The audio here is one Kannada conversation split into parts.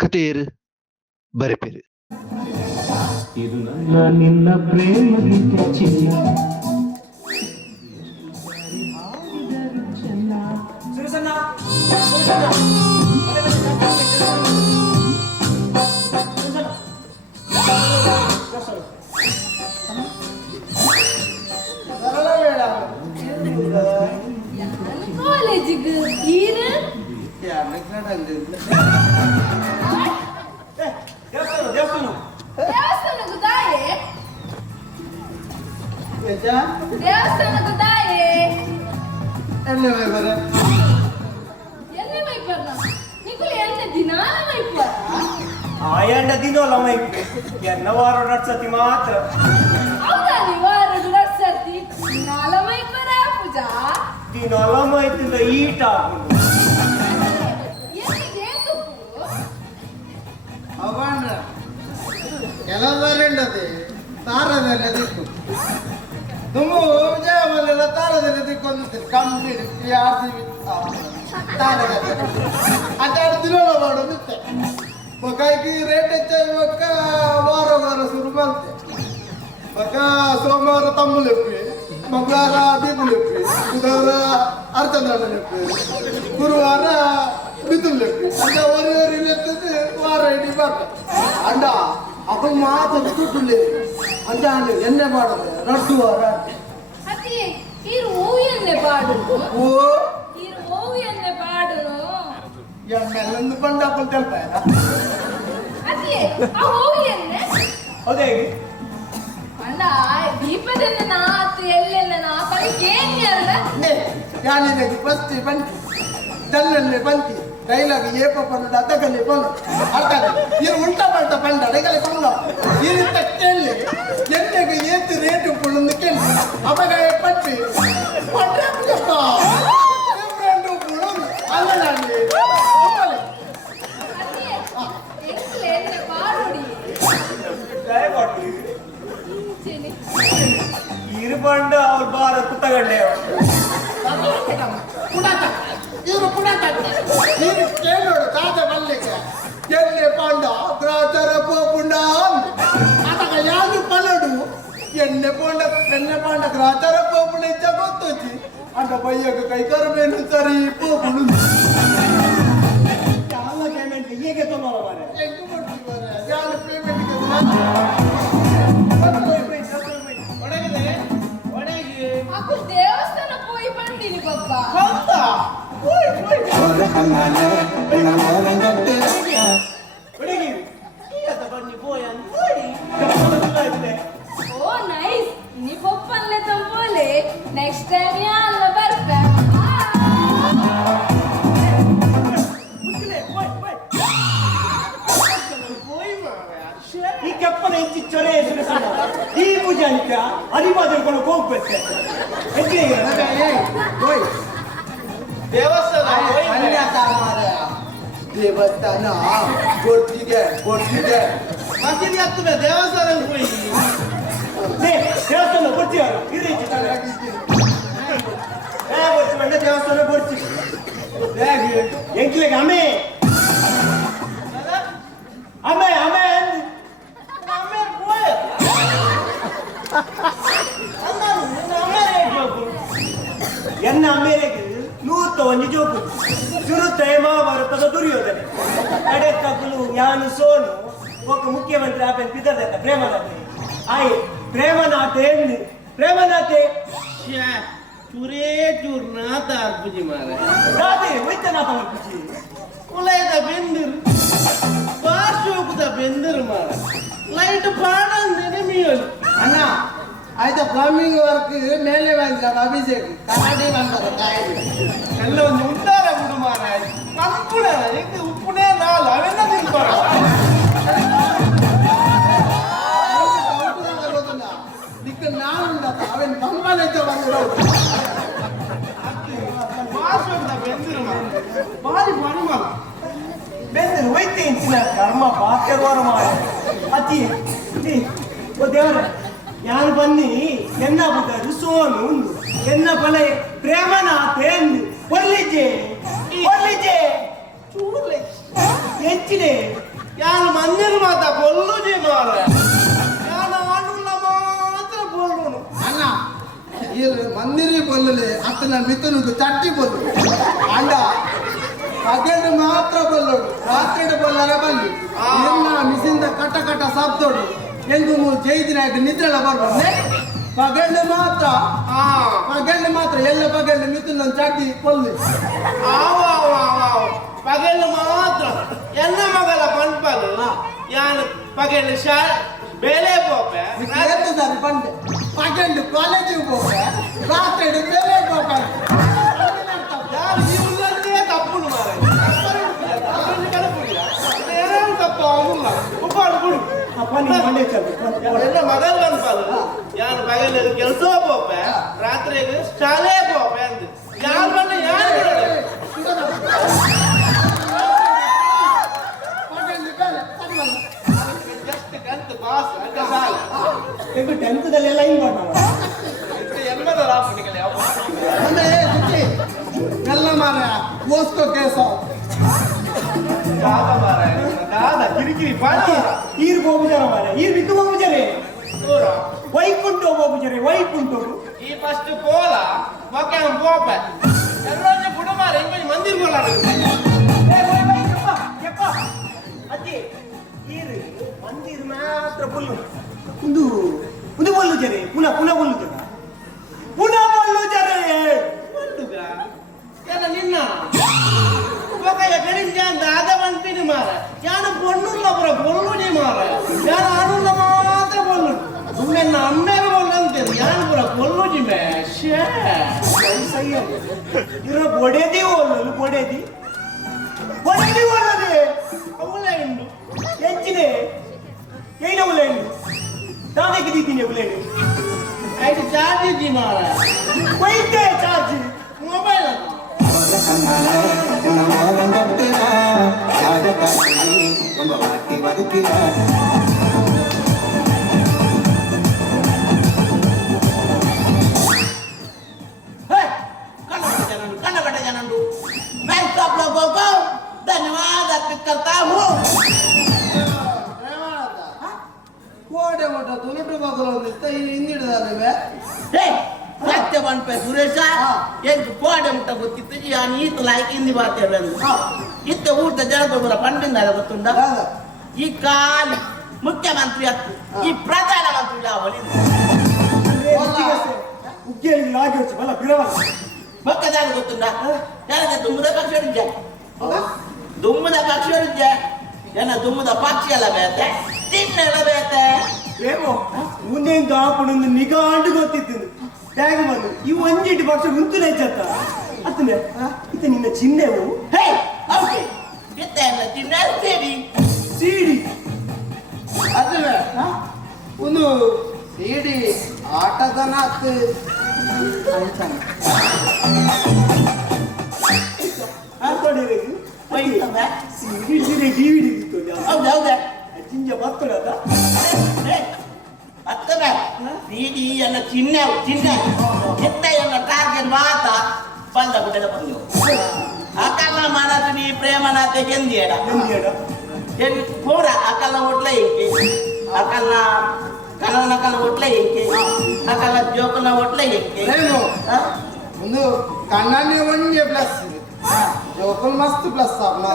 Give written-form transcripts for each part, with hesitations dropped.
ಕಥೆಯರು ಬರೆಪೇರು. ಇದು ನನ್ನ ನಿನ್ನ ಪ್ರೇಮ ಚಿನ್ನ ಕಾಲೇಜಿಗೆ ಏನು ದೇವಸ್ಥಾನಕ್ಕೆ ದಾಯೆ ದೇವಸ್ಥಾನಕ್ಕೆ ದಾಯೆ ಎಲ್ಲಿ ಮೈಪರ್ನ ನಿಖಲು ಎಂತ ದಿನಾಲ ಮೈಪರ ಆಯಂಡ ದಿನೋಲ ಮೈಪೆ ಎನ್ನ ವಾರ ನಡ್ಸತಿ ಮಾತ್ರ ಹೌದಾ ನೀ ವಾರಡು ನಡ್ಸತಿ ದಿನಾಲ ಮೈಪರ ಪೂಜಾ ದಿನೋಲ ಮೈತಿಂದ ಈಟ ಆಗುಂಡು ಎಲ್ಲಿಗೆ ತುಪ್ಪು ಅವಣ್ಣ ಕೆಲವರೆಂಡದೆ ತಾರದಲ್ಲಿ ದಿಕ್ಕು ತುಂಬ ವಿಜಯವಲ್ಲ ತಾರದಲ್ಲಿ ದಿಕ್ಕೊಂದು ಕಂಪ್ಲೀಟ್ ಆರ್ಸಿಬಿ ತಾರದಲ್ಲಿ ಅದಾರು ದಿನೋಳ ಮಾಡೋದು ಮಿತ್ತೆ ಮಕ್ಕಳಿಗೆ ರೇಟ್ ಹೆಚ್ಚಾಗಿ ಮಕ್ಕ ವಾರ ಶುರು ಮಾಡ್ತೆ ಮಕ್ಕ ಸೋಮವಾರ ತಮ್ಮು ಲೆಪ್ಪಿ ಮಂಗಳವಾರ ದೀಪು ಲೆಪ್ಪಿ ಬುಧವಾರ ಅರ್ಚಂದ್ರನ ಲೆಪ್ಪಿ ಗುರುವಾರ ಮಿಥುನ್ ಲೆಪ್ಪಿ ಅಂಡ ಒರಿ ಲೆಪ್ಪದೆ ವಾರ ಇಡೀ ಬರ್ತ ಅಂಡ ಅಪ್ಪ ಮಾತ್ರ ದುಡ್ಡು ಅಂಡ ಎಣ್ಣೆ ಮಾಡೋದು ರಡ್ಡುವಾರ ಅತಿ ಇರು ಓವಿಯನ್ನೇ ಪಾಡು ಓ ಇರು ಓವಿಯನ್ನೇ ಪಾಡು ಎಮ್ಮೆಲ್ಲೊಂದು ಬಂಡಾಪಲ್ ತಲ್ಪ ಅತಿ ಆ ಓವಿಯನ್ನೇ ಹೌದೇ ಅಣ್ಣ ದೀಪದಿಂದ ನಾತು ಎಲ್ಲೆಲ್ಲ ನಾತು ಕೇನ್ಯಲ್ಲ ಯಾನಿದೆ ಬಸ್ತಿ ಬಂತಿ ತಲ್ಲಲ್ಲಿ ಬಂತಿ ಡೈಲಾಗ್ ಏಪ ಪಂಡ ಅದಗಲಿ ಬಂದು ಅರ್ಥ ಇದು ಉಲ್ಟಾ ಪಲ್ಟ ಪಂಡ ಡೈಗಲಿ ಬಂದ ಇರಿತ ಕೇಳಿ ಎಣ್ಣೆಗೆ ಏತು ರೇಟು ಪುಳುಂದು ಕೇಳಿ ಅಪಗಾಯ ಪಟ್ಟಿ ಪಟ್ರಪ್ಪ ಡಿಫ್ರೆಂಟ್ ಪುಳುಂದು ಅಲ್ಲ ನಾನು ಎಕ್ಸಲೆ ಎಣ್ಣೆ ಪಾಡುಡಿ ಇರುಬಂಡ ಅವ್ರ ಬಾರ ಕುತ್ತಗಂಡೆ ಪುಣಾತ ಇವರು ಪುಣಾತ ಇವರು ಕೇಳೋಡು ತಾತ ಮಲ್ಲಿಗೆ ಎಣ್ಣೆ ಪಾಂಡ ಗ್ರಾಚಾರ ಪೋಪುಂಡ ಅದಾಗ ಯಾವುದು ಪಲಡು ಎಣ್ಣೆ ಪಾಂಡ ಗ್ರಾಚಾರ ಪೋಪುಂಡ ಇದ್ದ ಗೊತ್ತೊಚ್ಚಿ ಅಂಡ ಬಯ್ಯಗ ಕೈಕಾರ ಬೇನು ಸರಿ ಪೋಪುಂಡು ಎಲ್ಲ ಪೇಮೆಂಟ್ ಹೇಗೆ ತೊಗೊಳ್ಳೋ ಮಾರೆ ಹೆಂಗೆ ಮಾಡ್ತೀವಿ ಯಾರು ಪೇಮೆಂಟ್ಗೆ ಅಪ್ಪ ದೇವಸ್ಥಾನ ಹೋಗಿ ಬಂದಿನಿ ಪಪ್ಪ ಓ ನೈಸ್ ನೀ ಪಪ್ಪನ್ಲೆ ತಂಬೋಲೆ ನೆಕ್ಸ್ಟ್ ಟೈಮ್ ಯಾಲ್ಲ ಬರ್ತೆ ಈ ಕೆಪ್ಪನ ಹೆಚ್ಚಿ ಚೊರೆ ಈ ಪೂಜೆ ಅಂತ ಅರಿವಾದರ್ಕೊಂಡು ಹೋಗ್ಬೇಕು ದೇವಸ್ಥಾನ ಕೊಡ್ತಿಗೆ ಮಸೀದಿ ಹತ್ತುವೆ ದೇವಸ್ಥಾನ ಹೋಗಿ ದೇವಸ್ಥಾನ ಬರ್ತೀವಿ ದೇವಸ್ಥಾನ ಬರ್ತೀವಿ ಎಂಕ್ಲೆಗೆ ಅಮೆ ಅಮೆ ಅಮೆ ಎನ್ನ ಅಮ್ಮೇರೆಗೆ ನೂತ ಒಂದು ಜೋಕು ಶುರುತ್ತೇ ಮಹಾಭಾರತದ ದುರ್ಯೋಧನೆ ಕಡೆ ಕಬ್ಬಲು ಯಾನು ಸೋನು ಒಬ್ಬ ಮುಖ್ಯಮಂತ್ರಿ ಆಪನ್ ಪಿದರ್ದ ಪ್ರೇಮನಾಥೆ ಆಯ್ ಪ್ರೇಮನಾಥೆ ಪ್ರೇಮನಾಥೆ ಚೂರೇ ಚೂರ್ನಾಥ ಅರ್ಪುಜಿ ಮಾರ ರಾಧೆ ವೈದ್ಯನಾಥ ಅರ್ಪುಜಿ ಕುಲಯದ ಬೆಂದಿರು ಪಾರ್ಶ್ವಕುದ ಬೆಂದಿರು ಮಾರ ಲೈಟ್ ಪಾಡಂದ್ರೆ ಮೀಯಲು ಅಣ್ಣ ಆಯ್ತಾ ಪ್ಲಂಬಿಂಗ್ ವರ್ಕ್ ಮೇಲೆ ಬಂದ ಅಭಿಷೇಕ್ ಕರಾಟೆ ಬಂದದ ಕಾಯಿಲೆ ಎಲ್ಲ ಒಂದು ಉದ್ದಾರ ಬಿಡು ಮಾರ ಕಂಪುಣ ಇದು ಉಪ್ಪುನೇ ನಾಲ್ ಅವೆಲ್ಲ ತಿನ್ಬಾರ ನಿಕ್ಕ ನಾನು ಅವೆನ್ ಬಂಬಲೆ ಬಂದಿರೋ ಬೆಂದಿರು ಬಾರಿ ಬಾರಿ ಮಾರ ಬೆಂದರು ವೈದ್ಯ ಇಂಚಿನ ಕರ್ಮ ಬಾಕ್ಯವಾರ ಮಾಡ ಅತಿ ಓ ದೇವರ ಯಾರು ಬನ್ನಿ ಎನ್ನ ಬುದ್ಧರು ಸೋನು ಒಂದು ಎನ್ನ ಬಲ ಪ್ರೇಮನಾಥೆ ಒಲ್ಲಿಜೆ ಒಲ್ಲಿಜೆ ಹೆಚ್ಚಿದೆ ಯಾರು ಮಂದಿರ ಮಾತ ಬೊಲ್ಲುಜಿ ಮಾರ ಯಾರು ಆಡುಲ್ಲ ಮಾತ್ರ ಬೋಲ್ನು ಅಣ್ಣ ಇಲ್ಲಿ ಮಂದಿರಿ ಬೊಲ್ಲಲೆ ಅತ್ತನ ಮಿಥುನಿಗೆ ಚಟ್ಟಿ ಬೊಲ್ಲು ಅಂಡ ಪಗೆಂಡು ಮಾತ್ರ ಬಲ್ಲೋಡು ರಾತ್ರಿ ಬೊಲ್ಲರ ಬಲ್ಲಿ ಎಲ್ಲ ಮಿಸಿಂದ ಕಟ ಕಟ ಸಾಪ್ತೋಡು ಎಂದು ಮೂರು ಜೈದಿನಾಗ ನಿದ್ರೆಲ್ಲ ಬರ್ಬಾರ್ದು ಪಗೆಂಡು ಮಾತ್ರ ಎಲ್ಲ ಪಗೆಂಡು ಮಿಥುನ ಚಟ್ಟಿ ಕೊಲ್ಲು ಪಗೆಲು ಮಾತ್ರ ಎಲ್ಲ ಮಗಲ ಪಂಪಲು ಯಾನು ಪಗೆಲು ಶಾ ಬೇಲೆ ಪೋಪೆ ಏತದಾರಿ ಬಂಡೆ ಪಗೆಂಡು ಕಾಲೇಜಿಗೆ ಹೋಗ್ರೆ ರಾತ್ರಿ ಬೇರೆ ಹೋಗ್ರೆ ಯಾರು ಜೀವನದೇ ತಪ್ಪುನು ಮಾರ ತಪ್ಪ ಅವನು ಉಪ್ಪಾಡು ಬಿಡು ಎಲ್ಲ ಮಗಲ್ ಪಂಪಲು ಯಾನು ಪಗೆಲು ಕೆಲಸ ಪೋಪೆ ರಾತ್ರಿಗೆ ಶಾಲೆ ಪೋಪೆ ಅಂತ ಯಾರು ಬಂದ ಯಾರು ಬಿಡೋದು ಟೆಂತ್ದಲ್ಲೆಲ್ಲ ಹಿಂಗ್ ಮಾಡ್ತಾವ ಎಲ್ಲ ಮಾರ ಓಸ್ಕೋ ಕೇಸ ಕಿರಿಕಿರಿ ಈರ್ ಬೋಬುಜರ ಮಾರೆ ಈರ್ ಬಿಟ್ಟು ಬೋಬುಜರೆ ವೈಕುಂಠ ಬೋಬುಜರೆ ವೈಕುಂಠ ಈ ಫಸ್ಟ್ ಕೋಲ ಓಕೆ ಪೋಪ ಎಲ್ಲರೂ ಬಿಡು ಮಾರೆ ಇಂకొಂచెం ಮಂದಿರ ಕೋಲಾರ ಅಜ್ಜಿ ಈರ್ ಮಂದಿರ ಮಾತ್ರ ಬೊಲ್ಲು ಒಂದು ಬೊಲ್ಲು ಜರೆ ಪುನಃ ಬೊಲ್ಲು ಜರ ಬೊಲ್ಲು ಜರೆ ಏನ ನಿನ್ನ ಓಕೆ ಗಣಿತ ಅಂತ ಅದ ಬಂತೀನಿ ಮಾರ ಯಾನು ಬೊಣ್ಣುಲ್ಲ ಬರ ಬೊಲ್ಲು ನೀ ಮಾರ ಯಾನು ಆಡುಲ್ಲ ಮಾತ್ರ ಬೊಲ್ಲು ಸುಮ್ಮನೆ ಅಮ್ಮೇಲೆ ಬೊಲ್ಲು ಅಂತೀರಿ ಯಾನು ಬರ ಬೊಲ್ಲು ಜಿಮೆ ಶೇ ಸೈ ಇರೋ ಬೊಡೆದಿ ಓಲು ಬೊಡೆದಿ ಓಲದೆ ಅವಲೇಂಡು ಹೆಚ್ಚಿದೆ ಏನ ಉಲೇಂಡು ತಾವೇಗೆ ದೀತೀನಿ ಉಲೇಂಡು ಐದು ಚಾರ್ಜ್ ಇದ್ದಿ ಮಾರ ವೈತೆ ಚಾರ್ಜ್ ಮೊಬೈಲ್ ಕನ್ನಡ ಜನರು ಬ್ಯಾಂಕ್ ಆಫ್ ಲೋಗೋ ಧನ್ಯವಾದ करता हूँ ಕೋಡೆ ಮಠ ತುಳುಟು ಮಗಲು ಹಿಂದಿಡಿದಾರೆ ಸತ್ಯ ಬಂಪೆ ಸುರೇಶ ಎಂಟು ಕೋಡೆ ಮುಟ್ಟ ಗೊತ್ತಿತ್ತು ನಾನು ಈತ ಲಾಯ್ಕೆ ಹಿಂದಿ ಬಾತೇವೆ ಇತ್ತ ಊಟ ಜನಪುರ ಪಂಡಿಂದ ಗೊತ್ತುಂಡ ಈ ಕಾಲಿ ಮುಖ್ಯಮಂತ್ರಿ ಹತ್ತು ಈ ಪ್ರಧಾನಮಂತ್ರಿ ಲಾವಲಿ ಉಗ್ಗೆಯಲ್ಲಿ ಲಾಗಿ వచ్చి ಬಲ ಬಿರವಲ್ಲ ಪಕ್ಕದಾಗ ಗೊತ್ತುಂಡ ಯಾರಿಗೆ ದುಮ್ಮದ ಪಕ್ಷ ಹಿಡಿದ್ದೆ ದುಮ್ಮದ ಪಕ್ಷ ಹಿಡಿದ್ದೆ ಏನ ದುಮ್ಮದ ಪಕ್ಷಿ ಎಲ್ಲ ಬೇತೆ ತಿನ್ನೆಲ್ಲ ಬೇತೆ ఏమో ముందేం కాకుండా నిఘాండు గొత్తిద్దు ట్యాగ్ ಬಂದು ಈ ಒಂಜಿಟ್ಟು ಪಕ್ಷ ಗುಂತುಲೆ ಚತ್ತ ಅತ್ತನೆ ಇತ ನಿನ್ನ ಚಿನ್ನೆವು ಹೇ ಓಕೆ ಇತ್ತೆಲ್ಲ ತಿನ್ನೆ ಸೇರಿ ಸೀಡಿ ಅದೇ ಒಂದು ಸಿಡಿ ಆಟದನ ಹತ್ತು ಆತೋಡಿರೆ ಹೋಯ್ತವೆ ಸೀಡಿ ಸೀಡಿ ಡಿವಿಡಿ ಇತ್ತು ಹೌದು ಹೌದು ಜಿಂಜ ಬತ್ತಡದ ಅತ್ತವೆ ಸಿಡಿ ಎಲ್ಲ ಚಿನ್ನೆ ಚಿನ್ನೆ ಎತ್ತ ಎಲ್ಲ ಟಾರ್ಗೆಟ್ ಮಾತ ಬಂದ ಬಿಟ್ಟದ ಬಂದು ಅಕಲ್ಲ ಮಾನತನಿ ಪ್ರೇಮನಾತೆ ಗೆಂದಿಯಡ ಎಂದಿಯಡ ಎನ್ ಪೂರ ಅಕಲ್ಲ ಒಟ್ಲ ಇಂಕೆ ಅಕಲ್ಲ ಕಲನ ಕಲ ಒಟ್ಲ ಇಂಕೆ ಅಕಲ್ಲ ಜೋಕನ ಒಟ್ಲ ಇಂಕೆ ಏನು ಒಂದು ಕಣ್ಣನೇ ಒಂದೇ ಪ್ಲಸ್ ಜೋಕಲ್ ಮಸ್ತ್ ಪ್ಲಸ್ ಆಗ್ನ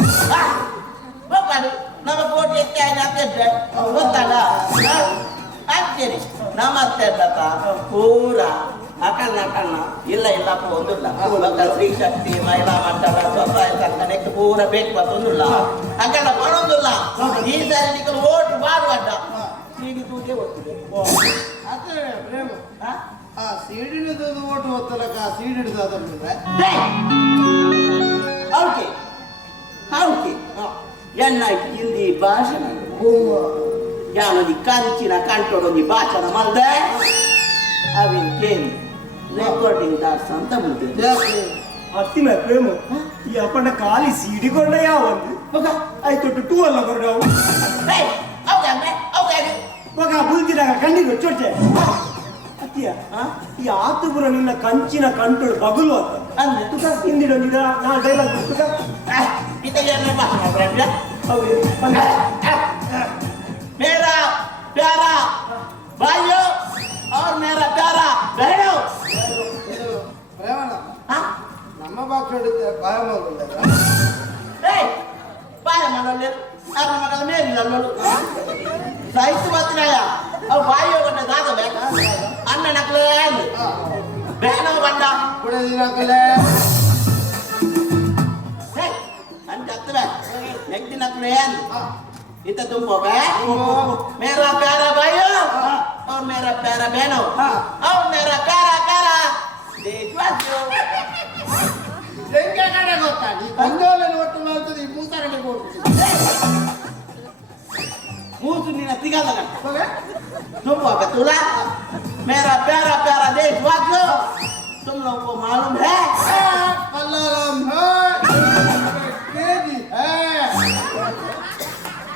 ಬಾಬಾಡು ನಮ್ಮ ಕೋಟಿ ಎತ್ತೆ ಆಯ್ತು ಗೊತ್ತಲ್ಲ ಆಗ್ತೇನೆ ನಮಸ್ತೆ ಪೂರ ಅಕಲ್ಲ ಅಕಲ್ಲ ಇಲ್ಲ ಇಲ್ಲಪ್ಪ ಒಂದಿಲ್ಲ ಸ್ತ್ರೀ ಶಕ್ತಿ ಮಹಿಳಾ ಮಂಡಲ ಸ್ವಸಹಾಯ ಸಂಘ ನೆಕ್ಸ್ಟ್ ಪೂರ ಬೇಕು ಒಂದಿಲ್ಲ ಅಕಲ್ಲ ಬರೋದಿಲ್ಲ ಈ ಸಾರಿ ನಿಕ್ಕಲು ಓಟು ಬಾರುವಡ್ಡ ಸೀಡಿ ತೂಗೆ ಗೊತ್ತಿದೆ ಅದೇ ಪ್ರೇಮ ಆ ಸಿಡಿನದು ಓಟು ಹೊತ್ತಲಕ ಸಿಡಿ ಹಿಡಿದಾದ ಓಕೆ ಓಕೆ ಎನ್ನ ಹಿಂದಿ ಭಾಷಣ ಯಾನೊಂದು ಕಂಚಿನ ಕಂಟೊಡೊಂದು ಭಾಷಣ ಮಲ್ದೆ ಅವಿನ ಕೇಳಿ ರೆಕಾರ್ಡಿಂಗ್ ದಾಟ್ಸ್ ಅಂತ ಮುಂದೆ ಅತ್ತಿನ ಪ್ರೇಮ ಈ ಅಪ್ಪಣ್ಣ ಖಾಲಿ ಸೀಡಿ ಕೊಂಡ ಯಾವಂದು ಆಯ್ತು ಟೂ ಅಲ್ಲ ಕೊರಡವು ಮಗ ಬುಲ್ತಿದಾಗ ಕಣ್ಣಿಗೆ ಚೊಚ್ಚೆ ಅತ್ತಿಯ ಈ ಆತುಪುರ ನಿನ್ನ ಕಂಚಿನ ಕಂಟೋಳು ಬಗುಲು ಅಂತ ಅಂದ್ರೆ ಹಿಂದಿಡೊಂದಿದ ನಾ ಡೈಲಾಗ್ ಇದೆಲ್ಲ ಭಾಷಣ ಹೌದು मेरा प्यारा भाइयों और मेरा प्यारा बहनों ಇದು ಪ್ರೇಮನ हाँ ನಮ್ಮ ಭಾಷೆ ಭಯ ಮಾಡೋದಿಲ್ಲ बाय मनोले अब मगल में लल्लो साहित्य बतलाया और भाइयों को दादा बैठ अन्न नकले बहनों बंदा ಕೂಡ ದಿನಕಲೆ अन्न जाते बैठ एक दिन नकले इतना तुम हो गए मेरा प्यारा भाइयों और मेरा प्यारा बहनों और मेरा प्यारा प्यारा देशवासियों ಹೆಂಗೆ ಕಡೆ ಗೊತ್ತಾ ನೀ ಬಂದೋಲಲ್ಲಿ ಒಟ್ಟು ಮಾಡ್ತದೆ ಈ ಮೂಸರಡಿ ಕೊಡ್ತೀನಿ मुंह सुनने ना तिगा लगा तुम हो बतूला मेरा प्यारा प्यारा देशवासियों तुम लोगों को मालूम है अल्लाह तेजी है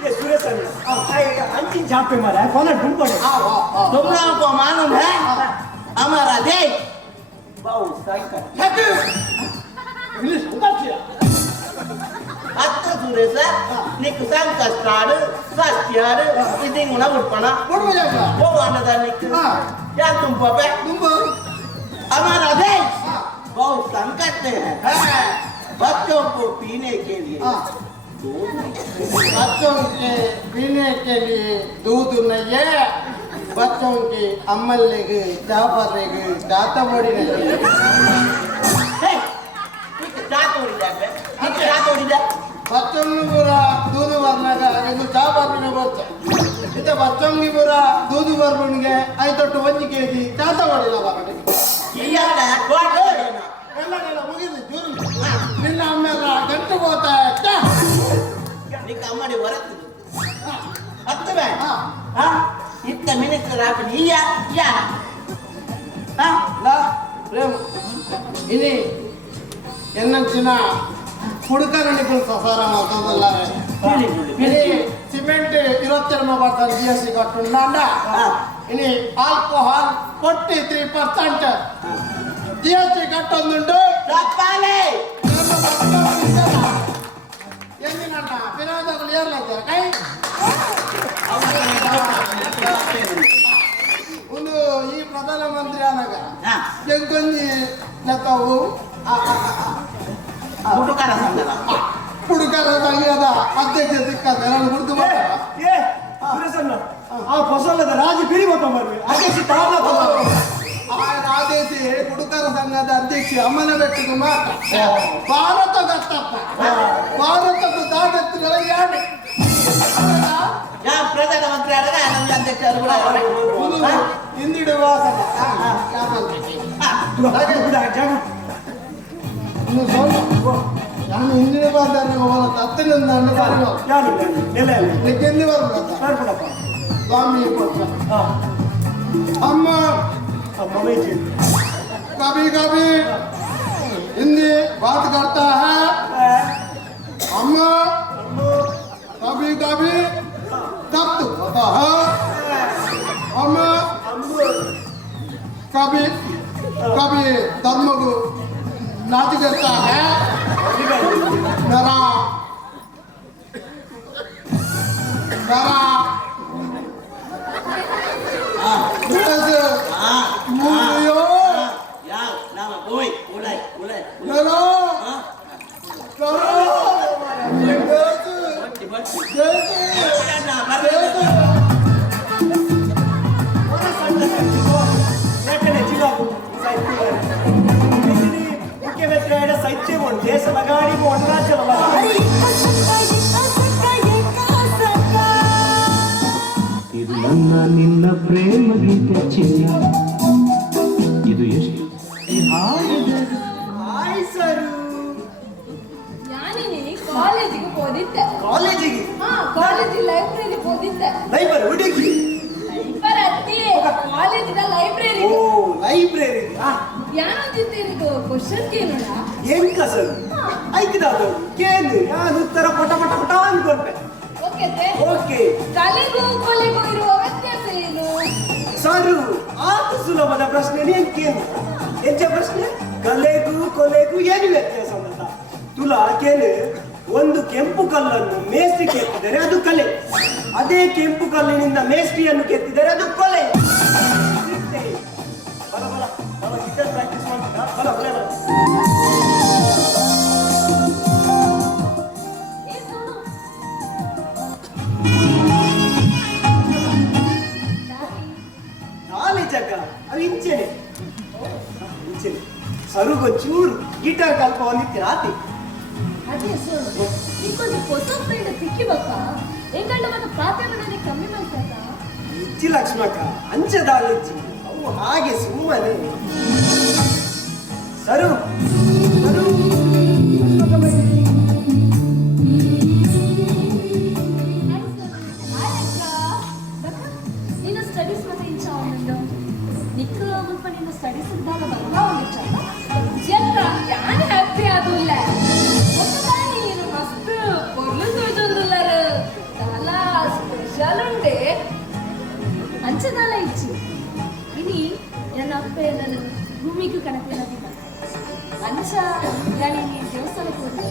ये सुरेश अंतिम झापे मारा है कौन ढूंढ पड़े तुम लोगों को मालूम है हमारा देश बहुत संकट इंग्लिश उतार अत्त सुरेश निक संकष्टाड सत्याड इदिंग उना उठपना ಕೊಡುವ ಜಾಗ वो आनंद निक हाँ। क्या तुम पापे ತುಂಬಾ हमारा देश बहुत संकट में है बच्चों को पीने के लिए बच्चों के पीने के लिए दूध नहीं है बच्चों के अम्मल लेगे चापर लेगे दाता मोड़ी नहीं क्या तोड़ी जाए क्या तोड़ी जाए बच्चों की पूरा दूध भरने का ಇದು ಚಾ ಬರ್ಬಿನ ಬಚ್ಚ ಇತ बच्चों की पूरा दूध ಬರ್ಬಿನ್ಗೆ ಐತೊಟ್ಟು ಒಂಜಿ ಕೆಜಿ ಚಾ ತಗೊಳ್ಳಿಲ್ಲ ಬಾಕಡೆ ಇಯಾಡ ಕೋಟ್ ಎಲ್ಲ ಮುಗಿದು ಜೂರು ನಿನ್ನ ಅಮ್ಮೆಲ್ಲ ಗಂಟು ಹೋತಾ ನಿಕ್ಕ ಅಮ್ಮಡಿ ಹೊರತು ಅತ್ತವೆ ಹಾ ಇತ್ತ ಮಿನಿಸ್ಟರ್ ಆಪಿ ಇಯಾ ಯಾ ಹಾ ಲಾ ಪ್ರೇಮ ಇನಿ ಎನ್ನಂಚಿನ ಹುಡುಕರ ನಿಪುಣ ಸಸಾರ ಮಾತಾಡಲ್ಲ ಇನಿ ಸಿಮೆಂಟ್ 22% GST ಕಟ್ಟುಂಡ ಇನಿ ಆಲ್ಕೋಹಾಲ್ 43% GST ಕಟ್ಟೊಂದುಂಡು ತಪ್ಪಾಲೆ ಎಂದಿನಂಟ ವಿನೋದಗಳು ಏರ್ಲೈತೆ ಕೈ ಒಂದು ಈ ಪ್ರಧಾನಮಂತ್ರಿ ಆನಾಗ ಎಂಕೊಂಜಿ ನತಾವು ಹುಡುಕರ ಸಂಘದ ಹುಡುಗರ ಸಂಘದ ಅಧ್ಯಕ್ಷ ಸಿಕ್ಕಂತೆ ನಾನು ಗುರುತು ಮಾಡ ये सुरेश अन्न आ फसलದ ರಾಜ ಬಿರಿ ಮತ ಬರ್ವಿ ಅದಕ್ಕೆ ತಾಳ ಆದೇಶಿ ಹುಡುಗರ ಸಂಘದ ಅಧ್ಯಕ್ಷ ಅಮ್ಮನ ಬೆಟ್ಟಿಗೆ ಮಾತ್ರ ಭಾರತ ಗತ್ತಪ್ಪ ಭಾರತದ ದಾನತ್ರಗಳ ಯಾಡೆ ಯಾ ಪ್ರಧಾನಮಂತ್ರಿ ಆಡಗ ನಮ್ಮ ಅಧ್ಯಕ್ಷರು ಕೂಡ ಹಿಂದಿಡು ವಾಸನ ಜಾಗ ಇನ್ನು ಸೋಲು ನಾನು ಹಿಂದಿನ ಬಾರ್ದಾರ ಹೋಗಲ್ಲ ಹತ್ತನಿಂದ ಯಾರು ಎಲ್ಲ ಎಲ್ಲ ನಿಕ್ಕೆಂದು ಬರ್ಬಿಡತ್ತ ಬರ್ಬಿಡಪ್ಪ ಸ್ವಾಮಿ ಕೊಟ್ಟ ಹಾ ಅಮ್ಮ अम्मा भाई जी कभी कभी हिंदी बात करता है अम्मा कभी कभी तख्त होता है अम्मा कभी कभी धर्म को नाच करता है मेरा मेरा मूलियो ಯಾ ನಾಮ ಓಯ್ ಉಲೈ ಉಲೈ मेरा ಬಟ್ಟಿ ಬಟ್ಟಿ ಯಾಕಂದ್ರೆ ಜಿಲ್ಲಾ ಮುಖ್ಯಮಂತ್ರಿ ಸಾಹಿತ್ಯ ದೇಶ ಲಗಾಡಿ ರಾಜ್ಯ ಇದು ನನ್ನ ನಿನ್ನ ಪ್ರೇಮ ಗೀತೆ ಚಿನ್ನ ಇದು ಎಷ್ಟು ಹಾಯ್ ಸರ್ ಯಾನಿನಿ ಕಾಲೇಜಿಗೆ ಹೋದಿದ್ದೆ ಕಾಲೇಜಿಗೆ ಹಾ ಕಾಲೇಜ್ ಲೈಬ್ರರಿ ಹೋದಿದ್ದೆ ಲೈಬ್ರರಿ ಹುಡುಗಿ ಲೈಬ್ರರಿ ಅತ್ತಿ ಕಾಲೇಜಿನ ಲೈಬ್ರರಿ ಓ ಲೈಬ್ರರಿ ಯಾನಂತಿದ್ದೀರಿ ಕ್ವಶನ್ ಕೇಳೋಣ ಎಂಕ ಸರ್ ಐಕಿದಾದ ಕೇಳು ನಾನು ಉತ್ತರ ಪಟ ಪಟ ಪಟ ಅನ್ಕೊಂಡೆ ಓಕೆ ಓಕೆ ಕಲೆಗೂ ಕೊಲೆಗೂ ಇರುವ ವ್ಯತ್ಯಾಸ ಏನು ಸರ್ ಆತು ಸುಲಭದ ಪ್ರಶ್ನೆ ನೀನ್ ಕೇಳು ಎಂಚ ಪ್ರಶ್ನೆ ಕಲೆಗೂ ಕೊಲೆಗೂ ಏನು ವ್ಯತ್ಯಾಸ ಅಂತ ತುಲಾ ಕೇಳು ಒಂದು ಕೆಂಪು ಕಲ್ಲನ್ನು ಮೇಸ್ತಿಗೆ ಅದೇ ಕೆಂಪು ಕಲ್ಲಿನಿಂದ ಮೇಸ್ಟ್ರಿಯನ್ನು ಕೆತ್ತಿದರೆ ಅದು ಕೊಲೆ. ಮತ್ತೆ ಬಲ ಬಲ ಬಲ ಗಿಟಾರ್ ಪ್ರಾಕ್ಟೀಸ್ ಮಾಡ್ತೀರಾ? ಬಲ ಬಲ ಬಲ. ಏ ಸೋನು, ನಾಲೆಜ್ ಅಕ್ಕ, ಅದು ಇಂಚೆನೆ ಇಂಚೆನೆ ಸರುಗೊಂಚೂರು ಗಿಟಾರ್ ಕಲ್ಪ ಒಂದಿತ್ತೀರ ಆತಿ. ಅದೇ ಸೋನು, ನಿಕ್ಕೊಂದು ಹೊಸ ಫ್ರೆಂಡ್ ಸಿಕ್ಕಿಬೇಕಾ? ಎಂಗಂಡ ಮತ್ತು ಪ್ರಾರ್ಥನೆ ಮನೆಯಲ್ಲಿ ಕಮ್ಮಿ ಮಾಡ್ತಾಯ್ತಾ? ಇಚ್ಚಿ ಲಕ್ಷ್ಮಕ್ಕ ಅಂಚದಾಳಿಚ್ಚಿ ಅವು ಹಾಗೆ ಸುಮ್ಮನೆ. ಸರು ಸರು ನಿನ್ನ ಸ್ಟಡೀಸ್ ಮತ್ತೆ ಇಂಚ ಅವನಂದು ನಿಕ್ಕ ಮುಲ್ಪ ನಿನ್ನ ಸ್ಟಡೀಸ್ ಇದ್ದಾಗ ಬಂದ ಅವನಿಚ್ಚ ಜತ್ರ ಯಾನ್ ಹ್ಯಾಪಿ ಆದುಲ್ಲ ನೀನು ಮಸ್ತ್ பொருள் చూచుందులర్ చాలా స్పెషల్ ఉండే ಅಂಚದಾಲ ಇಚ್ಚಿ ಇನಿ ನನ್ನ ಅಪ್ಪೆ ನನ್ನ ಭೂಮಿಗೂ ಕಣಕ್ಕಿಲ್ಲದಿಲ್ಲ ಅಂಚ ಯಾನಿ ನೀ ದೇವಸ್ಥಾನಕ್ಕೆ ಹೋಗಿ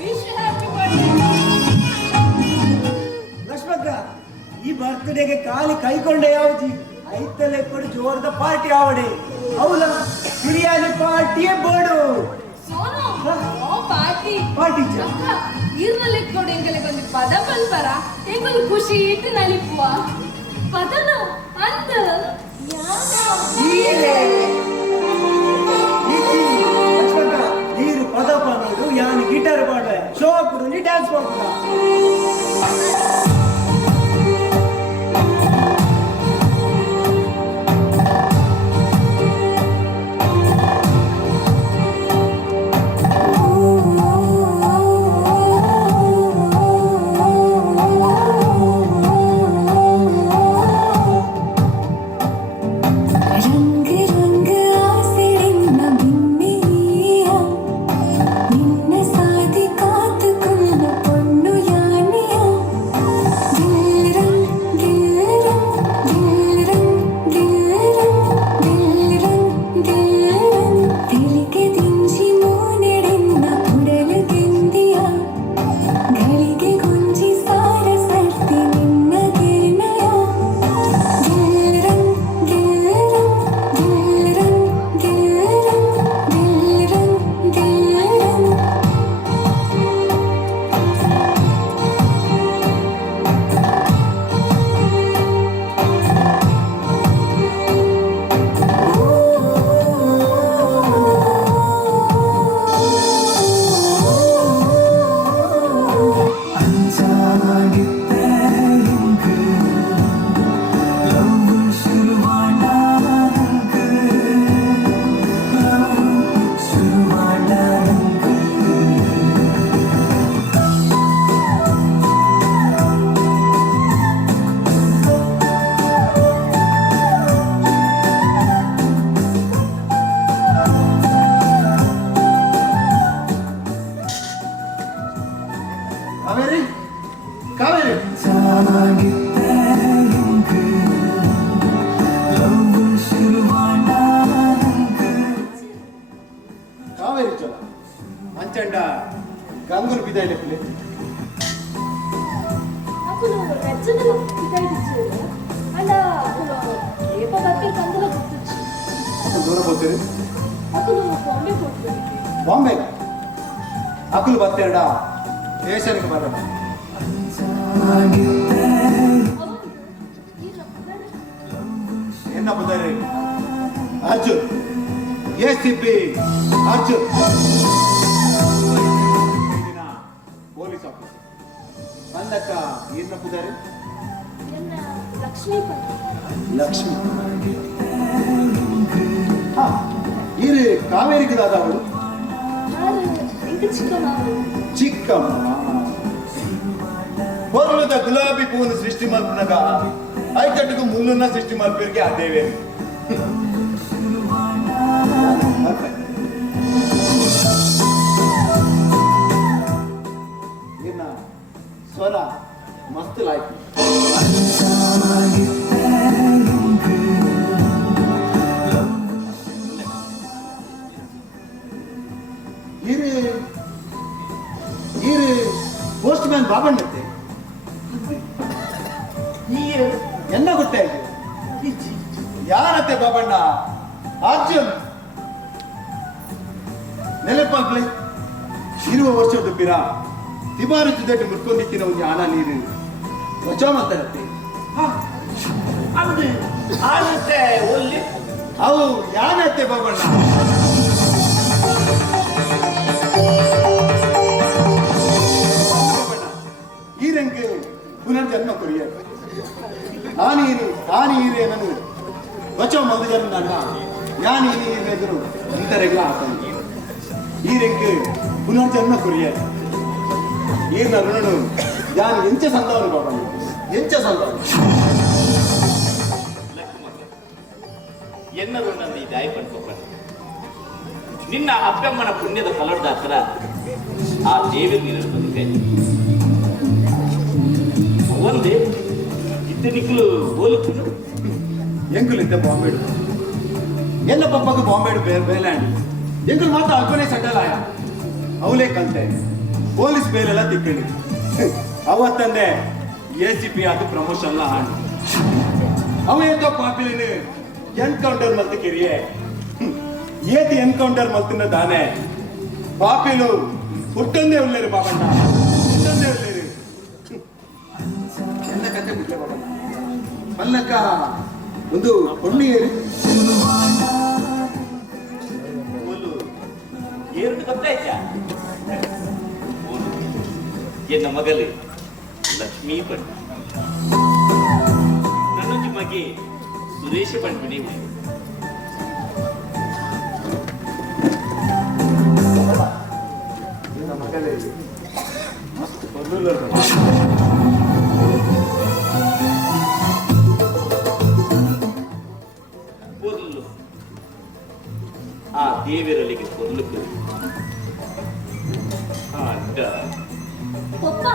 ವಿಶ್ ಹ್ಯಾಪಿ ಬರ್ತ್ಡೇ ಲಕ್ಷ್ಮಕ್ಕ, ಈ ಬರ್ತ್ಡೇಗೆ ಖಾಲಿ ಕೈಕೊಂಡೆ ಯಾವ್ದು ಐತಲೆ ಕೊಡು ಜೋರದ ಪಾರ್ಟಿ ಆವಡೆ ಅವಳ ಬಿರಿಯಾನಿ ಪಾರ್ಟಿಯೇ ಬೋಡು. ಸೋನು ಓ ಪಾರ್ಟಿ ಪಾರ್ಟಿ ಅಕ್ಕ ಈರ್ನಲ್ಲಿ ಕೊಡು ಎಂಗಲೆ ಒಂದು ಪದ ಬಲ್ಪರ ಎಂಗಲು ಖುಷಿ ಇಟ್ಟು ನಲಿಪುವ ಪದನ ಅಂತ ಲಕ್ಷ್ಮಕ್ಕ, ನೀರು ಪದ ಪಾಡೋದು ಯಾನ್ ಗಿಟಾರ್ ಪಾಡುವೆ ಶೋ ಕೊಡು ನೀ ಡ್ಯಾನ್ಸ್ ಮಾಡ್ಬೋದ? रंग रंग आसिरिन्न बिन्निया निन्न साथी कातुकुन्न पोन्नु यानिया दिलरं दिलरं दिलरं दिलरं दिलरं दिलरं तिलिके दिंचि मूनेडिन्न उडलु ಗೆಂದಿಯ ಗಳಿಗೆ ಗೊಂಚಿ ಸಾರ ಸರ್ತಿ ನಿನ್ನ ಗೆನಯ ದಿಲರಂ ದಿಲರಂ ದಿಲರಂ ದಿಲರಂ ದಿಲರಂ ದಿಲರಂ ಕಾವೇರಿ ಕಾವೇರಿ ಕಾವೇರಿ ಚಲ ಮಂಚಂಡ ಗಂಗುರು ಬಿದ್ದಾಯಿಲೆ ಪಿಲೆ ಅಕ್ಕನು ರೆಜ್ಜನಲ್ಲ ಇದಾಯ್ತು ಅಂಡ ಅಕ್ಕನು ಏಪ ಬರ್ತಿ ಕಂದಲ ಗೊತ್ತಿಚ್ಚು ಅಕ್ಕ ದೂರ ಹೋಗ್ತೀರಿ ಅಕ್ಕನು ಬಾಂಬೆ ಹೋಗ್ತೀವಿ ಬಾಂಬೆ ಅಕ್ಕಲು ಬತ್ತೇಡ ಸ್ಟೇಷನ್ಗೆ ಬರೋಣ ಎನ್ನ ಬುದರೆ Arjun ACP Arjun police officer ಬಂದಕ್ಕ ಏನ ಬುದರೆ ಎನ್ನ ಲಕ್ಷ್ಮೀ ಪತಿ ಲಕ್ಷ್ಮಿ ಹಾ ಇರು ಕಾವೇರಿಗೆ ದಾದ ಅವಳು ಯಾರು ಇಂಕ ಚಿಕ್ಕಮ್ಮ ಚಿಕ್ಕಮ್ಮ పొరలుద గులాబీ పువ్వును సృష్టి మల్పునగా ఐకట్టుకు ముళ్ళున్న సృష్టి మల్పేరికి అదేవే ಸ್ವರ ಮಸ್ತ್ ಲಾಯ್ಕ್ ಇರು ಪೋಸ್ಟ್ ಮ್ಯಾನ್ ಬಾಬಣ್ಣತ್ತೆ ಈ ಎನ್ನ ಗೊತ್ತಾಯ್ತು ಯಾರತ್ತೆ ಬಾಬಣ್ಣ ಅರ್ಜುನ್ ನೆನಪಾಗ್ಲಿ ಇರುವ ವರ್ಷದ ಪಿರ ತಿಮಾರು ಜೊತೆ ಮುಟ್ಕೊಂಡಿಕ್ಕಿನ ಒಂದು ಹಣ ನೀರು ವಚ ಮಾತಾಡತ್ತೆ ಅದು ಆಗುತ್ತೆ ಒಲ್ಲಿ ಅವು ಯಾನತ್ತೆ ಬಾಬಣ್ಣ ಈ ರಂಗೆ ಪುನರ್ಜನ್ಮ ಕೊರಿಯ ಆ ನೀರು ಏನನ್ನು ವಚ ಮಗಜನ್ ನನ್ನ ഞാൻ ഈ നീരിനെതിരും ಇಂತರೆಗಳ ಹಾಕಿ ಈ ರಂಗೆ ಪುನರ್ಜನ್ಮ ಕೊರಿಯ ಈ ನರುಣನು ഞാൻ ಎಂಚ ಸಂದವನು ಬಾಬಣ್ಣ ಎಂಚ ಸಂದವನು ಎನ್ನದು ನನ್ನ ಈ ದಾಯಿ ಪಡ್ಕೊಬಾರ ನಿನ್ನ ಅಪ್ಪಮ್ಮನ ಪುಣ್ಯದ ಫಲದ ಹತ್ರ ಆ ದೇವಿ ನೀರನ್ನು ಬಂದಿದೆ ಒಂದೇ ಇದ್ದನಿಕ್ಕಲು ಹೋಲಿക്കുന്നു ಎಂಕುಲಿದ್ದ ಬಾಂಬೇಡು ಎಲ್ಲ ಪಪ್ಪಗೆ ಬಾಂಬೇಡು ಬೇಲಾಂಡಿ ಎಂಕುಲು ಮಾತ್ರ ಅಲ್ಪನೆ ಸಡ್ಡಲಾಯ ಅವಲೇ ಕಂತೆ ಪೊಲೀಸ್ ಬೇಲೆಲ್ಲ ತಿಕ್ಕಣಿ ಅವತ್ತಂದೆ ACP ಅದು ಪ್ರಮೋಷನ್ ಹಾಂಡಿ ಅವ ಎಂತೋ ಪಾಪಿಲಿನ ಎನ್ಕೌಂಟರ್ ಮಲ್ತು ಕಿರಿಯೆ ಏತಿ ಎನ್ಕೌಂಟರ್ ಮಲ್ತಿನ ದಾನೆ ಪಾಪಿಲು ಹುಟ್ಟಂದೇ ಉಳ್ಳೇರು ಬಾಬಣ್ಣ ಹುಟ್ಟಂದೇ ಉಳ್ಳೇರು ಎಲ್ಲ ಕತೆ ಬಿಟ್ಲೆ ಬಾಬಣ್ಣ ಮಲ್ಲಕ್ಕ ಒಂದು ಹೊಣ್ಣಿಗೇರಿ ಎರಡು ಗೊತ್ತಾಯ್ತಾ ಎನ್ನ ಮಗಲು ಲಕ್ಷ್ಮೀ ಪಂಡ್ ನನ್ನೊಂದು ಮಗೆ ಸುರೇಶ ಪಂಡ್ಬಿಡಿ ಮಗಳೇ ಮಸ್ತ್ ಬರ್ಲಿಲ್ಲ పొర్లు ఆ దేవరలికి పొర్లుకు ಅಡ್ಡ ಪಪ್ಪ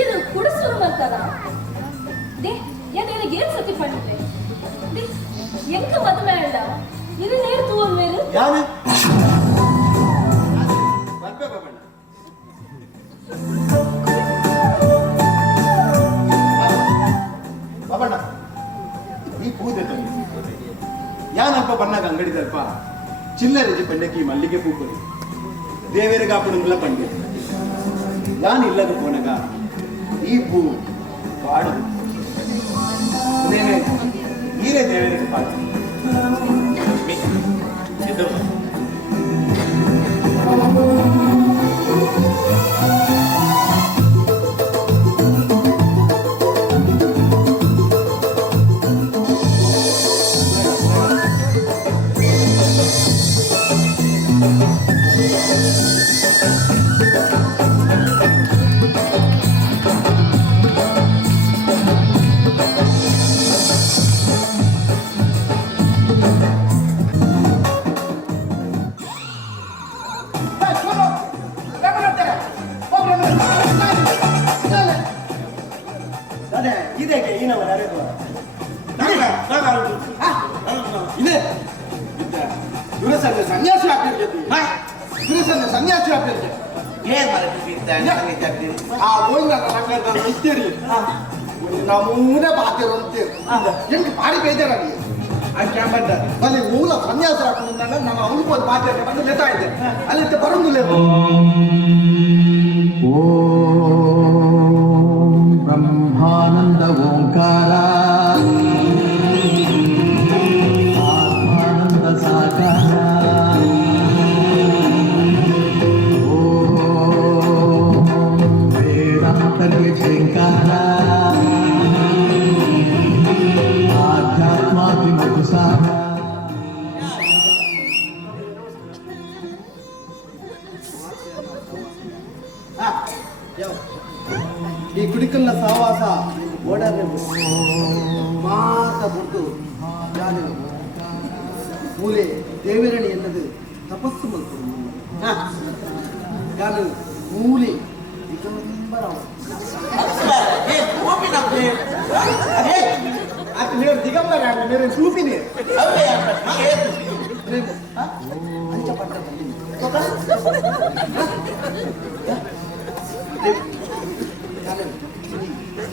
ಇದು ಕುಡಿಸಲು ಮಾಡ್ತಾರ ದೇ ಏನೇನಿಗೆ ಏನ್ ಸತಿ ಪಡಿತೆ ದೇ ಎಂಕ ಮದುವೆ ಅಲ್ಲ ಇದು ನೇರು ತೂವಲ್ ಮೇರು ಯಾರು ಬರ್ಬೇ ಬಾಬಣ್ಣ ಬಾಬಣ್ಣ ಈ ಪೂಜೆ ತಂದು ಯಾನಪ್ಪ ಬಣ್ಣಗ ಅಂಗಡಿದಲ್ಪ ಚಿಲ್ಲರೆ ಪಂಡಕಿ ಮಲ್ಲಿಗೆ ಪೂಕುಲಿ ದೇವೇರಗಾಪುಡುಂಗ್ಲ ಪಂಡೆ ಯಾನ್ ಇಲ್ಲದ ಪೋನಗ ಈ ಪೂ ಪಾಡು ಈರೇ ದೇವೇರಿಗೆ ಪಾಡು ಅದೇ ಇದಕ್ಕೆ ಏನವ ಯಾರಿಗೂ ಇದೆ ದುರಸಂಗ ಸನ್ಯಾಸಿ ಆಗ್ತಿರ್ತೀವಿ ದುರಸಂಗ ಸನ್ಯಾಸಿ ಆಗ್ತಿರ್ತೀವಿ ಏನ್ ಮಾಡ್ತೀವಿ ಆ ಗೋವಿಂದ ನಾನು ಇದ್ದೀರಿ ನಮ್ಮೂನೇ ಬಾತಿರು ಅಂತೀರಿ ಎಂಟು ಬಾಡಿ ಬೇಜಾರ ಅಲ್ಲಿ ಮೂಲ ಸನ್ಯಾಸ ಹಾಕೊಂಡು ನಮ್ಮ ಉಳ್ಬೋದು ಬಾತಿರ ಬಂದು ಲೆತಾ ಇದೆ ಅಲ್ಲಿ ಬರೋದಿಲ್ಲ ಬ್ರಹ್ಮಾನಂದ ಓಂಕಾರ ಆತ್ಮಾನಂದ ಸಾಕಾರ ವೇದಾಂತರ್ಯ ಶಂಕಾರ ಆಧ್ಯಾತ್ಮಾತ್ಮ ಸಾರ ಈ ಕುಡಿಕಲ್ನ ಸಹವಾಸ ಓಡಾಡ್ರೆ ಮಾತ ಬಿಟ್ಟು ಮೂಲೆ ದೇವರಣಿ ಎನ್ನದು ತಪಸ್ಸು ಮಲ್ತು ನಾನು ಮೂಲೆ ದಿಗಂಬರ ಅದು ನೀವು ದಿಗಂಬರ ನೀವು ಸೂಪಿನಿ ಅಂಚಪಟ್ಟ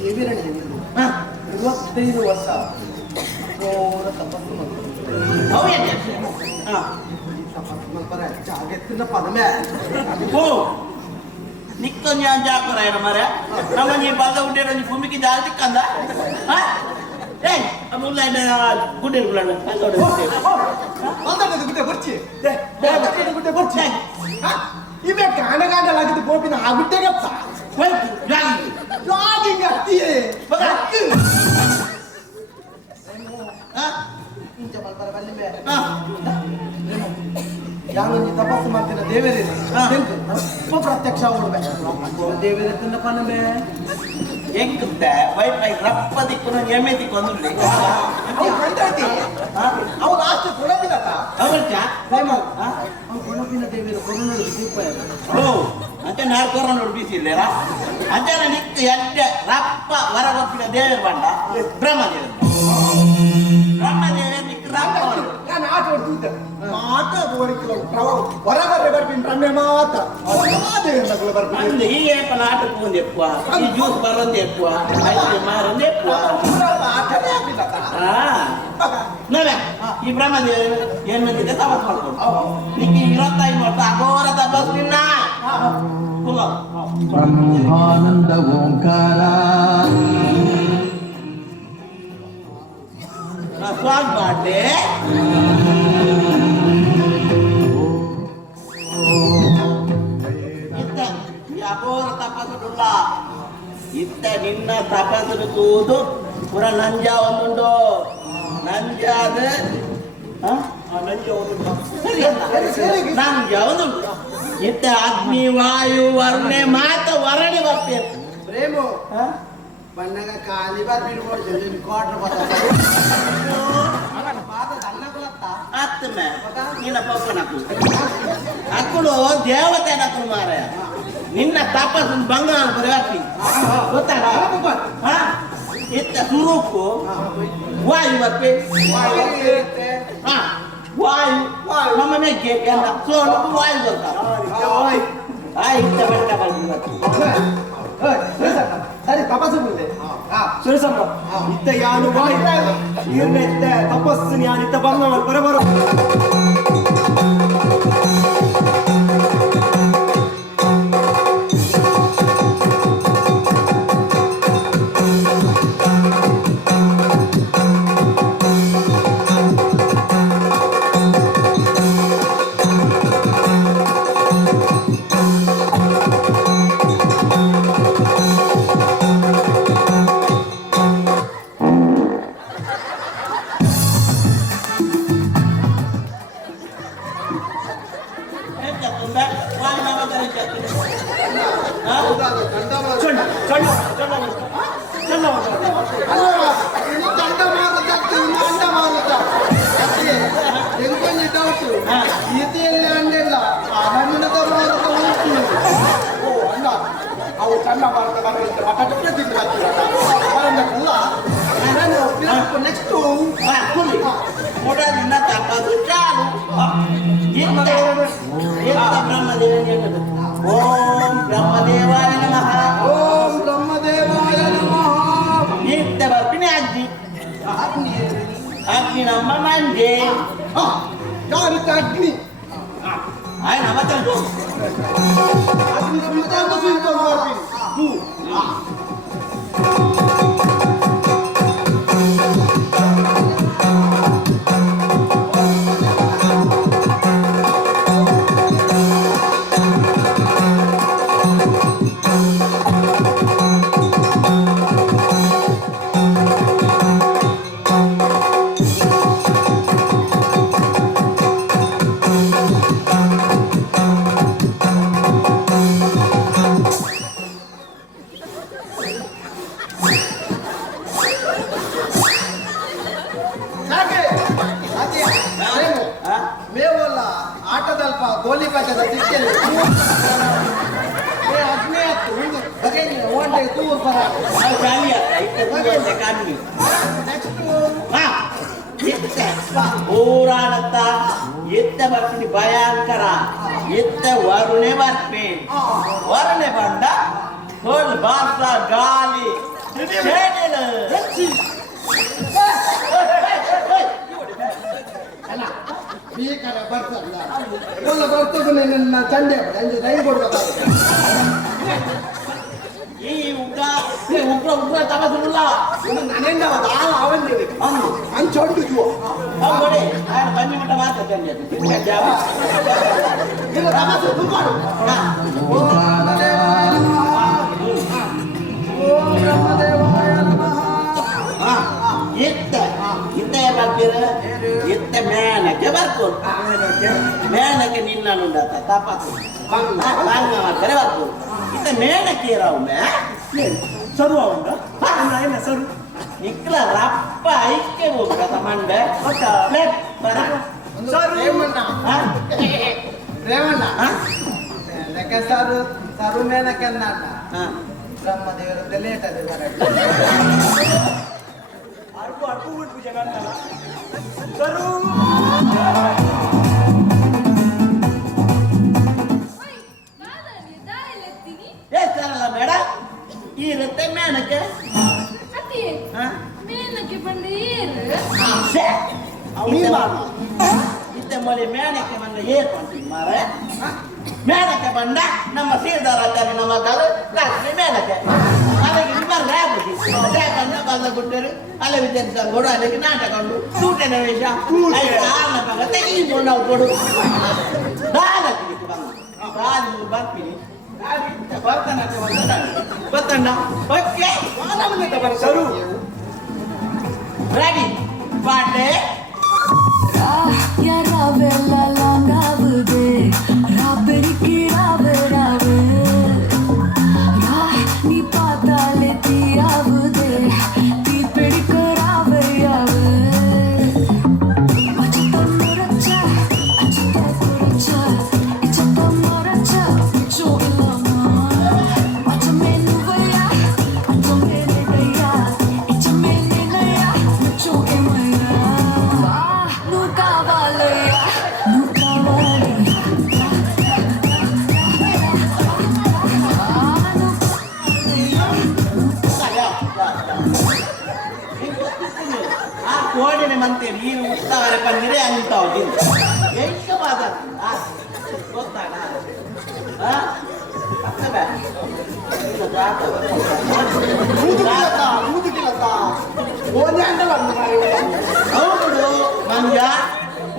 ದೇವಿರಣಿ 25 ವರ್ಷ ಘೋರ ತಪಸ್ಸು ಮಾಡ್ತಾರೆ. ಹೌದು ಹಾ ತಪಸ್ಸು ಮಾಡ್ತಾರೆ ಜಾಗೆತ್ತಿನ ಪದಮೆ ಓ ನಿಕ್ಕೊಂದು ഞാൻ ജാക്കറായ മര നമ്മൾ ഈ ബാധ ഉണ്ടേരോ നീ ഭൂമിക്ക് ജാതിക്കണ്ട ആ ഏയ് അമുള്ളാന്റെ ഗുഡേറുള്ളാണ് അതോടെ ಮಾತಾಡೋದು ಗುಡ್ಡೆ ಬರ್ಚಿ ಗುಡ್ಡೆ ಬರ್ಚಿ ಇವೆ ಕಾಂಡ ಕಾಂಡಲಾಗಿದ್ದು ಗೋಪಿನ ಆ ಗುಡ್ಡೆಗೆ ಜಾಗಿಂಗ್ ಆಗ್ತೀಯೇ ಇಂಚ ಮಲ್ಪರ ಬಲ್ಲಿಮೆ ಯಾನೊಂದು ತಪಸ್ಸು ಮಾಡ್ತಿನ ದೇವರೇ ಪ್ರತ್ಯಕ್ಷ ಓಡ್ಬೇಕು ದೇವರೇ ತಿನ್ನ ಪನಮೆ ಎಂಕುತ್ತ ವೈಫೈ ರಪ್ಪದಿಕ್ಕುನ ಎಮ್ಮೆದಿಕ್ಕೊಂದು ಅವು ಲಾಸ್ಟ್ ಕೊಡಬಿಲ್ಲತ್ತ ಅವರ್ಚ ಅವು ಕೊಡಬಿನ ದೇವರ ಕೊರೋನಾ ದೀಪ ಓ ಅಂತ ನಾಲ್ಕು ಕೊರೋನಾ ಬಿಸಿಲ್ಲೇರ ಅದರ ನಿಕ್ಕ ಎಡ್ಡೆ ರಪ್ಪ ಹೊರಗೊಪ್ಪಿನ ದೇವರು ಬಂಡ ಬ್ರಹ್ಮದೇವ ನಿಕ್ಕ ರಪ್ಪ ನಾನು ಆಟ ಹೊಡ್ತಿದ್ದೆ ಆಟ ಹೊರಗಡೆ ಬರ್ತೀನಿ ರಮ್ಯ ಮಾತ್ರ ಬರ್ತೀನಿ ಅಂದು ಈ ಏಪನ ಆಟಕ್ಕೆ ಒಂದು ಎಪ್ಪುವ ಈ ಜ್ಯೂಸ್ ಬರೋದು ಎಪ್ಪುವ ಐಸ್ ಮಾರೊಂದು ಎಪ್ಪುವ ಆಟನೇ ಆಗ್ಲಿಲ್ಲತ್ತ ನೋಡ ಈ ಬ್ರಹ್ಮದೇವ ಏನ್ ಬಂದಿದೆ ತಪಸ್ ಮಾಡ್ಕೊಂಡು ನಿಕ್ಕೆ 25 ವರ್ಷ ಅಘೋರ ತಪಸ್ ನಿನ್ನ ಬ್ರಹ್ಮಾನಂದ ಓಂಕಾರ ಸ್ವಾಗ್ ಮಾಡ್ದೆ ಇತ್ತ ಈ ಅಘೋರ ತಪಸ್ಸುಲ್ಲ ಇತ್ತ ನಿನ್ನ ತಪಸ್ಸು ತೂದು ಪುರ ನಂಜ ಒಂದುಂಡು ನಂಜಾದ ನಂಜ ಒಂದುಂಡು ಇತ್ತ ಅಗ್ನಿ ವಾಯು ವರ್ಣೆ ಮಾತ ವರ್ಣೆ ಬರ್ಬೇಕು ಪ್ರೇಮು ಬಣ್ಣಗ ಖಾಲಿ ಬಾರ್ ಬಿಡ್ಬೋದು ಕ್ವಾರ್ಟರ್ ಆತ್ಮ ನಿನ್ನ ಪಪ್ಪನ ಅಕ್ಕಳು ದೇವತೆ ನಕ್ಕಳು ಮಾರಾಯ ನಿನ್ನ ತಪಸ್ಸು ಬಂಗಾಳ ಬರವಾಗ್ತಿ ಗೊತ್ತಾಗ ಇತ್ತ ಸುರೂಪು ವಾಯು ಬರ್ಪೆ ವಾಯು ನಮ್ಮ ಮೆಗ್ಗೆ ಎಲ್ಲ ಸೋನು ವಾಯು ಬರ್ತಾವ ಇತ್ತ ಬೆಟ್ಟ ಸರಿ ತಪಸ್ಸು ಮುಂದೆ ಸುರಸಮ್ಮ ಇತ್ತ ಯಾನು ಬಾಯಿ ಈರ್ನ ಇತ್ತ ತಪಸ್ಸು ಯಾನ್ ಇತ್ತ ಬಂಗ ಬರಬರು ಈತಿಯಲ್ಲಿ ಅಂಡಿಲ್ಲ ಆನಂದದ ಮಾರುತ ಉಂಟು ಓ ಅಣ್ಣ ಅವು ಸಣ್ಣ ಭಾರತ ನೆಕ್ಸ್ಟ್ ನಿನ್ನ ತಪಸ್ಸು ಚಾಲು ಬ್ರಹ್ಮದೇವ ಓಂ ಬ್ರಹ್ಮದೇವಾಯ ನಮಃ ಓಂ ಬ್ರಹ್ಮದೇವಾಯ ನಮಃ ನಿತ್ಯ ಬರ್ತೀನಿ ಅಜ್ಜಿ ಅಗ್ನಿ ನಮ್ಮ ಮಂಜೆ ಯಾರಿತ ಅಗ್ನಿ ಆಯ್ ನಮ್ಮ ತಂದು ಅಗ್ನಿ ಸಂಬಂಧ ಸ್ವೀಕರಿಸಿ ಬರ್ತೀನಿ ಮೇವಲ್ಲ ಆಟದಲ್ಪ ಗೋಲಿ ಕಟ್ಟದ ದಿಕ್ಕಲ್ಲಿ ಅಗ್ನಿ ಹತ್ತು ಒಂದು ಬಗೆಗಿನ ಓಂಡೆ ತೂರ್ ಬರ ಕಮ್ಮಿ ನೆಕ್ಸ್ಟ್ ಊರಾಡತ್ತ ಎತ್ತ ಬರ್ತೀನಿ ಭಯಂಕರ ಎತ್ತ ವರುಣೆ ಬರ್ಪೆ ವರುಣೆ ಬಂಡ ಹೊಲ್ ಬಾಸ ಗಾಲಿ ಅಲ್ಲ ಭೀಕರ ಬರ್ತಲ್ಲ ಎಲ್ಲ ಬರ್ತದೆ ನನ್ನ ಚಂಡೆ ಅಂಜೆ ರೈ ಕೊಡ್ಬೇಕಾಗುತ್ತೆ ಈ ಉಗ್ರ ಉಗ್ರ ತಗದಿಲ್ಲ ನಾನೇಂದ ಅವನ್ನೇ ಅಂಚೊಂಡು ನೋಡಿ ಬನ್ನಿ ಮಟ್ಟ ಮಾತಾಡ್ತೇನೆ ಇಲ್ಲ ತಮಸು ತುಂಬಿಡು ಓಂ ಬ್ರಹ್ಮದೇವಾಯ ನಮಃ ಇತ್ತ ಬರ್ತೀರ ಇತ್ತ ಮೇನಕ್ಕೆ ಬರ್ಬೋದು ಮೇನಕ್ಕೆ ನಿನ್ನುಂಡತ ತಪಾಸು ಮಾಡ್ತಾರೆ ಬರ್ಬೋದು ಇತ್ತ ಮೇನಕ್ಕೆ ಇರವೇ ಸರ್ವ ಉಂಟಾ ಇಲ್ಲ ಸರು ನಿಕ್ಲ ರಪ್ಪ ಐಕ್ಯ ಹೋಗ್ತದ ಮಂಡೆ ಬರ ರೇವಣ್ಣ ರೇವಣ್ಣ ಲೆಕ್ಕ ಸರು ಮೇನಕ್ಕೆ ಅನ್ನ ಬ್ರಹ್ಮದೇವರದ್ದು ಲೇಟ್ ಅದು ಅಡ್ಕು ಬಿಟ್ಟು ಜಗನ್ನ ಸರು ಎಷ್ಟಲ್ಲ ಬೇಡ ಇರುತ್ತೆ ಮೇನಕ್ಕೆ ಅತಿ ಮೇನಕ್ಕೆ ಬಂದ ಏರು ಇತ್ತ ಮೊಲೆ ಮೇನಕ್ಕೆ ಬಂದ ಏರ್ ಮಾಡ್ತೀವಿ ಮಾರ ಮೇನಕ್ಕೆ ಬಂದ ನಮ್ಮ ಸೀರ್ದಾರ ನಮ್ಮ ಕಾಲ ರಾತ್ರಿ ಮೇನಕ್ಕೆ ಅದಕ್ಕೆ ನಿಮ್ಮ ರ್ಯಾಪ್ ಬಂದ ಕೊಟ್ಟರು ಅಲ್ಲ ವಿದ್ಯಾರ್ಥಿಗಳು ಅದಕ್ಕೆ ನಾಟಕೊಂಡು ಸೂಟನ ವೇಷ ತೆಗೆದು ನಾವು ಕೊಡು ಬರ್ತೀನಿ ಗೊತ್ತಣ್ಣ ಓಕೆ ಸರು ರೆಡಿ ಪಾಟೆ யாராவெல்ல லாங்காவுது ராபெரிக்கு ராவு ராவு ரா நீ பார்த்தாலே தீயாவுது தீ பிடிக்க ராவு யாவு அச்சத்தம் முறைச்சா அச்சத்தம் குறைச்சா இச்சத்தம் முறைச்சா மிச்சம் இல்லாமா அச்சமே நுவையா அச்சமே நெடையா இச்சமே நினையா மிச்சம் ஏமையா నువ్వు కావాలయ్యా నువ్వు కావాలి ಆ ಕೋಡಿನ ಮಂತೆ ನೀನು ಉತ್ಸಾಹರೆ ಬಂದಿರೆ ಅಂತ ಹೋಗಿಲ್ಲ ಎಷ್ಟು ಮಾತಾಡ್ತೀನಿ ಗೊತ್ತಾಗ ಹೌದು ಮಂಜ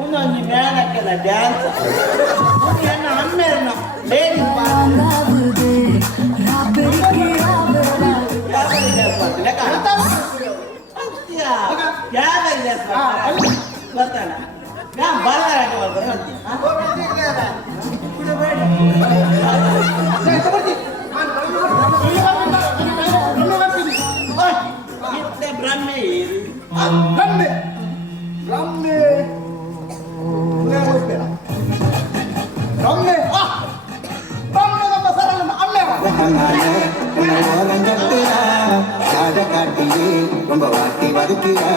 ಇನ್ನೊಂದು ಮೇಳಕ್ಕೆಲ್ಲ ಡ್ಯಾನ್ಸ್ ಹೆಣ್ಣ ಅಮ್ಮೇರನ್ನ ಲೇಡಿ ಲಾಂಗಾವುದೆ ರಾಬೆರಿಕೆ ರಾವೆ ಬರ್ತಾನ ಬರಲಾಟ ಇತ್ತೆ ಬ್ರಹ್ಮೆ ಬ್ರಹ್ಮೆ ಬ್ರಹ್ಮೆ ಬ್ರಹ್ಮೆ ಬ್ರಹ್ಮೆ ನಮ್ಮ ಸರಳ ಅಮ್ಮೆ காட்டியே ரொம்ப வாட்டி வதக்கிறா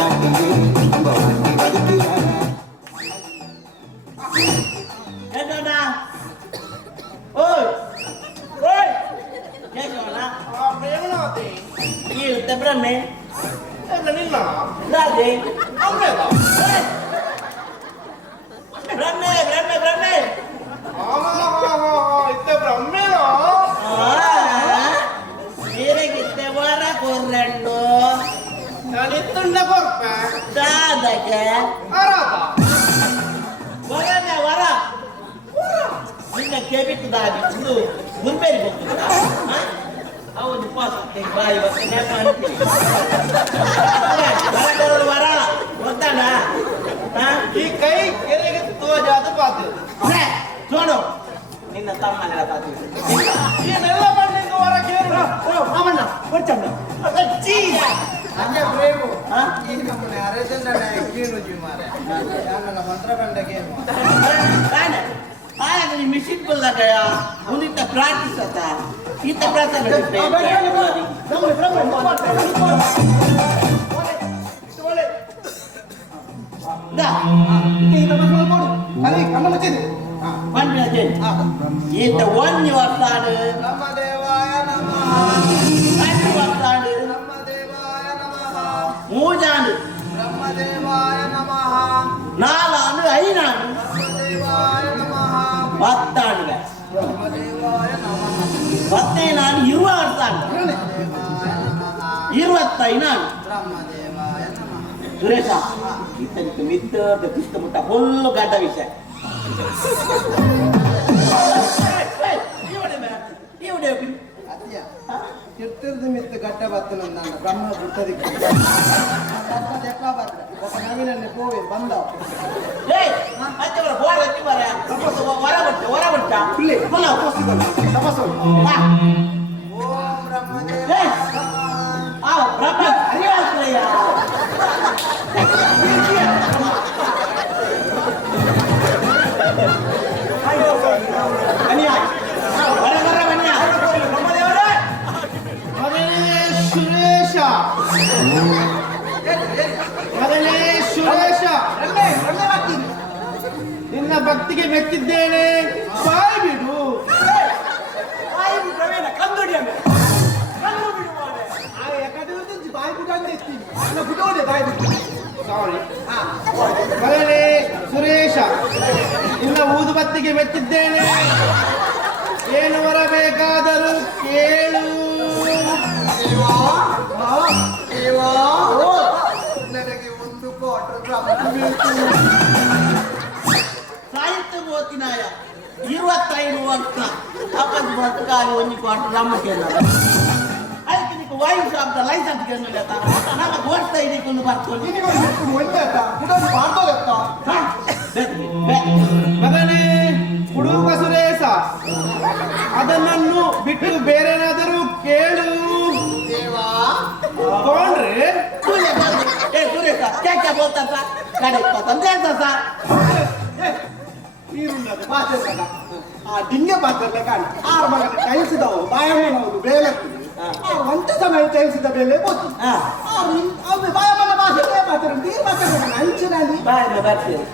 காட்டியே ரொம்ப வாட்டி வதக்கிறா ಓಯ್ ಓಯ್ ಇರುತ್ತೆ ಬ್ರಹ್ಮೆ ರಾಜೆ ಬ್ರಹ್ಮೆ ಬ್ರಹ್ಮೆ ಬ್ರಹ್ಮೆ ನೀರಿಗಿತ್ತೆ ವರ ಕೊರ್ರೆಂಡು ದಾದಕ್ಕೆ ವರನೇ ವರ ನಿನ್ನ ಕೆಬಿಟ್ಟದಾಗಿ ಇದು ಗುಂಬೇರಿ ಹೋಗ್ತದ ಅವನು ಉಪವಾಸ ಬಾಯಿ ಬರ್ತದೆ ನೆಪ ಅಂತೀನಿ ವರ ಗೊತ್ತಾನ ಈ ಕೈ ಕೆರೆಗೆ ತೋಜಾದ ಪಾತ್ರ ನೋಡು ನಿನ್ನ ತಮ್ಮನೆಲ್ಲ ಪಾತ್ರ ಏನೆಲ್ಲ ಮಾಡ್ಲಿಕ್ಕೆ ಹೊರ ಕೇಳು ಅವಣ್ಣ ಕೊಚ್ಚಣ್ಣ ಹಂಗೆ ಪ್ರೇಮು ಈ ನಮ್ಮನೆ ಅರೆಸಂಡ ಕೀನುಜಿ ಮಾರೆ ನನ್ನ ಮಂತ್ರ ಕಂಡ ಗೇಮು ಆಯ್ತು ಮಿಷಿನ್ ಕೊಲ್ಲಕಯ ಒಂದಿತ್ತ ಪ್ರಾಕ್ಟೀಸ್ ಆತ ಇತ್ತ ಪ್ರಾಕ್ಟೀಸ್ ಅಲ್ಲಿ ಕಣ್ಣು ಮುಚ್ಚಿದೆ ಬಂದ್ರೆ ಈತ ಒಂದು ವರ್ಷಾಡು ನಮ್ಮ ದೇವಾಯ ನಮಃ 2 ವರ್ಷಾಡು ನಮ್ಮ ದೇವಾಯ ನಮಃ 3 ಆಂಡು ನಮ್ಮ ದೇವಾಯ ನಮಃ 4 ಆಂಡು 5 ಆಂಡು ನಮ್ಮ ದೇವಾಯ ನಮಃ 10 ಆಂಡು ನಮ್ಮ ದೇವಾಯ ನಮಃ 15 ಆಂಡು 20 ವರ್ಷ ಆಂಡು 25 ಆಂಡು ನಮ್ಮ ದೇವಾಯ ನಮಃ ಸುರೇಶ ಇತನಿಗೆ ಮಿತ್ತದ ಕಿತ್ತಮುಟ್ಟ ಫುಲ್ಲು ಗಡ್ಡ ವಿಷಯ ಅತ್ಯ ಕಿರ್ತಿರ್ದು ಮಿತ್ತು ಗಡ್ಡ ಬತ್ತನ ನನ್ನ ಬ್ರಹ್ಮ ಗುರ್ತದಿಕ್ಕೆ ಎಕ್ಕ ಬರ್ರೆ ಒಬ್ಬ ನವೀನನ್ನೇ ಪೋವೆ ಬಂದವ ಓಂ ಬ್ರಹ್ಮದೇವ ಸುರೇಶ ಮಗನೇ ಸುರೇಶ ನಿನ್ನ ಭಕ್ತಿಗೆ ಮೆಚ್ಚಿದ್ದೇನೆ ಬಾಯಿ ಬಿಡು ಮಗನೇ ಸುರೇಶ ನಿನ್ನ ಊದುಬತ್ತಿಗೆ ಮೆಚ್ಚಿದ್ದೇನೆ ಏನು ಬರಬೇಕಾದರೂ ಕೇಳು ನನಗೆ 1 ಕೋಟಿ ಬ್ರಹ್ಮ ಸಾಹಿತ್ಯ ಬೋತಿನಾಯ 25 ವರ್ಷ ಅಪ್ಪನ ಬದುಕಾಗಿ 1 ಕೋಟಿ ರಮ್ಮಕ್ಕೆ ಅದಕ್ಕೆ ನೀನು ವಾಯು ಶಾಪ್ದ ಲೈಸೆನ್ಸ್ ಕೇಳಿಲ್ಲ ನಮ್ಮ ಗೋಡ್ತಾ ಇದಕ್ಕೊಂದು ಬರ್ಕೊಂಡು ಮಗನೇ ಹುಡುಗ ಸುರೇಶ ಅದನ್ನು ಬಿಟ್ಟು ಬೇರೆನಾದರೂ ಕೇಳು ತಗೊಂಡ್ರೆ ಸುರೇಶ ಕ್ಯಾ ಬೋಲ್ತಾರ ಕಡೆ ತಂದೆ ಅಂತ ನೀರುಳ್ಳದು ಪಾತ್ರೆ ಆ ಡಿಂಗೆ ಪಾತ್ರೆ ಕಾಣಿ 6 ಮಗನ ಕೈಸಿದವು ಬಾಯಮ್ಮನವರು ಬೇಲೆ ಒಂದೇ ಸಮಯ ಕೈಸಿದ ಬೇಲೆ ಗೊತ್ತು ಬಾಯಮ್ಮನ ಭಾಷೆ ಪಾತ್ರೆ ನೀರು ಮಾತಾಡ ಹಂಚಿನಲ್ಲಿ ಬಾಯ್ ಬರ್ತೀವಿ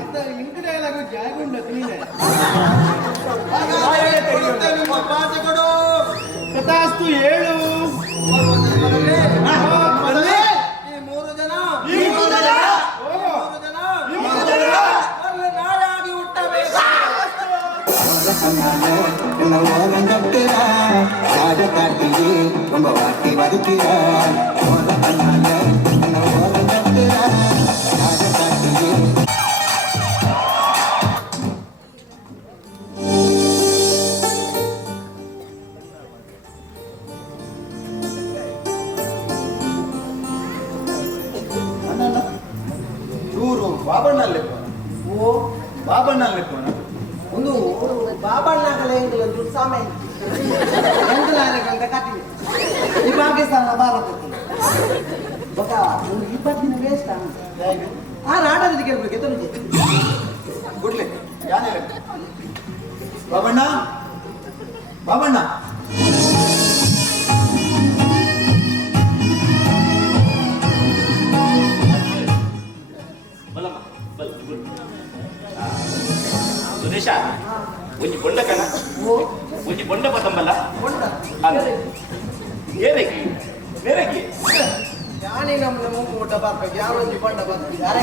ಅಂತ ಇಂಗ್ಲೆಂಡ್ ಜಾಗುಂಡ ನೀನೆ ಪಾಠ ಕೊಡು ಕಥಾಸ್ತು ಹೇಳು ಈ 3 ಜನ ನಾಳಾಗಿ ಹುಟ್ಟಬೇಕು ராஜகாட்டியே ரொம்ப வாட்டி வதக்கிறார் ராஜகாட்டியே ಇವರು ಬಾಬಣ್ಣಲ್ಲಿ ಓ ಬಾಬಣ್ಣಲ್ಲಿ ಒಂದು ಬಾಬಣ್ಣಗಳೇ ಒಂದು ಸಮಯ ಎಂದಲಾನೆಗಳಿಂದ ಕಟ್ಟಿವೆ ಈ ಪಾಕಿಸ್ತಾನ ಭಾರತಕ್ಕೆ ಬೊಕ್ಕ ಒಂದು 20 ದಿನ ವೇಸ್ಟ್ ಆಗುತ್ತೆ ಆ ರಾಡದಲ್ಲಿ ಕೇಳಬೇಕು ಎತ್ತನಿಗೆ ಗುಡ್ಲೆ ಯಾನೇ ಬಾಬಣ್ಣ ಬಾಬಣ್ಣ ಸುರೇಶ ಒಂಜಿ ಬೊಂಡ ಕಣ ಒಂಜಿ ಬೊಂಡ ಪತಂಬಲ್ಲ ಏರಗಿ ಬೇರೆಗಿ ಯಾನೇ ನಮ್ಮ ಮುಂದೆ ಊಟ ಬರ್ಬೇಕು ಯಾರೊಂದು ಬಂಡ ಬರ್ತೀವಿ ಯಾರೇ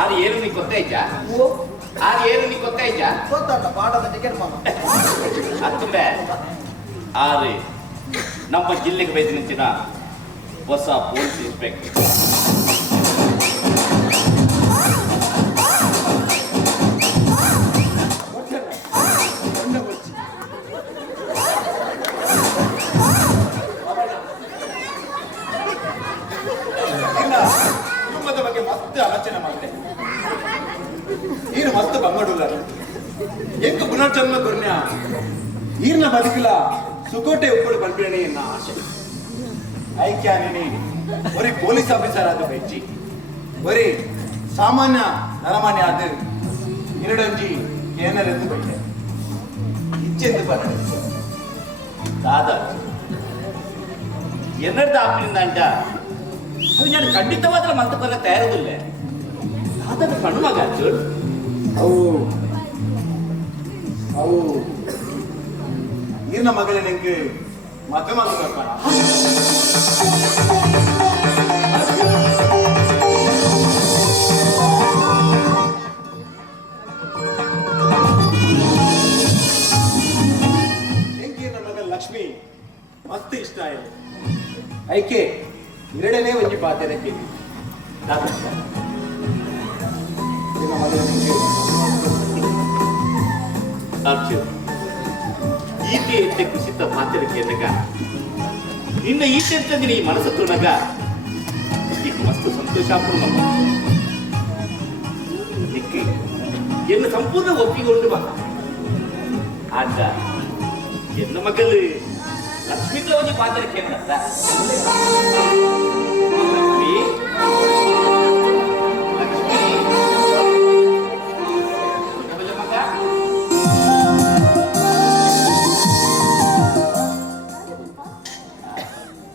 ಆರು ಏರು ನೀ ಗೊತ್ತಾಯ್ತಾ ಆರು ಏರು ನೀ ಗೊತ್ತಾಯ್ತಾ ಗೊತ್ತಾಟ ಪಾಠದ ಟಿಕೆಟ್ ಮಾಮ ಅತ್ತುಂಬೆ ಆರು ನಮ್ಮ ಜಿಲ್ಲೆಗೆ ಬೈದ ನಿಂಚಿನ ಹೊಸ ಪೊಲೀಸ್ ಇನ್ಸ್ಪೆಕ್ಟರ್ ಕುಟುಂಬದ ಬಗ್ಗೆ ಮಸ್ತ್ ಆಲೋಚನೆ ಮಾಡಿದೆ ನೀನು ಮಸ್ತ್ ಬಂಗಡುಲ್ಲ ಎಂಕ ಪುನರ್ಜನ್ಮ ಕೊರ್ನ್ಯ ಈರ್ನ ಬದುಕಲ ಸುಕೋಟೆ ಉಪ್ಪಳು ಬಂದ್ಬಿಡಣಿ ಎನ್ನ ಆಶೆ ಐಕ್ಯಾನಿ ಒರಿ ಪೊಲೀಸ್ ಆಫೀಸರ್ ಆದ ಬೆಚ್ಚಿ ಒರಿ ಸಾಮಾನ್ಯ ನರಮಾನ್ಯ ಆದ 2 ಏನರೆಂದು ಬೈತೆ ಇಜ್ಜ ചെന്ന് പറഞ്ഞു കാതാ എന്നടുത്ത് ആപ്പിലിಂದ ಅಂಟ ಅದು ನಾನು ಖಂಡಿತವಾದ ಮತ್ತೆ ಬರಲ್ಲ ತಯಾರಿಲ್ಲ ಕಾದಾಗ ಕಣ್ಣು ಮಗ ಅರ್ಜುನ್ ಅವು ಅವು ಈರ್ನ ಮಗಳೇ ನಂಗೆ ಮದುವೆ ಮಾಡ್ಬೇಕಪ್ಪ ಲಕ್ಷ್ಮಿ ಮಸ್ತ್ ಇಷ್ಟ ಆಯ್ತು ಐಕೆ ಎರಡನೇ ಒಂಜಿ ಪಾತ್ರೆ ಅರ್ಜುನ್ ಈಕೆ ಎತ್ತೆ ಕುಸಿತ ಪಾತ್ರೆ ಕೇಳಿದಾಗ ನಿನ್ನ ಈಚೆ ಅಂತ ಈ ಮನಸ್ಸು ತೊಡಗ ಈಗ ಮಸ್ತ್ ಸಂತೋಷ ಆಗ್ಬೋದು ಮಗ ನಿಕ್ಕೆ ಎನ್ನ ಸಂಪೂರ್ಣ ಒಪ್ಪಿಕೊಂಡು ಬಾ ಆಗ ಎನ್ನ ಮಗಳು ಲಕ್ಷ್ಮೀ ಒಂದು ಪಾತ್ರೆ ಕೇಳ್ತ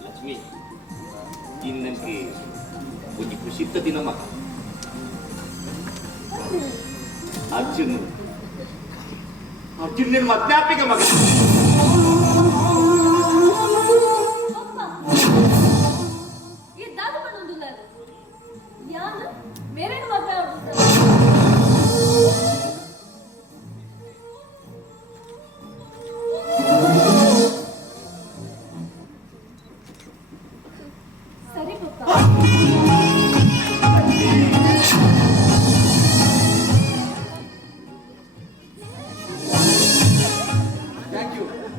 ಲಕ್ಷ್ಮಿ ಇನ್ನಕ್ಕೆ ಒಂದು ಖುಷಿತ್ತ ದಿನ ಮಗ ಅರ್ಜುನ್ ನೀನು ಮಧ್ಯಾಪಿಕ ಮಗ ಸರಿ ಪಪ್ಪ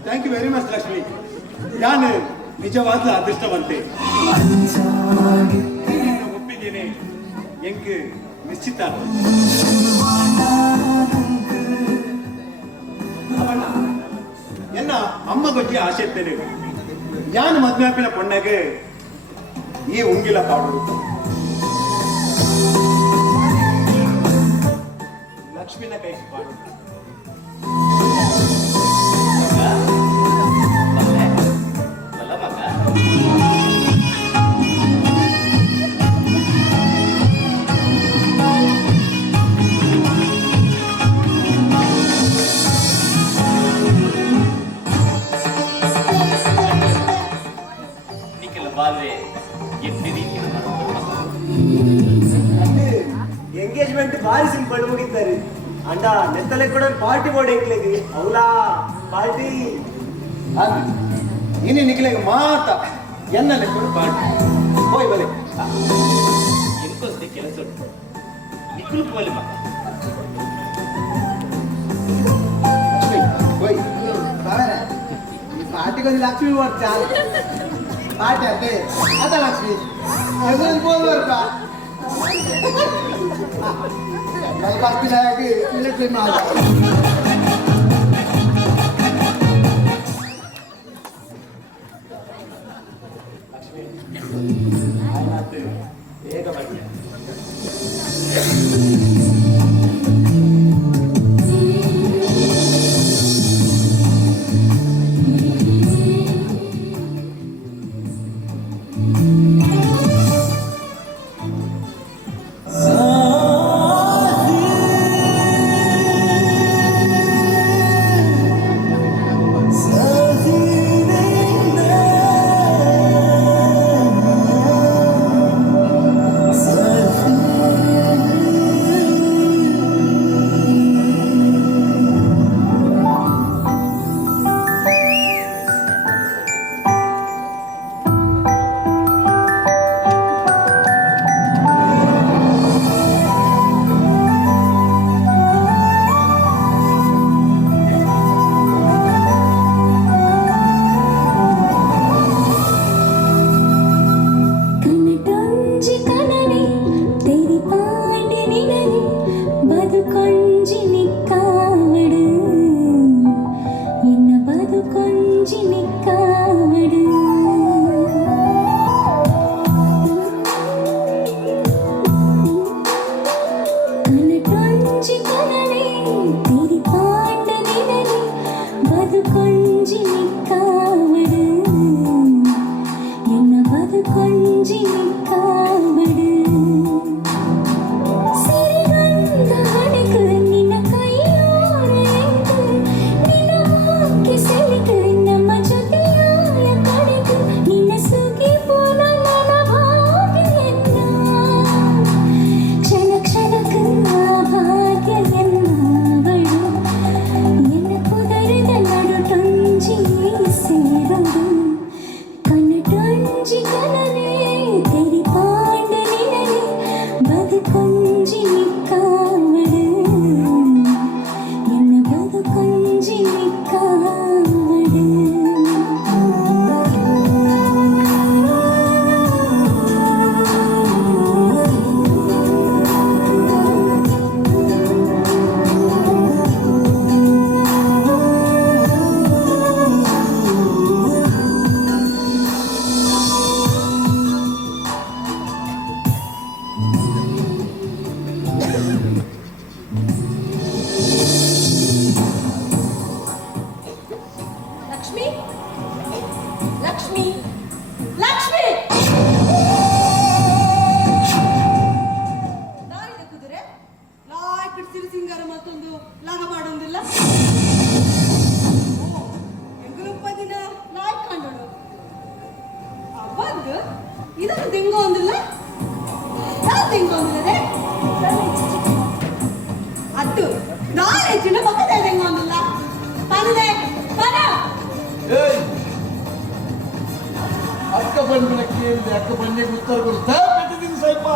thank you very much Lakshmi ನಾನು ನಿಜವಾದ ಅದೃಷ್ಟವಂತೆ ಒಪ್ಪಿದ್ದೇನೆ ಎಂಕ್ ನಿಶ್ಚಿತ ಎನ್ನ ಅಮ್ಮ ಬಗ್ಗೆ ಆಸೆ ಇರ್ತೇನೆ ಯಾನ್ ಮದ್ವೆಪಿನ ಪೊಣ್ಣಗೆ ಈ ಉಂಗಿಲ ಪಾಡು ಲಕ್ಷ್ಮಿನ ಕೈ ಪಾಡು ಎಂಗೇಜ್ಮೆಂಟ್ ಭಾರಿ ಸಿಂಪಲ್ ಮುಗಿತಾರೆ ಅಂಡ ನೆತ್ತಲೆ ಕೂಡ ಪಾರ್ಟಿ ಬೋರ್ಡ್ ಎಂಕ್ಲೆಗೆ ಅವಲಾ ಪಾರ್ಟಿ ಅದು ಇನಿ ನಿಕ್ಲೆಗೆ ಮಾತ ಎನ್ನಲೆ ಕೂಡ ಪಾರ್ಟಿ ಹೋಯ್ ಬಲೆ ಎಂಕೊಸ್ತೆ ಕೆಲಸ ಉಂಟು ನಿಕ್ಕಲು പോലെ ಮಗ ಹೋಯ್ ಬಾವರೆ ಈ ಪಾರ್ಟಿಗೊಂದು ಲಕ್ಷ್ಮಿ ಬರ್ತಾ ಪಾರ್ಟಿ ಅದೇ ಅದ ಲಕ್ಷ್ಮಿ ಎದುರು ಬೋಲ್ವರ್ಕ ಫಸ್ಟ್ ಆಗಿ ಮಿಲಿಟರಿ ಮಾಡ ಬೇಗ ಬನ್ನಿ ಚಿಕನನೆ ತಿರಿ ಪಾಂಡ ನಿನನೆ ಬದು நிற்காவடு என்னவது கொஞ்சி நிற்காவடு சிறிகந்த அணைக்கு நின்ன கையோரைக்கு நின்ன ಹಾಕಿ ಸೆಲಿಗೆ ನಮ್ಮ ಜೊತೆಯಾಯ ಕಡೆಗೆ ನಿನ್ನ ಸುಗಿ ಪೋಲ ನನ್ನ ಭಾಗ್ಯನ್ನ ಕ್ಷಣ ಕ್ಷಣಕ್ಕೆ ಭಾಗ್ಯ ಎನ್ನವಳು ಎನ್ನ ಕುದರದ ನಡುಟೊಂಜಿ ಸೇರದು ಕನ್ನಟೊಂಜಿ ಕನನೆ ತೆರಿ ಪಾಂಡ ನಿನನೆ ಬದುಕೊಂಜಿ ನಿಕ್ಕಾವಡು ಎನ್ನ ಬದುಕೊಂಜಿ ನಿಕ್ಕಾವಡು ಲಕ್ಷ್ಮಿ ಲಕ್ಷ್ಮಿ ಲಕ್ಷ್ಮಿ ದಾರಿದ ಕುದುರೆ ಲಾಯ್ಕ್ ಸಿರಿ ಸಿಂಗಾರ ಮತ್ತೊಂದು ಲಾಗ ಮಾಡೋದಿಲ್ಲ ಎಂಗುಲುಪ್ಪ ದಿನ ಲಾಯ್ಕ್ ಕಂಡೋಡು ಅವಾಗ ಇದನ್ನು ತೆಂಗೋ ಒಂದಿಲ್ಲ ನಾನು ತೆಂಗೋ ಒಂದಿಲ್ಲದೆ ಅಟ್ಟು ನಾನು ಹೆಚ್ಚಿನ ಪಕ್ಕದ ತೆಂಗೋ ಒಂದಿಲ್ಲ ಪನದೆ ಪನ ಏಯ್ ಅಕ್ಕ ಬಂದಿನ ಕೇಳಿದೆ ಅಕ್ಕ ಬಂದೆ ಉತ್ತರ ಕೊಡ್ತಾ ಬಿಟ್ಟಿದ್ದೀನಿ ಸ್ವಲ್ಪ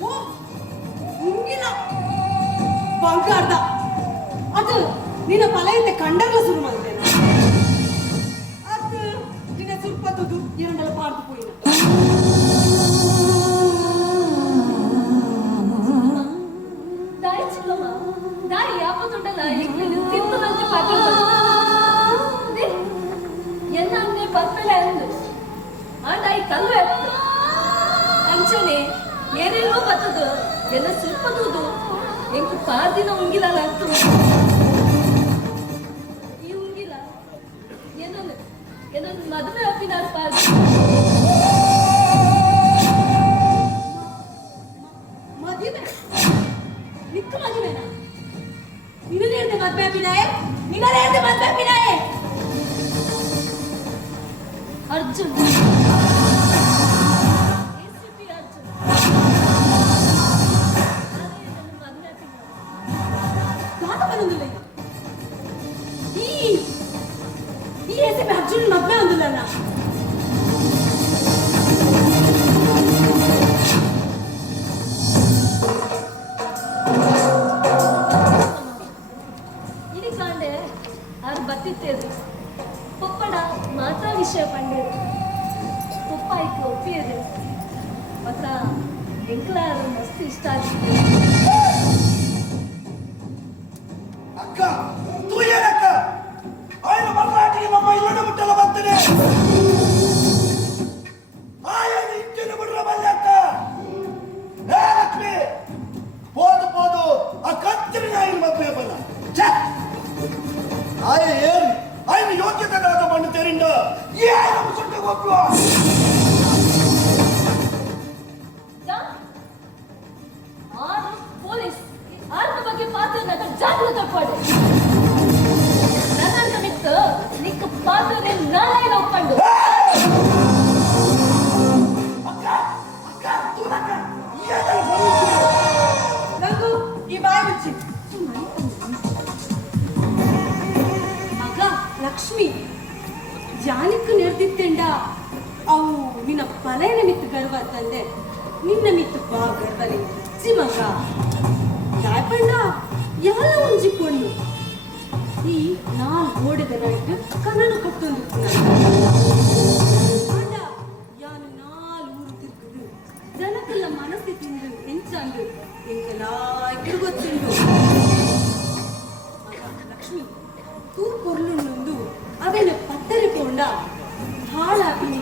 ಓ ಹಿಂಗಿನ ಬಂಗಾರ್ದ ಅದು ನಿನ್ನ ಪಲೆಯಂತೆ ಕಂಡರ್ಲ ಶುರು ಮಾಡಿದ್ದೇನೆ ಅದು ನಿನ್ನ ಸುರ್ಪತ್ತದು ಎರಡಲ್ಲ ಪಾರ್ದು ಪೋಯಿನ ದಾಯಿ ಚಿಕ್ಕಮ್ಮ ದಾಯಿ ಯಾಪತ್ತುಂಟಲ್ಲ ತಿಂತದಂತೆ ಪಾತ್ರ ಎನ್ನೇ ಪತ್ತಲೆ ಅಂದು ಆ ದಾಯಿ ಕಲ್ವೆ ಅಂಚನೆ ಏನೇನೋ ಬತ್ತದು ಎಲ್ಲ ಸುರ್ಪದುದು ಎಂಕು ಪಾರ್ದಿನ ಉಂಗಿಲಲ್ಲ ಅಂತ ಈ ಉಂಗಿಲ ಏನೊಂದು ಮದುವೆ ಒಪ್ಪಿನಾರ ಪಾರ್ದು ಮದುವೆ ನಿಕ್ಕ ಮದುವೆನಾ ನಿನ್ನ ಹೇಳ್ದೆ ಮದುವೆ ಅಭಿನಯ ನಿನ್ನ ಹೇಳ್ದೆ ಮದುವೆ ಅಭಿನಯ ಅರ್ಜುನ್ ACP ಅರ್ಜುನ್ ಮದುವೆ ಅಭಿನಯ ಬಂದಿಲ್ಲ ಈ ACP ಅರ್ಜುನ್ ಮದುವೆ ಒಂದಿಲ್ಲ ఇది కాండే ఆరు బతిత్తేది పొప్పడ మాతా విషయ పండేది పొప్ప ఇట్లా ఒప్పియేది ಮತ್ತ ಎಂಕ್ಲಾರು ಮಸ್ತ್ ಇಷ್ಟ ಆಗಿತ್ತು ಅಕ್ಕ ತೂಯನಕ್ಕ ಆಯ್ನ ಮರ್ನಾಟಿಗೆ ನಮ್ಮ ಇಲ್ಲಡ ಮುಟ್ಟಲ ಬರ್ತದೆ ಆಯನ ಇಂಟಿನ ಬಿಡ್ರ ಬಲ್ಲಕ್ಕ ಏ ಲಕ್ಷ್ಮಿ ಪೋದು ಆ ಕತ್ತಿನ ಆಯ್ನ ಮದ್ವೆ ಬಲ್ಲ ಛೆ ಆಯ ಏನ್ ಆಯ್ನ ಯೋಗ್ಯತೆಗಳಾದ ಮಣ್ಣು ತೆರಿಂದ ಏನು ಮುಸುಟ್ಟ ಗೊತ್ತು ಆರು ಪೊಲೀಸ್ ಆರ್ನ ಬಗ್ಗೆ ಪಾತ್ರ ಜಾಗೃತ ಪಡೆ ನನ್ನ ಮಿತ್ತು ನಿಕ್ಕ ಪಾತ್ರನೇ ನಾಳೆ ಒಪ್ಪಂಡು ನಂಗು ಈ ಬಾಯಿ ಮುಚ್ಚಿ ಮಗ ಲಕ್ಷ್ಮಿ ಜಾನಿಕ್ ನೆರೆದಿತ್ತೆಂಡ ಅವು ನಿನ್ನ ಪಲೆಯನ ಮಿತ್ತು ಗರ್ವ ತಂದೆ ನಿನ್ನ ಮಿತ್ತು ಬಾ ಗರ್ವಲೆ చి మగ దాయపండ ಎಲ್ಲ ಒಂಜಿ ಪೊಣ್ಣು ಈ ನಾಲ್ ಗೋಡೆದ ನೈಟ್ ಕನನು ಕತ್ತೊಂದು ಆಂಡ ಯಾನು ನಾಲ್ ಊರು ತಿರುಗುದು ಜನಕ್ಕೆಲ್ಲ ಮನಸ್ಸಿ ತಿಂದು ಹೆಂಚಂದು ಎಂಗೆಲ್ಲ ಗೊತ್ತುಂಟು ಲಕ್ಷ್ಮಿ ತೂ ಪೊರ್ಲುಂಡು ಅವೇನು ಪತ್ತರೆ ಪೋಂಡ ಹಾಳಾಪಿ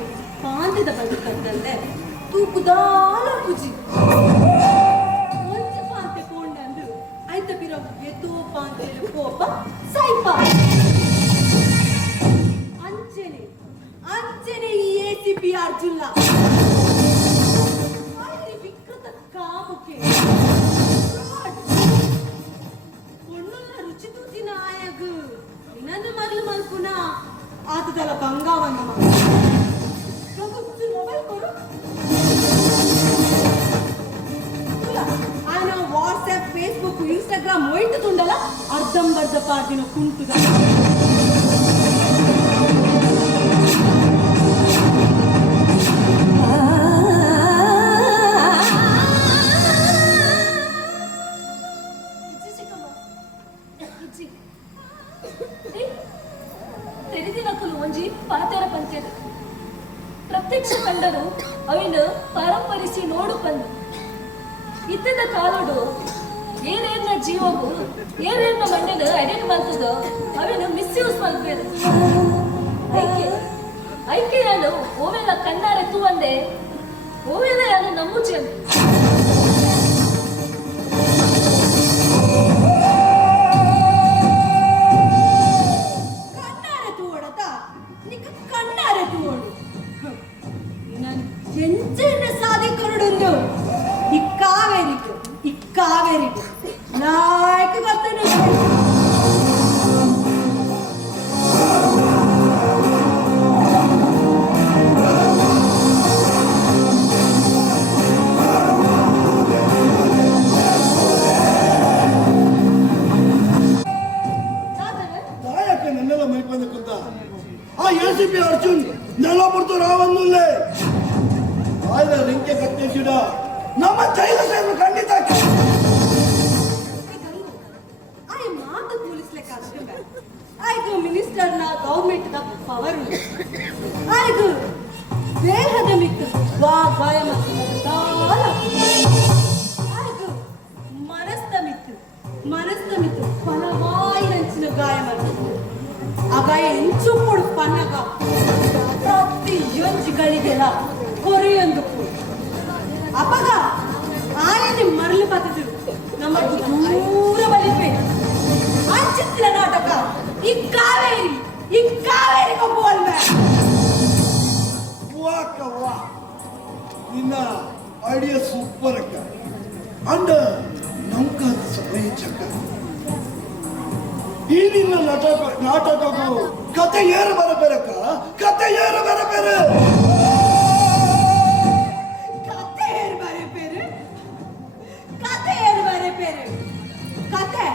ಪಾಂತದ ಬದುಕಂತಂದೆ ತೂಕುದಾಲ ಪುಜಿ ಒಂಜಿ ಪಾಂತೆ ಕೊಂಡಂದು ಐತ ಬಿರ ಎತ್ತೋ ಪಾಂತೆ ಕೋಪ ಸೈಪ ಅಂಚನೆ ಅಂಚನೆ ಈ ACP ಅರ್ಜುನ ವಿಕೃತ ಕಾಮುಕೆ பொண்ணுல ருச்சி தூத்தி நாயகு ಇನ್ನೊಂದು ಮರಳು ಮಲ್ಪುನ ಆತದಲ್ಲ ಬಂಗಾವನ್ನ ಮೊಬೈಲ್ ಕೊಡು ಆಯ್ನ ವಾಟ್ಸ್ಆಪ್ ಫೇಸ್ಬುಕ್ ಇನ್ಸ್ಟಾಗ್ರಾಮ್ ಒಯ್ತು ತುಂಡಲ್ಲ ಅರ್ಧಂಬರ್ಧ ಪಾರ್ದಿನ ಕುಂಟುದ ಒಂಜಿ ಪಾತೆರ ಪಂಚದ ಪ್ರತ್ಯಕ್ಷ ಕಂಡರು ಅವಿನ ಪರಂಪರಿಸಿ ನೋಡು ಬಂದು ಇತ್ತದ ಕಾಲೋಡು ಏನೇನ ಜೀವವು ಏನೇನ ಮಂಡನ ಅಡಿಟ್ ಮಾಡ್ತದೋ ಅವಿನ ಮಿಸ್ಯೂಸ್ ಮಾಡ್ಬೇಕು ಐಕೆ ನಾನು ಓವೆಲ್ಲ ಕಣ್ಣಾರೆ ತೂವಂದೆ ಓವೆಲ್ಲ ನಾನು ನಮ್ಮುಚ್ಚೆ సాధికుడు ఈ కావేరికి నాకు కొత్తనే నెల మైపోయిందా ఆ ACP అర్జున్ నెల పడుతూ రావన్నులే ఆయన రింకే కట్టేసిడ ನಮ್ಮ ಜೈಲು ಸೇರು ಖಂಡಿತ ಆಯ್ ಮಾತ ಪೊಲೀಸ್ ಲೆಕ್ಕ ಅದಕ್ಕೆ ಆಯ್ತು ಮಿನಿಸ್ಟರ್ ನ ಗವರ್ನಮೆಂಟ್ ದ ಪವರ್ ಆಯ್ತು ದೇಹದ ಮಿತ್ತು ಗಾಯ ಮತ್ತು ಆಯ್ತು ಮನಸ್ತ ಮಿತ್ತು ಪನವಾಯಿ ನಂಚಿನ ಗಾಯ ಮತ್ತು ಆ ಗಾಯ ಇಂಚು ಕೊಡು ಪನ್ನಗ ಪ್ರತಿ ಯೋಂಜಿಗಳಿಗೆಲ್ಲ ಕೊರೆಯೊಂದು ಅಪಗ ಆಯನೆ ಮರಳು ಬತ್ತದು ನಮ್ಮ ದೂರ ಬಲಿಪೆ ಅಂಚಿತ್ತಿನ ನಾಟಕ ಈ ಕಾವೇರಿ ಕೊಬ್ಬುವಲ್ವೇ ವಾಕವ್ವ ನಿನ್ನ ಐಡಿಯಾ ಸೂಪರ್ ಅಕ್ಕ ಅಂಡ ನಮ್ಕಾದ ಸಮಯಚಕ ಈ ನಿನ್ನ ನಾಟಕಗಳು ಕತೆ ಏರು ಬರಬೇರಕ್ಕ ಕತೆ ಏರು ಬರಬೇರೆ ಕತೆ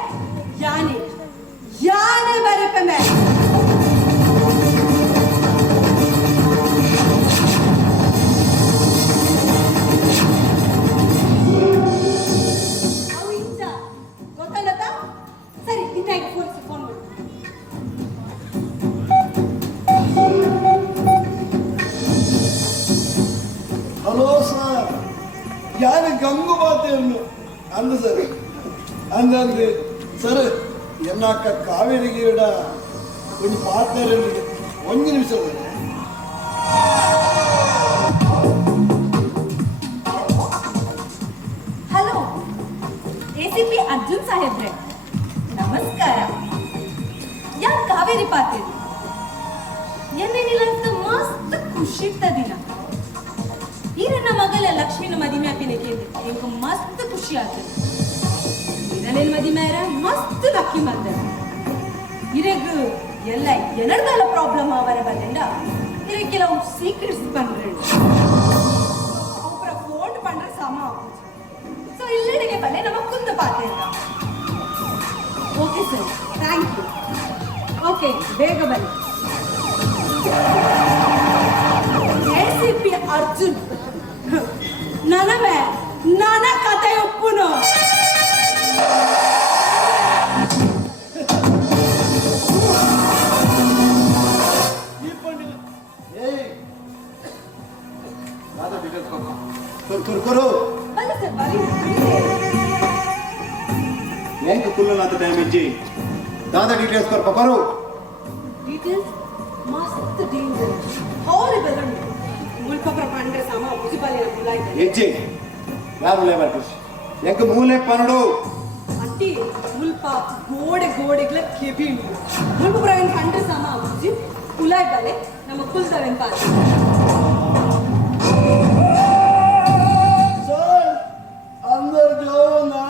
ಯಾನೆ ಬರಪೆ ಮೇ ಅವು ಇಂಚ ಗೊತ್ತಲ್ಲದ ಸರಿ ಇಂಟಾಗಿ ಫೋನ್ ಮಾಡು ಹಲೋ ಸರ್ ಯಾರು ಗಂಗು ಬಾತೇನು ಅಂದ ಸರ್ ಅಂದಂದು ಸರ್ ಎನ್ನಾಕ ಕಾವೇರಿಗೆ ಇಡ ಒಂದು ಪಾರ್ಟ್ನರ್ ಒಂದು ನಿಮಿಷ ಹಲೋ ACP ಅರ್ಜುನ್ ಸಾಹೇಬ್ರೆ ನಮಸ್ಕಾರ ಯಾಕೆ ಕಾವೇರಿ ಪಾತೀರಿ ಏನೇನಿಲ್ಲ ಅಂತ ಮಸ್ತ್ ಖುಷಿ ಇತ್ತ ದಿನ ಈ ನನ್ನ ಮಗಳ ಲಕ್ಷ್ಮಿನ ಮದುವೆ ಆಪಿನ ಕೇಳಿ ಎಂಕ ಮಸ್ತ್ ಖುಷಿ ಆಗ್ತದೆ ಇದನ್ನೇನು ಮದುವೆ ಮಸ್ತ್ ಲಕ್ಕಿ ಬಂದ ಇರೆಗ್ ಎಲ್ಲ ಏನರ್ದಲ್ಲ ಪ್ರಾಬ್ಲಮ್ ಅವರ ಬಂದ ಇರೆ ಕೆಲವು ಸೀಕ್ರೆಟ್ಸ್ ಬಂದ್ರೆ ಅವರ ಫೋನ್ ಬಂದ್ರೆ ಸಮ ಸೊ ಇಲ್ಲಿಗೆ ಬಲ್ಲೆ ನಮ್ಮ ಕುಂದ ಪಾತೆ okay sir thank you okay ಬೇಗ ಬನ್ನಿ ACP ಅರ್ಜುನ್ ನನ್ನ ಕತೆ ಒಪ್ಪುನು ಬನ್ನಿ ಸರ್ ಬನ್ನಿ ಎಂಕ ಕುಲ್ಲನಾದ ಟೈಮ್ ಇಜ್ಜಿ ದಾದಾ ಡೀಟೇಲ್ಸ್ ಕೊರ್ಪ ಬರು ಡೀಟೇಲ್ಸ್ ಮಸ್ತ್ ಡೇಂಜರ್ ಹಾರಿಬಲ್ ಉಂಟು ಮುಲ್ಪ ಪ್ರಪಂಚ ಸಮ ಮುಜಿಬಾಲಿನ ಮುಲಾಯ್ತು ಹೆಜ್ಜೆ ಯಾರು ಲೇಬರ್ ಎಂಕ ಮೂಲೆ ಪನಡು ಅಟ್ಟಿ ಮುಲ್ಪ ಗೋಡೆಗ್ಲ ಕೆಬಿಂಡು ಮುಲ್ಪ ಪ್ರಪಂಚ ಕಂಡ್ರೆ ಸಮ ಮುಜಿ ಮುಲಾಯ್ ಬಾಲೆ ನಮ್ಮ ಕುಲ್ದವೆನ್ ಪಾದ अंदर जाओ ना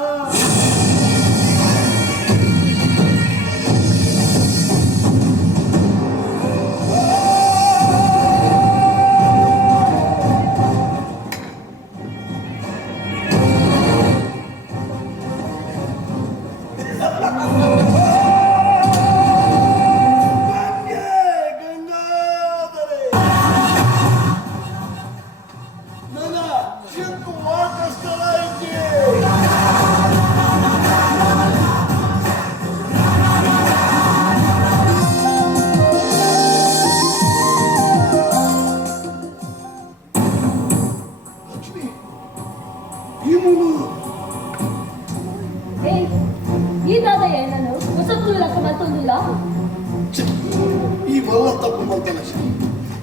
ಈ ಬಲ್ಲ ತಪ್ಪು ಮಲ್ತ ಲಕ್ಷ್ಮಿ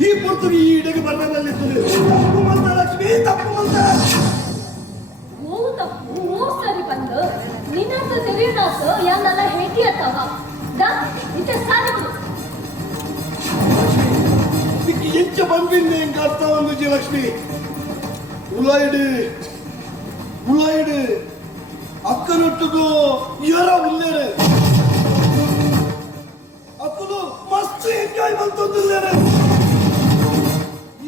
ಈ ಪುರ್ತುಗೆ ಈ ಇಡೆಗೆ ಬರಬೇಕಲ್ಲಿರ್ತದೆ ತಪ್ಪು ಮಲ್ತ ಲಕ್ಷ್ಮಿ ತಪ್ಪು ಮಲ್ತ ಓ ತಪ್ಪು ಓ ಸರಿ ಬಂದು ನಿನ್ನಂತ ತಿಳಿಯನಾಸ ಯಾನೆಲ್ಲ ಹೇಗೆ ಅತ್ತವ ದಾ ಇತ ಸಾಧು ಇದಕ್ಕೆ ಎಂಚ ಬಂದಿನ್ನೆ ಎಂಕ ಅರ್ಥ ಒಂದು ಲಕ್ಷ್ಮಿ ಉಲಾಯ್ಡು ಅಕ್ಕನೊಟ್ಟದು ಯಾರ ಉಲ್ಲೇರೆ ಅಕ್ಕಲು ಮಸ್ತ್ ಎಂಜಾಯ್ ಬಂತಂದಿಲ್ಲೇರೆ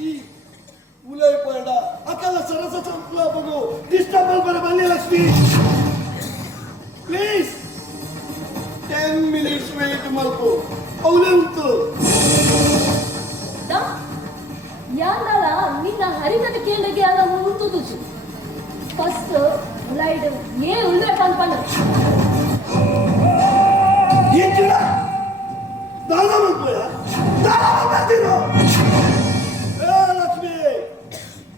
ಈ ಉಲಾಯ್ ಪೇಡ ಅಕ್ಕಲ ಸರಸ ಸಂಪ್ಲಾಪಗು ಡಿಸ್ಟರ್ಬಲ್ ಬರ ಬನ್ನಿ ಲಕ್ಷ್ಮಿ ಪ್ಲೀಸ್ 10 minutes ವೇಟ್ ಮಲ್ಪು ಅವಲಂತು ದಾ ಯಾನಲ್ಲ ನಿನ್ನ ಹರಿಕಟ ಕೇಳಿಗೆ ಅಲ್ಲ ಮುಂತುದುಜು ಫಸ್ಟ್ ಉಲೈಡ್ ಏ ಉಲ್ಲೆ ಪನ್ಪನ ಏಂಚಿಡ ದಾನ ಮಲ್ಪಯ ದಾನ ಮಲ್ಪದಿರೋ ಏ ಲಕ್ಷ್ಮಿ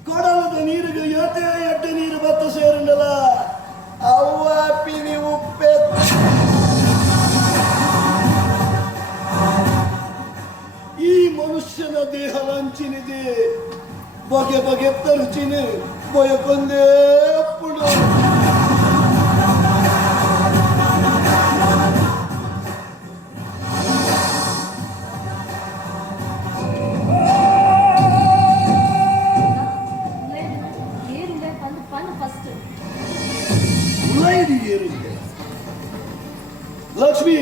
ಕೊಡಲದ ನೀರಿಗೆ ಯೋತೆ ಎಡ್ಡೆ ನೀರು ಬತ್ತ ಸೇರುಂಡಲ ಅವ್ವ ಪಿನಿ ಉಪ್ಪೆ ಈ ಮನುಷ್ಯನ ದೇಹ ಲಂಚಿನಿದೆ ಬಗೆ ಬಗೆ ತರುಚಿನಿ ಬಯಕೊಂದೇ ಅಪ್ಪುಡು ಲಕ್ಷ್ಮಿ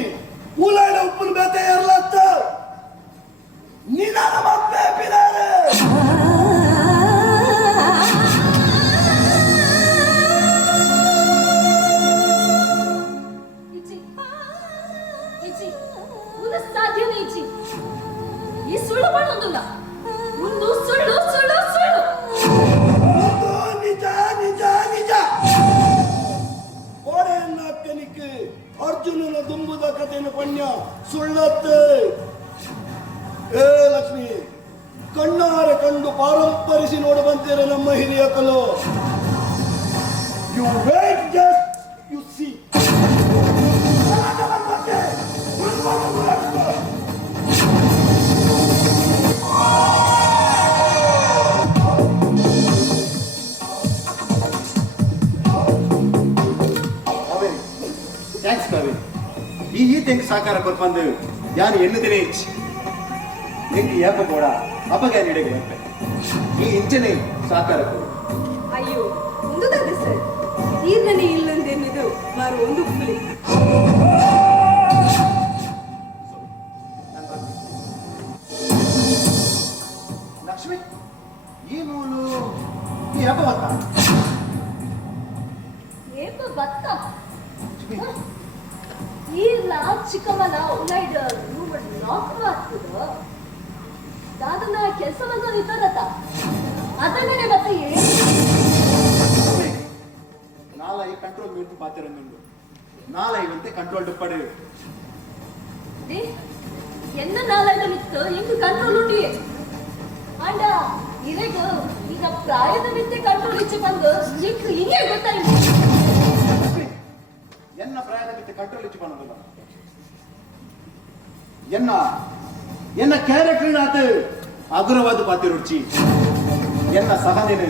ಉಲಾಯ್ಡ ಉಪ್ಪನ ಬೇತೆ ಇರ್ಲತ್ತ ನಿನ್ನ ಮತ್ತೆ ಬಿಡಾರೆ ಈ ಸುಳ್ಳು ಮಾಡೋದಿಲ್ಲ ಒಂದು ಸುಳ್ಳು ನಿಜ ನಿಜ ನಿಜ ಕೋಡೆಯನ್ನಕ್ಕನಿಕ್ಕೆ ಅರ್ಜುನನ ದುಂಬುದ ಕಥೆಯನ್ನು ಪಣ್ಯ ಸುಳ್ಳತ್ತೆ ಏ ಲಕ್ಷ್ಮಿ ಕಣ್ಣಾರೆ ಕಂಡು ಪಾರಂಪರಿಸಿ ನೋಡುವಂತೀರ ನಮ್ಮ ಹಿರಿಯ ಕಲು you wait just you see thanks Kaveri ಈ ತೆಂಗ್ ಸಾಕಾರ ಕೊರ್ಪಂದು ಯಾರು ಎನ್ನುತ್ತೇನೆ ಇಚ್ಚಿ ಎಂಗೆ ಏಪ ಕೂಡ ಅಪಗ ನೀಡಿಗೆ ಬರ್ತೆ ಈ ಇಂಚನೆ ಸಾಕಾರ ಕೊಡು ಅಯ್ಯೋ ಒಂದುದಾದೆ ಸರ್ ಈರ್ಗನೆ ಇಲ್ಲೊಂದೆನ್ನಿದು ಮಾರು ಒಂದು ಹುಲಿ ಲಕ್ಷ್ಮಿ ಈ ಮೂಲು ಈ ಏಪ ಬತ್ತ ಏಪ ಬತ್ತ ಇಲ್ಲ ಚಿಕ್ಕಮ್ಮನ ಉಲೈಡ್ ರೂಮ್ ಲಾಕ್ ಆಗ್ತದ ಅದನ್ನ ಕೆಲಸ ಬಂದ ಇದ್ದದತ್ತ ಅದನ್ನೇ ಮತ್ತೆ ನಾಳೆ ಕಂಟ್ರೋಲ್ ಮೀಟು ಪಾತಿರೊಂದುಂಡು ನಾಳೆ ಇವಂತೆ ಕಂಟ್ರೋಲ್ ಡುಪ್ಪಡು ಎನ್ನ ನಾಳೆಗೆ ನಿಂತು ಹೆಂಗ್ ಕಂಟ್ರೋಲ್ ಉಂಡಿ ಅಂಡ ಇರೆಗ ಈಗ ಪ್ರಾಯದ ಮಿತ್ತೆ ಕಂಟ್ರೋಲ್ ಇಚ್ಚೆ ಬಂದು ಚಿಕ್ಕ ಹಿಂಗೆ ಗೊತ್ತಾಯ್ತು ಎನ್ನ ಪ್ರಾಯದ ಮಿತ್ತೆ ಕಂಟ್ರೋಲ್ ಇಚ್ಚೆ ಬಂದಲ್ಲ ಎನ್ನ ಕ್ಯಾರೆಕ್ಟರ್ ಆತ ಅಗ್ರವಾದ ಪಾತಿರುಚಿ ಎನ್ನ ಸಹನೇನು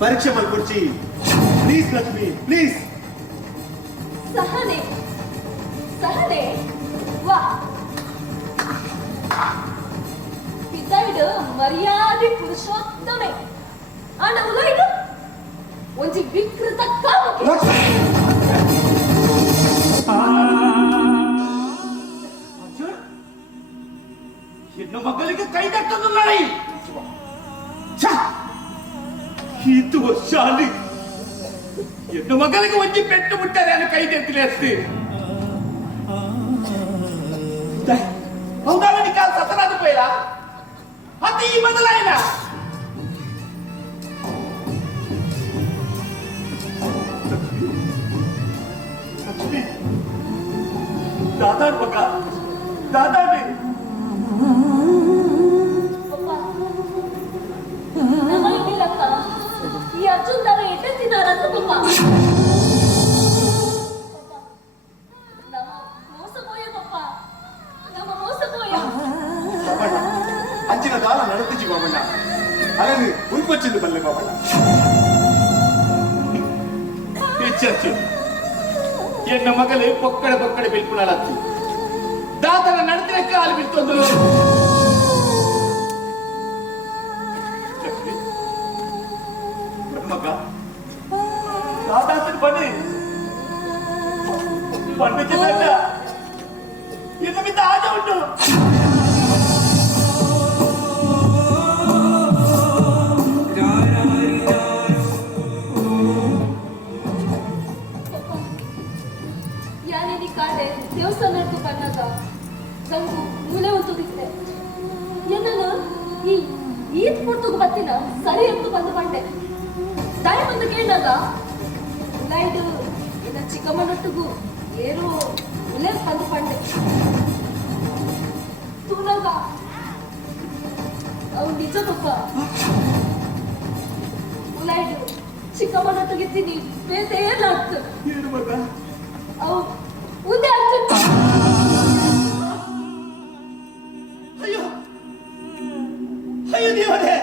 ಪರೀಕ್ಷೆ ಮಲ್ಕೊಡ್ಚಿ ಪ್ಲೀಸ್ ಲಕ್ಷ್ಮಿ ಪ್ಲೀಸ್. ಸಹನೆ ಸಹನೆ ವಾ ಪಿತಾಯಿಡು ಮರ್ಯಾದೆ ಪುರುಷೋತ್ತಮೆ ಆಂಡ ಉಲಾಯಿಡು ಒಂಜಿ ವಿಕೃತ ಕಾಮಕ್ಕೆ ಹೆಣ್ಣು ಮಕ್ಕಳಿಗೆ ಕೈ ತಟ್ಟದು ನಡೈ ಇದು ಶಾಲಿ ಹೆಣ್ಣು ಮಕ್ಕಳಿಗೆ ಒಂಜಿ ಪೆಟ್ಟು ಬಿಟ್ಟರೆ ಅದು ಕೈ ತೆತ್ತಿಲೆ ಅಷ್ಟೇ. ಹೌದಾ ನಿಕಾಲ ಸತರಾದ ಪೈಲ ಮತ್ತೆ ಈ ಬದಲಾಯಿನ दादा बघा दादा ने पप्पा ನಮ್ಮ ಇಲ್ಲಕ್ಕ ಈ ಅರ್ಜುನ್ ತರ ಎಟ್ಟೆತ್ತಿದಾರಂತ ಪಪ್ಪ ನಮ್ಮ ಮೋಸ ಪೋಯ ಪಪ್ಪ ನಮ್ಮ ಮೋಸ ಪೋಯ ಅಂಚಿನ ದಾಲ ನಡೆದಿಜಿ ಬಾಬಣ್ಣ ಅಲ್ಲಲ್ಲಿ ಉಲ್ಪಚ್ಚಿಂದು ಬಲ್ಲೆ ಬಾಬಣ್ಣ ಹೆಚ್ಚು ಎನ್ನ ಮಗಲೇ ಪೊಕ್ಕಡೆ ಪೊಕ್ಕಡೆ ಬಿಲ್ಪುಣಾಲತ್ತಿ ದಾತನ ನಡತಕ್ಕೆ ಹಾಲು ಬಿಡ್ತಂದ್ರು ಮಗ ದಾದಾತನ ಬನ್ನಿ ಬಣ್ಣಕ್ಕೆ ನನ್ನ ಇನ್ನು ಮಿತ್ತ ಆಜ ಉಂಟು ದೇವಸ್ಥಾನ ಬಂದಾಗ ಗಂಗು ಮೂಲೆ ಹೊತ್ತುದಿತ್ತೆ ಏನನ್ನು ಈ ಈದ್ ಪುರ್ತುಗು ಬತ್ತಿನ ಸರಿ ಎಂದು ಬಂದು ಬಂಡೆ ತಾಯಿ ಬಂದು ಕೇಳಿದಾಗ ಉಲಾಯ್ದು ಇನ್ನ ಚಿಕ್ಕಮ್ಮನೊಟ್ಟಿಗೂ ಏರು ಉಲೆ ಬಂದು ಬಂಡೆ ತೂನಾಗ ಅವು ನಿಜ ಪಪ್ಪ ಉಲಾಯ್ದು ಚಿಕ್ಕಮ್ಮನೊಟ್ಟಿಗಿದ್ದೀನಿ ಬೇತೆ ಏನಾಗ್ತು ಏನು ಮಗ ಅವು ಮುಂದೆ ಆಗ್ತದೆ ಅಯ್ಯೋ ಅಯ್ಯೋ ದೇವರೇ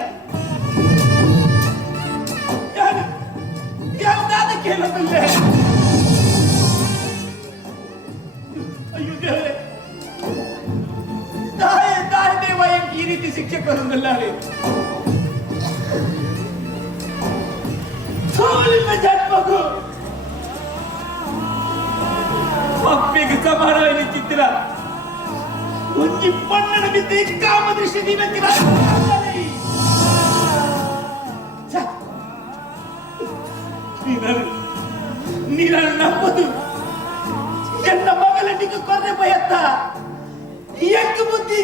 ಯಾವ್ದಾದ ಕೇಳಬಲ್ಲೆ ಅಯ್ಯೋ ದೇವರೇ ತಾಯಿ ತಾಯಿ ದೇವ ಈ ರೀತಿ ಶಿಕ್ಷೆ ಕೊಡುವುದಿಲ್ಲ ಸೋಲಿನ ಜನ್ಮಗೂ ಅಪ್ಪಿಗೆ ಸಮಾನ ಚಿತ್ರ ಒಂಜಿ ಪಣ್ಣನ ಬಿದ್ದ ಕಾಮ ದೃಷ್ಟಿ ನೀನಂತಿರ ನೀನನ್ನು ನಂಬುದು ಎನ್ನ ಮಗಳ ನಿಗ ಕೊರ್ರೆ ಬಯತ್ತ ಎಂಟು ಬುದ್ಧಿ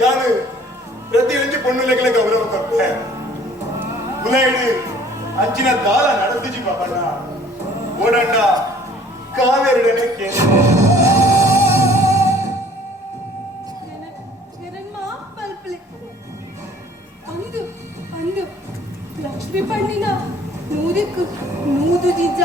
ಯಾರು ಪ್ರತಿಯೊಂದು ಪೊಣ್ಣುಲೆಗಳ ಗೌರವ ಕೊಟ್ಟೆ ಮುಲಾಯಿಡು ಅಂಚಿನ ದಾಲ ನಡೆದಿಜಿ ಬಾಬಣ್ಣ ಓಡಂಡ ಕಾವೆರಡನೆ ಕೇಳಿ ಅಂದು ಅಂದು ಲಕ್ಷ್ಮೀ ಪಣ್ಣಿನ ನೂರಕ್ಕೂ ನೂದು ಜಿಂಜ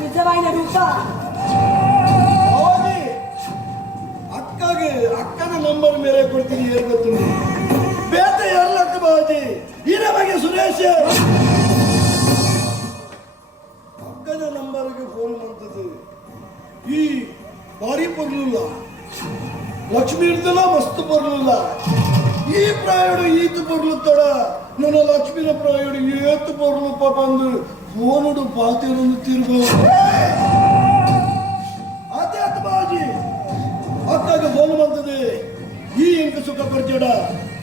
ನಿಜವಾದ ರೂಪ ಅಕ್ಕಗೆ ಅಕ್ಕನ ನಂಬರ್ ಮೇಲೆ ಕೊಡ್ತೀನಿ ಏನು ಗೊತ್ತು ಬೇತೆ ಎಲ್ಲಕ್ಕ ಬಾಜಿ ಇರ ಬಗ್ಗೆ ಸುರೇಶ್ ಅಕ್ಕನ ನಂಬರ್ಗೆ ಫೋನ್ ಮಾಡ್ತದೆ ಈ ಬಾರಿ ಬರ್ಲಿಲ್ಲ ಲಕ್ಷ್ಮಿ ಇರ್ತಲ್ಲ ಮಸ್ತ್ ಬರ್ಲಿಲ್ಲ ಈ ಪ್ರಾಯಡು ಈತು ಬರ್ಲುತ್ತಡ ನನ್ನ ಲಕ್ಷ್ಮಿನ ಪ್ರಾಯಡು ಏತು ಬರ್ಲಪ್ಪ ಬಂದು ಫೋನುಡು ಪಾತಿರನ್ನು ತಿರ್ಬೋದು ಅದೇ ಬಾಜಿ ಅಕ್ಕಗೆ ಫೋನ್ ಮಾಡ್ತದೆ ಈ ಎಂಕ ಸುಖ ಪಡ್ಬೇಡ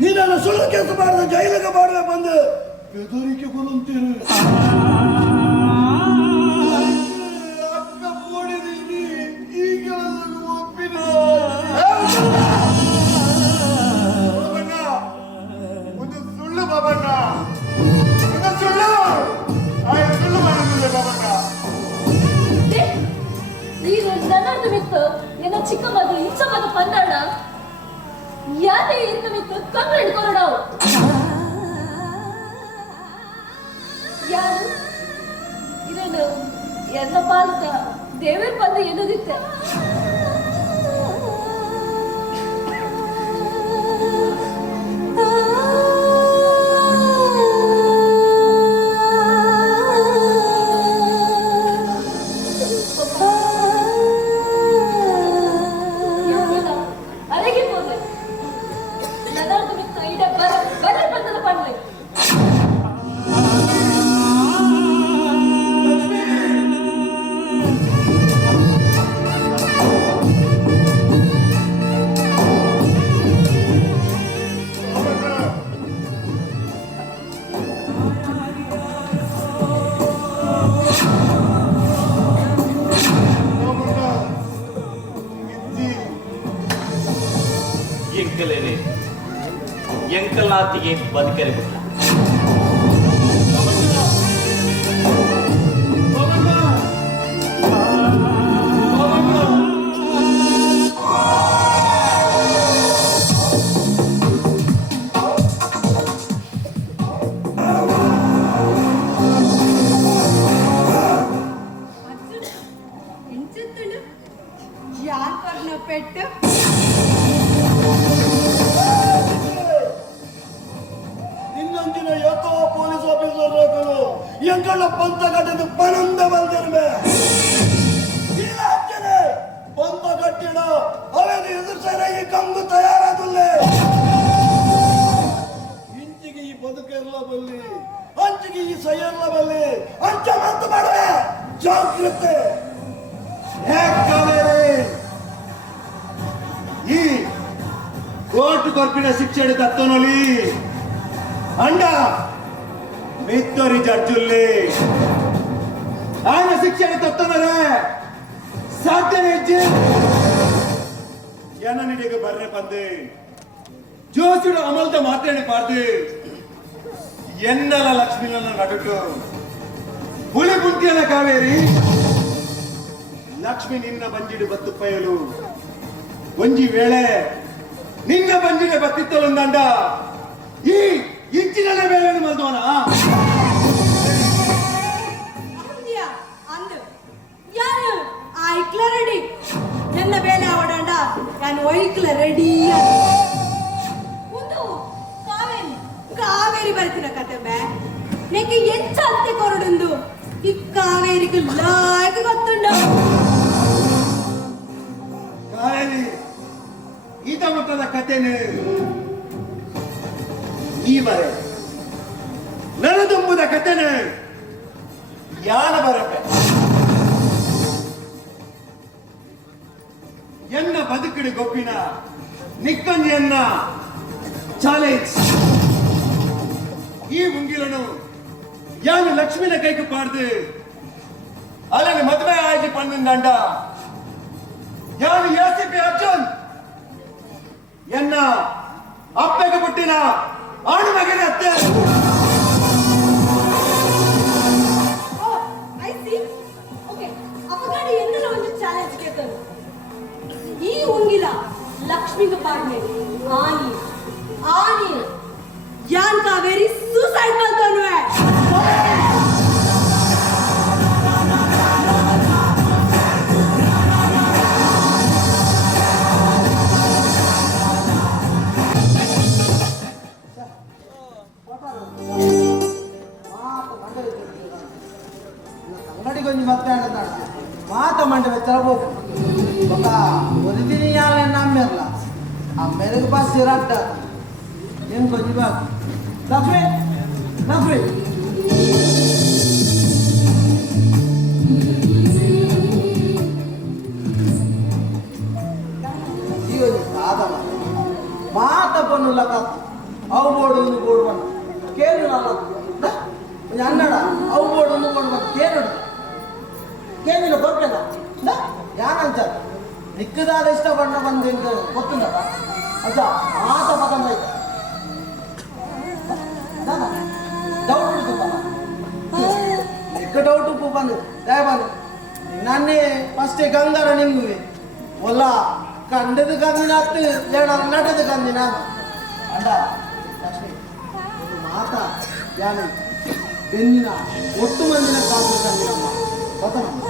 ನೀನನ್ನ ಸುಳ್ಳು ಕೆಲಸ ಮಾಡಿದ ಜೈಲಿಗೆ ಮಾಡುವ ಬಂದು ಬೆದರಿಕೆ ಕೊಡುತ್ತೀರಿ ಅಕ್ಕ ಓಡಿದೀನಿ ಈ ಕೆಲಸ ಒಪ್ಪಿನ ಇರ್ತಮಿತ್ತು ಕಂಪ್ಲೇಂಟ್ ಕೊರಡವು ಯಾರು ಇದನ್ನು ಎನ್ನ ಪಾಲಿತ ದೇವರ ಬಂದು ಎನ್ನುದಿತ್ತೆ ಎಂಕಲೇನೆ ಎಂಕಲಾತಿಗೆ ಬದುಕರೆ ಬಿಟ್ಟ పెట్టు ಇನ್ನೊಂದಿನ ಯಾಕೋ ಪೊಲೀಸ್ ಆಫೀಸರ್ ಎಂಗಳ ಪಂತ ಕಟ್ಟಿದ ಪನಂದ ಬಂದಿರ್ಮೆ ಪಂತ ಕಟ್ಟಿಡ ಅವೇನು ಎದುರ್ಸರ ಈ ಕಂಗು ತಯಾರಾದಲ್ಲೇ ಇಂಚಿಗೆ ಈ ಬದುಕೆಲ್ಲ ಬಲ್ಲಿ ಅಂಚಿಗೆ ಈ ಸೈಯಲ್ಲ ಬಲ್ಲಿ ಅಂಚ ಮಾತು ಮಾಡುವೆ ಜಾಗ್ರತೆ ಈ ಕೋರ್ಟ್ ಕೊರ್ಪಿನ ಶಿಕ್ಷೆ ತತ್ತನೊಲಿ ಅಂಡ ಮಿತ್ತೋರಿ ಜಡ್ಜುಲ್ಲಿ ఆయన ಶಿಕ್ಷೆ ತತ್ತನರೆ ಸಾಧ್ಯ ಹೆಜ್ಜೆ ಎನ್ನ ನಿಡಿಗೆ ಬರ್ರೆ ಬಂದೆ ಜೋಸಿಡು ಅಮಲ್ದ ಮಾತಾಡಿ ಪಾರ್ದು ಎನ್ನಲ ಲಕ್ಷ್ಮೀನ ನಡುಟು ಹುಲಿ ಬುಂತಿಯನ ಕಾವೇರಿ ಲಕ್ಷ್ಮಿ ನಿನ್ನ ಬಂಜಿಡು ಬತ್ತು ಪಯಲು ಒಂಜಿ ವೇಳೆ ನಿನ್ನ ಬಂಜಿಡೆ ಬತ್ತಿತ್ತಲೊಂದಂಡ ಈ ಇಂಚಿನ ವೇಳೆ ಮಲ್ದೋನ ಅಂದು ಯಾನು ಐಕ್ಲ ರೆಡಿ ನನ್ನ ಬೇಲೆ ಆವಡಂಡ ನಾನು ಒಯ್ಕ್ಲ ರೆಡಿ ಒಂದು ಕಾವೇರಿ ಬರ್ತಿನ ಕತೆ ಬೇ ನೆಗೆ ಎಂಚ ಅಂತೆ ಕೊರಡುಂದು ಈ ಕಾವೇರಿಗೆ ಲಾಯ್ಕ ಗೊತ್ತುಂಡ ಕಾವೇರಿ ಈತ ಮೊತ್ತದ ಕಥೆನು ಈ ಬರೆ ನನದುಂಬುದ ಕಥೆನು ಯಾನ ಬರবে ಎನ್ನ ಬದುಕಿಡು ಗೊಪ್ಪಿನ ನಿಕ್ಕಂಜಿಯನ್ನ ಚಾಲೆಂಜ್ ಈ ಮುಂಗಿಲನು ಯಾನು ಲಕ್ಷ್ಮಿನ ಕೈಗೆ ಪಾಡ್ದು ಅಲ್ಲನ್ನು ಮದುವೆ ಆಯ್ತು ಪಣ್ಣಂಡ ಯಾನು ಎಸಿಪಿ ಅರ್ಜುನ್ ಎನ್ನ ಅಪ್ಪಗೆ ಪುಟ್ಟಿನ ಆಡು ಮಗನ ಅತ್ತೆ ಈ ಉಂಗಿಲ ಲಕ್ಷ್ಮಿಗೆ ಪಾಡ್ನೆ ಆನಿ ಆನಿ ಯಾನ್ ಕಾವೇರಿ ಸೂಸೈಡ್ ಮಾಡ್ತಾನೆ ಅಂಗಡಿಗೊಂದು ಮಾತಾಡ ಮಾತ ಮಂಡವೆ ತರಬೇಕು ఒక ఒరిజినల్ అమ్మేర్లా అమ్మేరకు పాస్ సిరాట నేను కొంచెం బాగా లక్ష్మి లక్ష్మి కాదమ్మా మాత పన్నుల అవు బోడు బోడు పన్ను కేరు అన్నాడా అవు బోడు బోడు కేరుడు కేవీలో కొట్టేదా ಯಾನಂತ ನಿಕ್ಕದಾದ ಇಷ್ಟಪಟ್ಟ ಬಂದು ಗೊತ್ತುಂಟ ಅಜ್ಜ ಆತ ಪತಂಗ ಡೌಟ್ ನಿಕ್ಕ ಡೌಟ್ ಉಪ್ಪು ಬಂದು ದಯ ಬಂದು ನನ್ನೇ ಫಸ್ಟ್ ಗಂಗಾರ ನಿಂಗುವೆ ಒಲ್ಲ ಕಂಡದು ಕಂದಿನ ಹತ್ತು ಜನ ನಟದು ಕಂದಿನ ಅಂಡ ಲಕ್ಷ್ಮಿ ಒಂದು ಮಾತ ಯಾನು ಬೆನ್ನಿನ ಒಟ್ಟು ಮಂದಿನ ಕಾಸು ತಂದಿರಮ್ಮ ಗೊತ್ತನಮ್ಮ.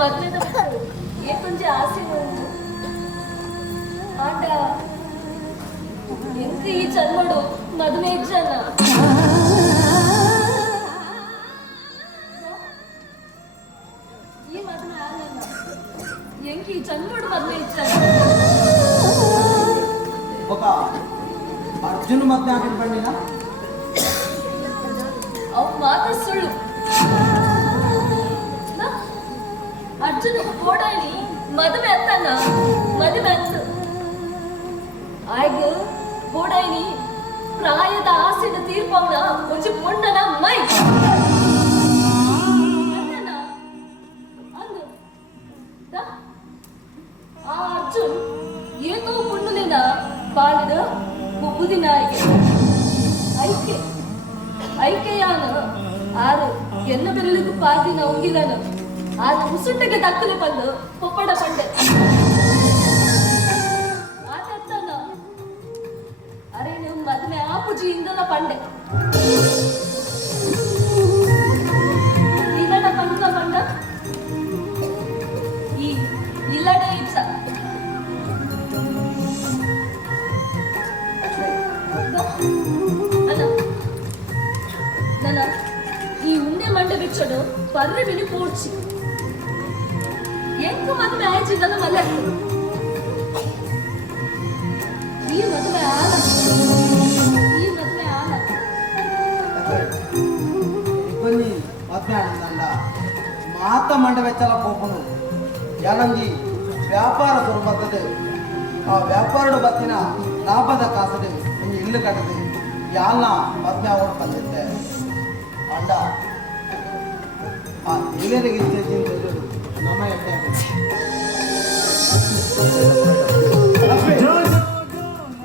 ಮದ್ವೆದ ಏಕೊಂಚ ಆಸೆ ಉಂಟು ಆಂಡ ಎಂತ ಈ ಚನ್ಮಡು ಮದುವೆ ಇಜ್ಜನ ಈ ಮದುವೆ ಆಗಲ್ಲ ಎಂಕಿ ಈ ಚನ್ಮಡು ಮದುವೆ ಇಜ್ಜನ ఒక ಅರ್ಜುನ್ ಮದ್ವೆ ಆಗಿನ ಬಣ್ಣಿನ ಅವ್ ಮಾತ ಸುಳ್ಳು ಅರ್ಜುನ ಕೋಡಾಳಿ ಮದುವೆ ಅತ್ತನ ಮದುವೆ ಅಂತ ಆಗ ಕೋಡಾಳಿ ಪ್ರಾಯದ ಆಸೆದ ತೀರ್ಪವನ ಒಂಚು ಪೊಣ್ಣನ ಮೈ ಆ ಅರ್ಜುನ್ ಏತೋ ಪುಣ್ಣುಲಿನ ಬಾಳಿದ ಮುಗುದಿನ ಐಕ್ಯಾನ ಆರು ಎನ್ನ ಬೆರಳಿಗೂ ಪಾದಿನ ಉಂಗಿದನು ಆ ಮುಸುಂಟಗೆ ದಕ್ಕಲೆ ಬಂದು ಪಪ್ಪಡ ಪಂಡೆ ಆತನ ಅರೆ ನೀವು ಮದ್ವೆ ಆಪುಜಿಯಿಂದಲ ಪಂಡೆ ಇದನ್ನ ಪಂಡ ಪಂಡ ಈ ಇಲ್ಲಡೆ ಇಚ್ಛ ಅಲ್ಲ ನನ್ನ ಈ ಉಂಡೆ ಮಂಡೆ ಬಿಚ್ಚೋಡು ಪರ್ರೆ ಬಿನಿ ಪೋಡ್ಚಿ ಎಂಕು ಮದುವೆ ಆಯ್ಚಿದ್ದಲ್ಲ ಮಲ್ಲ ಈ ಮದುವೆ ಆಲ కొన్ని మధ్యాహ్నం మాత మండ వెచ్చల పోపును యానంగి వ్యాపాರ ಶುರು ಬರ್ತದೆ ಆ ವ್ಯಾಪಾರಡು ಬತ್ತಿನ ಲಾಭದ ಕಾಸದೆ ಒಂದು ಇಲ್ಲು ಕಟ್ಟದೆ ಯಾಲ್ನ ಮದ್ವೆ ಆಗೋದು ಬಂದಿದ್ದೆ ಅಂಡ ಆ ಹಿರಿಯರಿಗೆ ಇಚ್ಛೆ ನಮ್ಮ ಎಟ್ಟೆ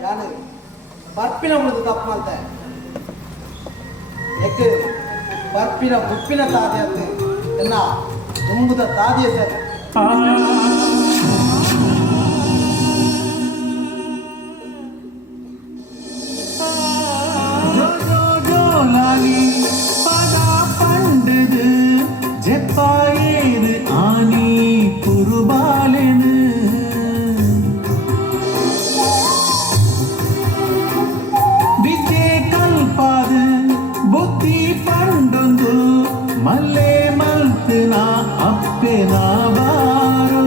ಯಾನು ಬರ್ಪಿನ ಉಳಿದು ತಪ್ಪು ಅಂತ ಎಕ್ಕೆ ಬರ್ಪಿನ ಉಪ್ಪಿನ ತಾದಿ ಅಂತ ಎನ್ನ ತುಂಬುದ ತಾದಿಯ ಸರ್ ஜெப்பாயேறு ஆனி குருபாலெனு வித்யே கல்பாது புத்தி பண்டொಂದು ಮಲ್ಲೆ ಮಲ್ತನ ಅಪ್ಪೆನ ಬಾರೋ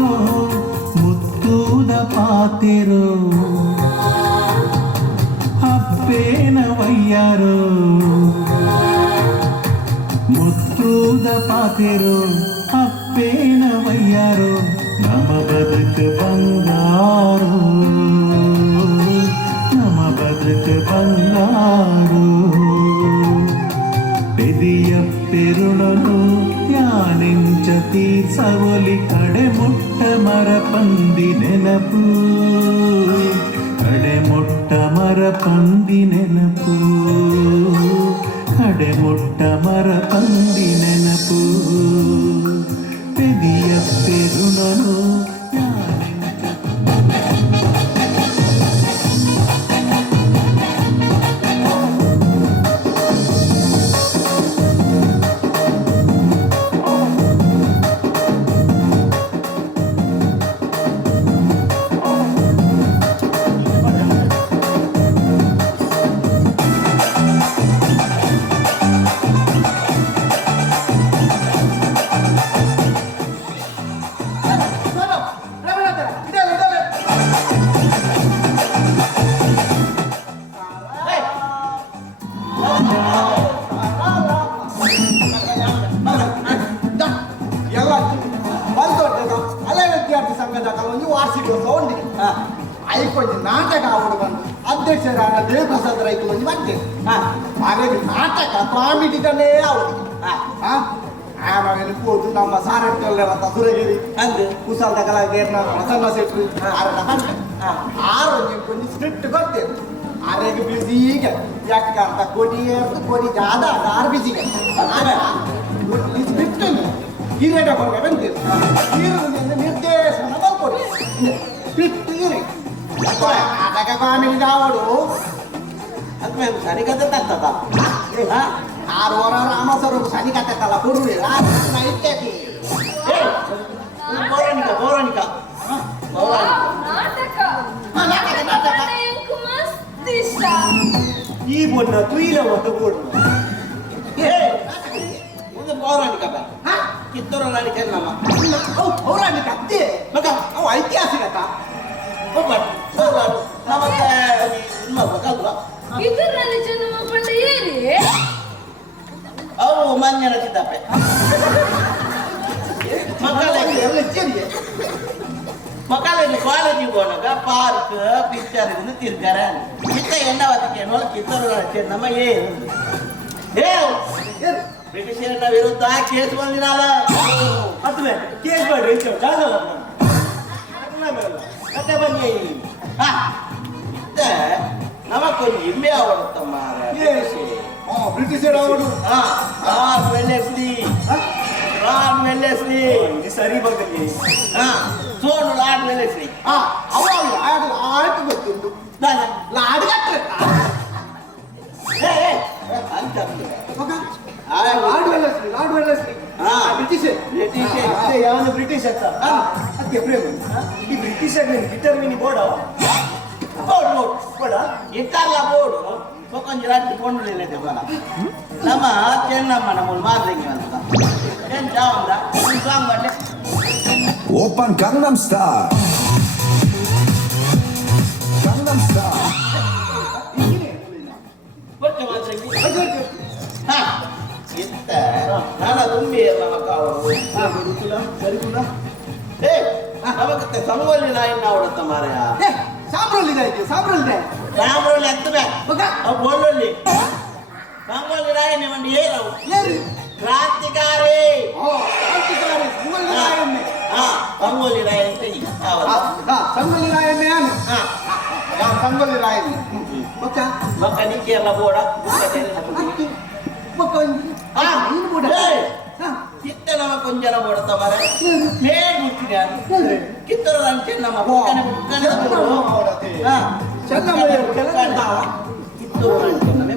ಮುತ್ತೂದ ಪಾತೆರೋ ಅಪ್ಪೇನ ವಯ್ಯಾರೋ ಮುತ್ತೂದ ಪಾತೆರೋ ಅಪ್ಪೇನ ವಯ್ಯಾರೋ ನಮ್ಮ ಬದುಕು ಬಂಗಾರು ನಮ್ಮ ಬದುಕು ಬಂಗಾರು ಬೆದಿಯ ಪೆರುಳನು ಯಾನೆಂಚ ತೀರ್ಸವಲಿ ಕಡೆ ಮುಟ್ಟ ಮರ ಪಂದಿ ನೆನಪು ಕಡೆ ಮುಟ್ಟ ಮರ ಪಂದಿ ನೆನಪು ಕಡೆ ಮುಟ್ಟ ಮರ ಪಂದಿ ನೆನಪು ಬೆದಿಯ ಪೆರುಳನು ನಾಟಕ ಆವಡು ಬಂದು ಅಧ್ಯಕ್ಷರಾದ ದೇವಪ್ರಸಾದ್ ರೈತ ಒಂದು ಮತ್ತೆ ಹಾಗಾಗಿ ನಾಟಕ ಕಾಮಿಡಿದನೇ ಅವರಿಗೆ ಆಮೇಲೆ ಕೂತು ನಮ್ಮ ಸಾರಟ್ಟೆಲ್ಲ ಸುರಗಿರಿ ಅಂದ್ರೆ ಕುಸಲ್ದ ಕಲಾಗೇರ್ನ ಪ್ರಸನ್ನ ಸೆಟ್ರು ಆರೊಂದು ಸ್ಕ್ರಿಪ್ಟ್ ಕೊಡ್ತೇವೆ ಅರೆಗೆ ಬಿಸಿಗೆ ಯಾಕಂತ ಕೊಡಿ ಜಾದ ಆರ್ ಬಿಸಿಗೆ ಬಿಟ್ಟು ಹಿರೇಟ ಹೋಗಿ ಬಂದಿರು ನಿರ್ದೇಶನ ಬರ್ಕೊಡಿ ಬಿಟ್ಟು ಹಿರಿ ಅದಕ್ಕೆ ಕಾಮಿಗೆ ಜಾವಡು ಅದ್ಮೇ ಸರಿ ಕತೆ ತತ್ತದ ಆರು ವಾರ ರಾಮಸರು ಸರಿ ಕತೆ ತಲ್ಲ ಕೊಡುವೆ ಇತ್ಯಾದಿ ಪೌರಾಣಿಕ ಪೌರಾಣಿಕ ನಾಟಕ ನಾಟಕ ನಾಟಕ ಎಂಕು ಮಸ್ತ್ ಇಷ್ಟ. ಈ ಬಣ್ಣ ತುಯಿಲ ಮತ್ತು ಬೋರ್ಡ್ ಒಂದು ಪೌರಾಣಿಕ ಕಿತ್ತೂರು ರಾಣಿ ಚೆನ್ನಮ್ಮ ಪೌರಾಣಿಕ ಅತ್ತೆ ಮಗ ಅವು ಐತಿಹಾಸಿಕ ಇದರಲ್ಲಿ ಚೆನ್ನಮ್ಮ ಪಂಡ ಏರಿ ಅವರು ಮಂಜನ ಚಿತ್ತಪ್ಪೆ ಮಕ್ಕಳಿಗೆ ಕಾಲೇಜಿಗೆ ಹೋದಾಗ ಪಾರ್ಕ್ ಪಿಕ್ಚರ್ ಇருந்து ತಿರ್ಗಾರ ಚಿತ್ತ ಎಣ್ಣವತ್ತಿಗೆ ಕಿತ್ತೂರು ರಾಣಿ ಚೆನ್ನಮ್ಮ ಬ್ರಿಟಿಷರ ವಿರುದ್ಧ ಕೇಸ್ ಬಂದಿರಲ್ಲ ಅದ್ಮೇ ಕೇಸ್ ಮಾಡ್ರಿ ಜಾಗ ಕತೆ ಬನ್ನಿ ನಮಗೊಂದು ಇಮ್ಮೆ ಆವಡುತ್ತಮ್ಮ ಬ್ರಿಟಿಷರ್ ಅವರು ಲಾರ್ಡ್ ವೆಲ್ಲೆಸ್ಲಿ ಸರಿ ಬಗ್ಗಲ್ಲಿ ಸೋನು ಲಾರ್ಡ್ ವೆಲ್ಲೆಸ್ಲಿ ಆಯ್ತು ಗೊತ್ತುಂಟು ಲಾಡ್ ಕಟ್ರೆ ಲಾರ್ಡ್ ವೆಲ್ಲೆಸ್ಲಿ ಬ್ರಿಟಿಷರ್ ಯಾವನು ಬ್ರಿಟಿಷ್ ಅಂತ ಅದಕ್ಕೆ ಪ್ರೇಮ ಈ ಬ್ರಿಟಿಷರ್ ಗಿಟರ್ ಮಿನಿ ಬೋರ್ಡ ಬೋರ್ಡ ಇಟ್ಟಾರಲ್ಲ ಬೋರ್ಡು ಕೊಂಚ ರಾತ್ರಿ ಕೊಂಡು ನಮ್ಮ ಚೆನ್ನಮ್ಮ ನಮ್ಮನ್ನು ಮಾದ್ರಂಗಿ ಅಂತ ಏನ್ ಜಾವಂದ ಸಾಂಗ್ ಬಟ್ಟೆ ಓಪನ್ ಗಂಗಂ ಸ್ಟಾರ್ ಗಂಗಂ ಸ್ಟಾರ್ ಬಟ್ಟೆ ಮಾದ್ರಂಗಿ ಇತ್ತ ನಾನು ತುಂಬಿ ನಮಕ ನಮಕತ್ತೆ ಸಂಗೋಲಿ ನಾಯಿನ ಅವಡತ್ತ ಮಾರಯ ಸಾಂಬ್ರಲ್ಲಿ ಹತ್ತಬೇ ಬೋಳಲ್ಲಿ ಸಂಗೋಲಿ ನಾಯಿ ನಿಮ್ಮಂಡು ಏರವು ಕ್ರಾಂತಿಕಾರಿ ಸಂಗೋಲಿ ರಾಯ ಸಂಗೊಳ್ಳಿ ರಾಯಣ್ಣೆ ಸಂಗೊಳ್ಳಿ ರಾಯಣ್ಣೆ ಮಕ್ಕ ನಿಕ್ಕೆ ಎಲ್ಲ ಬೋಡ ಕಿತ್ತ ನಮ್ಮ ಕೊಂಜನ ಬೋಡತ್ತ ಮರ ಮೇಲ್ ಮುಟ್ಟಿದ ಕಿತ್ತರು ಅಂಚೆ ನಮ್ಮ ಬುಕ್ಕನೆ ಬುಕ್ಕನೆ ಕಿತ್ತೂರು ಅಂಚೆ ನಮೇ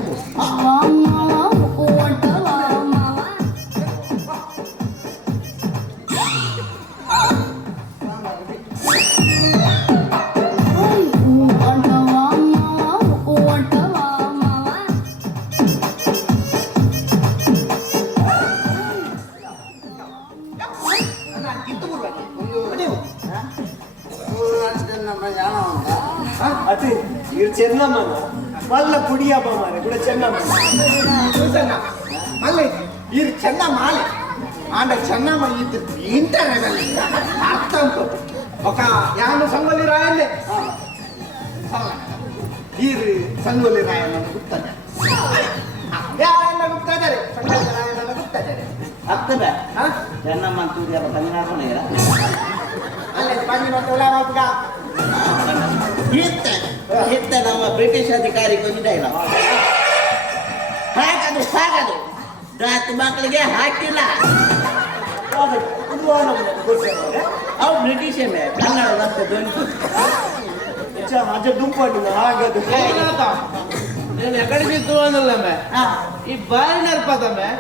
ಅತಿ ಇವ್ರು ಚೆನ್ನಮ್ಮನ ಮಲ್ಲ ಕುಡಿಯಪ್ಪ ಮಾರೆ ಕೂಡ ಚೆನ್ನಮ್ಮ ಮಲ್ಲ ಇರು ಚೆನ್ನಮ್ಮ ಆಲೆ ಆಂಡ ಚೆನ್ನಮ್ಮ ಇದ್ದು ಇಂಟರ್ನಲ್ಲಿ ಅರ್ಥ ಉಂಟು ఒక ಯಾನು ಸಂಗೊಳ್ಳಿ ರಾಯಣ್ಣೆ ಈರು ಸಂಗೊಳ್ಳಿ ರಾಯಣ್ಣ ಗುಪ್ತದೆ ಯಾರನ್ನ ಗುಪ್ತದರೆ ಸಂಗೊಳ್ಳಿ ರಾಯಣ್ಣ ಗುಪ್ತದರೆ ಆಗ್ತದೆ ಚೆನ್ನಮ್ಮ ಅಂತೂರಿ ಅಲ್ಲ ಬಂದಿನ ಅಲ್ಲೇ ಬಂದಿನ ಇತ್ತ ನಮ್ಮ ಬ್ರಿಟಿಷ್ ಅಧಿಕಾರಿ ಕೊಂದಿಲ್ಲ ಹಾಕದು ರಾತ್ರಿ ಮಕ್ಕಳಿಗೆ ಹಾಕಿಲ್ಲ ಅವು ಬ್ರಿಟಿಷ್ ಕನ್ನಡದಂತೆ ಧ್ವನಿ ಅಜ್ಜ ದುಂಪಣ್ಣ ಹಾಗದು నేను ఎక్కడికి తీసుకున్నాను ఈ బారి నడిపోతామే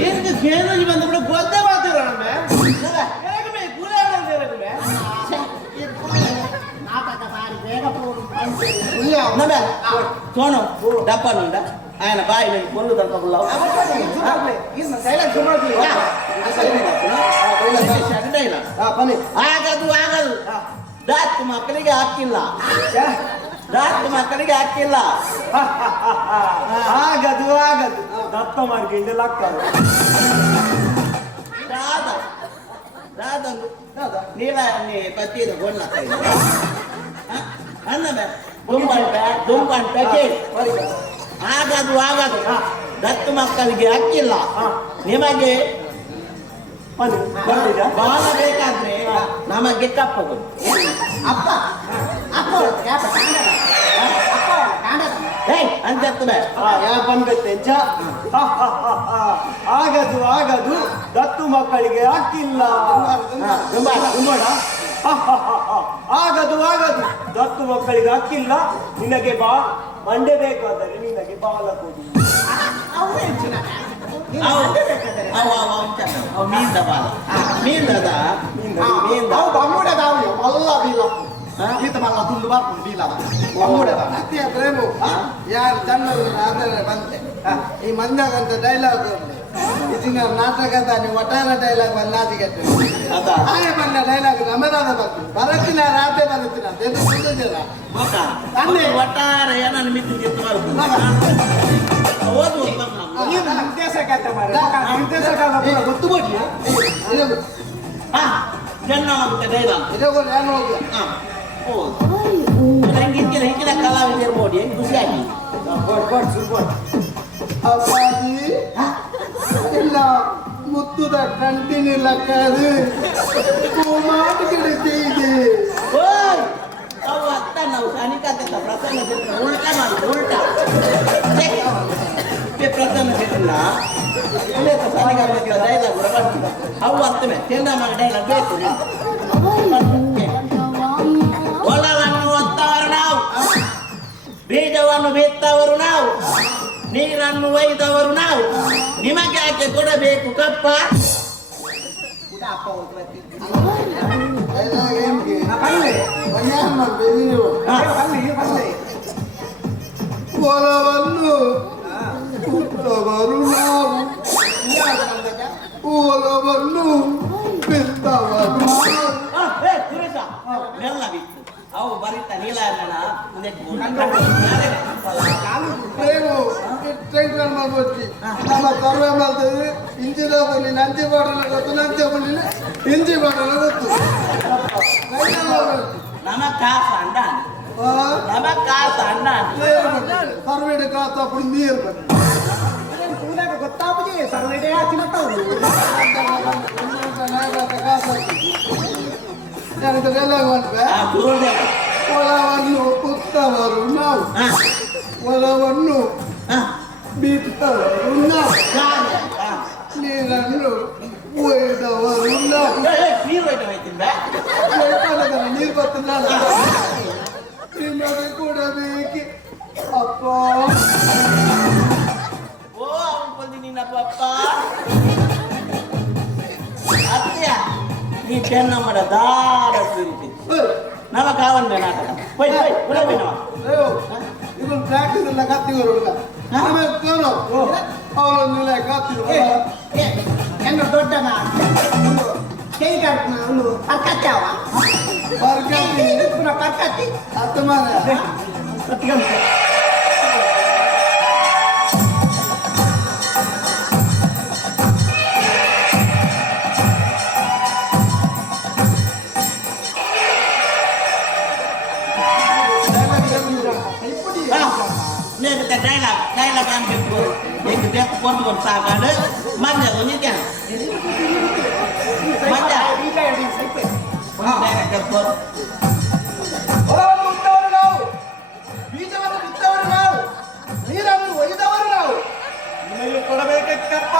ఏంటి కేంద్ర నుంచి బందప్పుడు గొద్దే పోతారమ్మే సోను డప్పనుండ ఆయన బాయి పొల్లు దంపకుల్లో ಆಗದು ರಾತ್ರಿ ಮಕ್ಕಳಿಗೆ ಹಾಕಿಲ್ಲ ಆಗದು ದತ್ತ ಮಾಡ್ಕೊಂಡು ಆಗ್ತದೆ ರಾದಂದು ನೀಲ ಪತ್ತಿದ ಗೊಂಡ ಅನ್ನಬೇ ದುಂಬಂಟೆ ಆಗದು ದತ್ತು ಮಕ್ಕಳಿಗೆ ಹಾಕಿಲ್ಲ ನಿಮಗೆ ಬಾಲ ಬೇಕಾದ್ರೆ ನಮಗೆ ಕಪ್ಪದು ಅಪ್ಪ ಅಂಜತ್ತವೆ ಯಾ ಬಂದೆಂಚ ಆಗದು ದತ್ತು ಮಕ್ಕಳಿಗೆ ಹಾಕಿಲ್ಲ ನೋಡ ಆಗದು ದತ್ತು ಮಕ್ಕಳಿಗೆ ಹಾಕಿಲ್ಲ ನಿನಗೆ ಮಂಡೆ ಬೇಕಾದರೆ ನಿನಗೆ ಬಾಲ ಕೊಡಿ ಮೀನ್ದ ಬಾಲ ಮೀನ್ದ ಬಮ್ಮುಡದ ಮಲ್ಲ ಬೀಲ ಈತ ಮಲ್ಲ ತುಂಡು ಬರ್ಕೊಂಡು ಬೀಲದ ಬಮ್ಮುಡದ ಅತ್ಯ ಪ್ರೇಮು ಯಾರು ಜನರು ಆದರೆ ಬಂತೆ ಈ ಮಂದಾಗಂತ ಡೈಲಾಗ್ ಇದನ್ನ ನಾಟಕದ ನೀವು ಒಟ್ಟಾರ ಡೈಲಾಗ್ ಬಂದು ನಾಚಿಗೆಟ್ಟು ಹಾಗೆ ಬಂದ ಡೈಲಾಗ್ ನಮ್ಮದಾದ ಬರ್ತೀನಿ ಬರತ್ತಿನ ರಾತ್ರಿ ಬರುತ್ತೀನ ಎಂದು ಸುದ್ದಿಲ್ಲ ಅಲ್ಲಿ ಒಟ್ಟಾರೆ ಏನನ್ನು ಮಿತ್ತಿದ್ದು ಓದು ಗೊತ್ತು ಕೊಡಿ ಚೆನ್ನ ಡೈಲಾಗ್ ಇದಕ್ಕೆ ಏನು ನಂಗೆ ಹಿಂದಿನ ಕಲಾವಿದರು ನೋಡಿ ಹೆಂಗ್ ಖುಷಿಯಾಗಿ ಅಪ್ಪಾಜಿ ಇಲ್ಲ ಮುತ್ತುದ ಕಂಟಿನಿಲ್ಲ ಕಾದು ಮಾತುಕಡೆ ಇದೆ ಅವು ಅತ್ತ ನಾವು ಸನಿಕಾತ ಪ್ರಸನ್ನ ಚಿತ್ರ ಉಲ್ಟಾ ಮಾಡಿ ಉಲ್ಟಾ ಪ್ರಸನ್ನ ಚಿತ್ರನ ಸನಿಕಾತ ಡೈಲಾಗ್ ಅವು ಅತ್ತಮೆ ಚೆನ್ನ ಡೈಲಾಗ್ ಬೇಕು ಹೊಲವನ್ನು ಒತ್ತವರು ನಾವು ಬೀಜವನ್ನು ಬಿತ್ತವರು ನಾವು ನೀರನ್ನು ಒಯ್ದವರು ನಾವು ನಿಮಗೆ ಯಾಕೆ ಕೊಡಬೇಕು ಕಪ್ಪ ಹೊಲವನ್ನು ಉತ್ತವರು ನಾವು ಹೊಲವನ್ನು ಬಿತ್ತವರು ಮೆಲ್ಲ ಬಿತ್ತು ಅವು ಬರೀತ ನೀಲ మేము ట్రైన్ ಮಾಡ್ಬೋದು ನಮ್ಮ ಕರ್ವೆ ಮಾಡ್ತೀವಿ ಇಂಜಿನ ಬನ್ನಿ ನಂಜಿ ಮಾಡಲು ಗೊತ್ತು ನಂಜಿ ಬನ್ನಿ ಇಂಜಿ ಮಾಡಲು ಗೊತ್ತು ನಮ್ಮ ಕಾಸ ಅಂಡ ನಮ್ಮ ಕಾಸ ಅಂಡ ಸರ್ವೇಡೆ ಕಾಸ ಅప్పుడు ನೀರು ಬನ್ನಿ ಗೊತ್ತಾಗಿ ಸರ್ವೇಡೆ ಹಾಕಿ ಹೊಲವನ್ನು ಉತ್ತವರು ನಾವು ಹೊಲವನ್ನು ಬಿತ್ತವರು ನಾವು ನೀರನ್ನು ಒಯ್ದವರು ನಾವು ನೀರು ಬರ್ತಲ್ಲ ನಿಮಗೆ ಕೊಡಬೇಕೆ ಅಪ್ಪ ಓ ಅವನು ನಿನ್ನ ಪಪ್ಪ ಅತ್ಯ ನೀ ಚೆನ್ನ ಮಾಡ ದಾರ ನವ ಕಾವನ್ ನಾಟಕ ಇದು ಪ್ರಾಕ್ಟೀಸ್ ಎಲ್ಲ ಕತ್ತಿವರು ಅವರನ್ನೆಲ್ಲ ಕತ್ತಿರು ಹೆಂಗ ದೊಡ್ಡ ಕೈ ಅವನು ಕರ್ಕತ್ತಾವ ಕರ್ಕತ್ತಿ ಹತ್ತು ಮಾರ ಡೈಲಾಗ್ ಅನ್ಬೇಕು ಹೆಂಗ್ ಬೇಕು ಕೊಂಡು ಸಾಕಾಡು ಮಂಜ ಒಂದಿದ್ದೆ ಮಂಜ ಹೊಲವನ್ನು ಉತ್ತವರು ನಾವು ಬೀಜವನ್ನು ಬಿತ್ತವರು ನಾವು ನೀರನ್ನು ಒಯ್ದವರು ನಾವು ನಿಮಗೆ ಕೊಡಬೇಕಪ್ಪ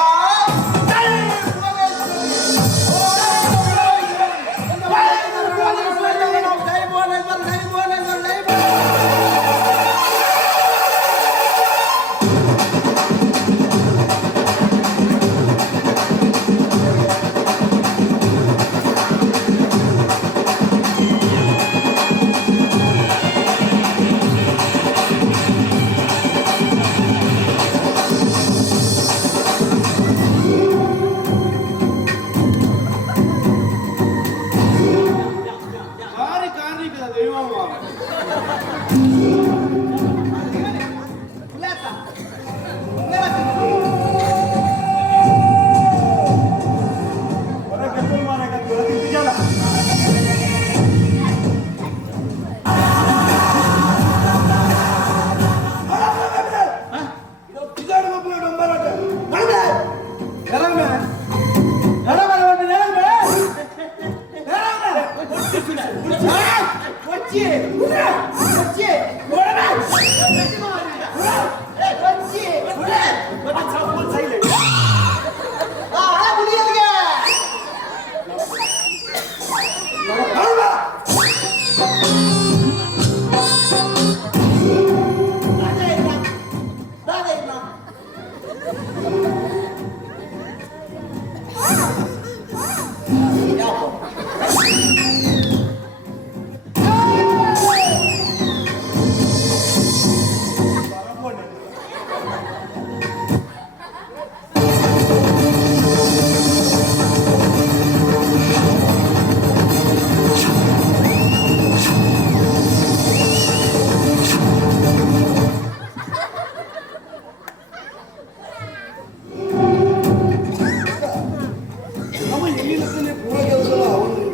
ಮನಸ್ಸಲ್ಲಿ ಪೂರ ಕೆಲಸ ಅವನು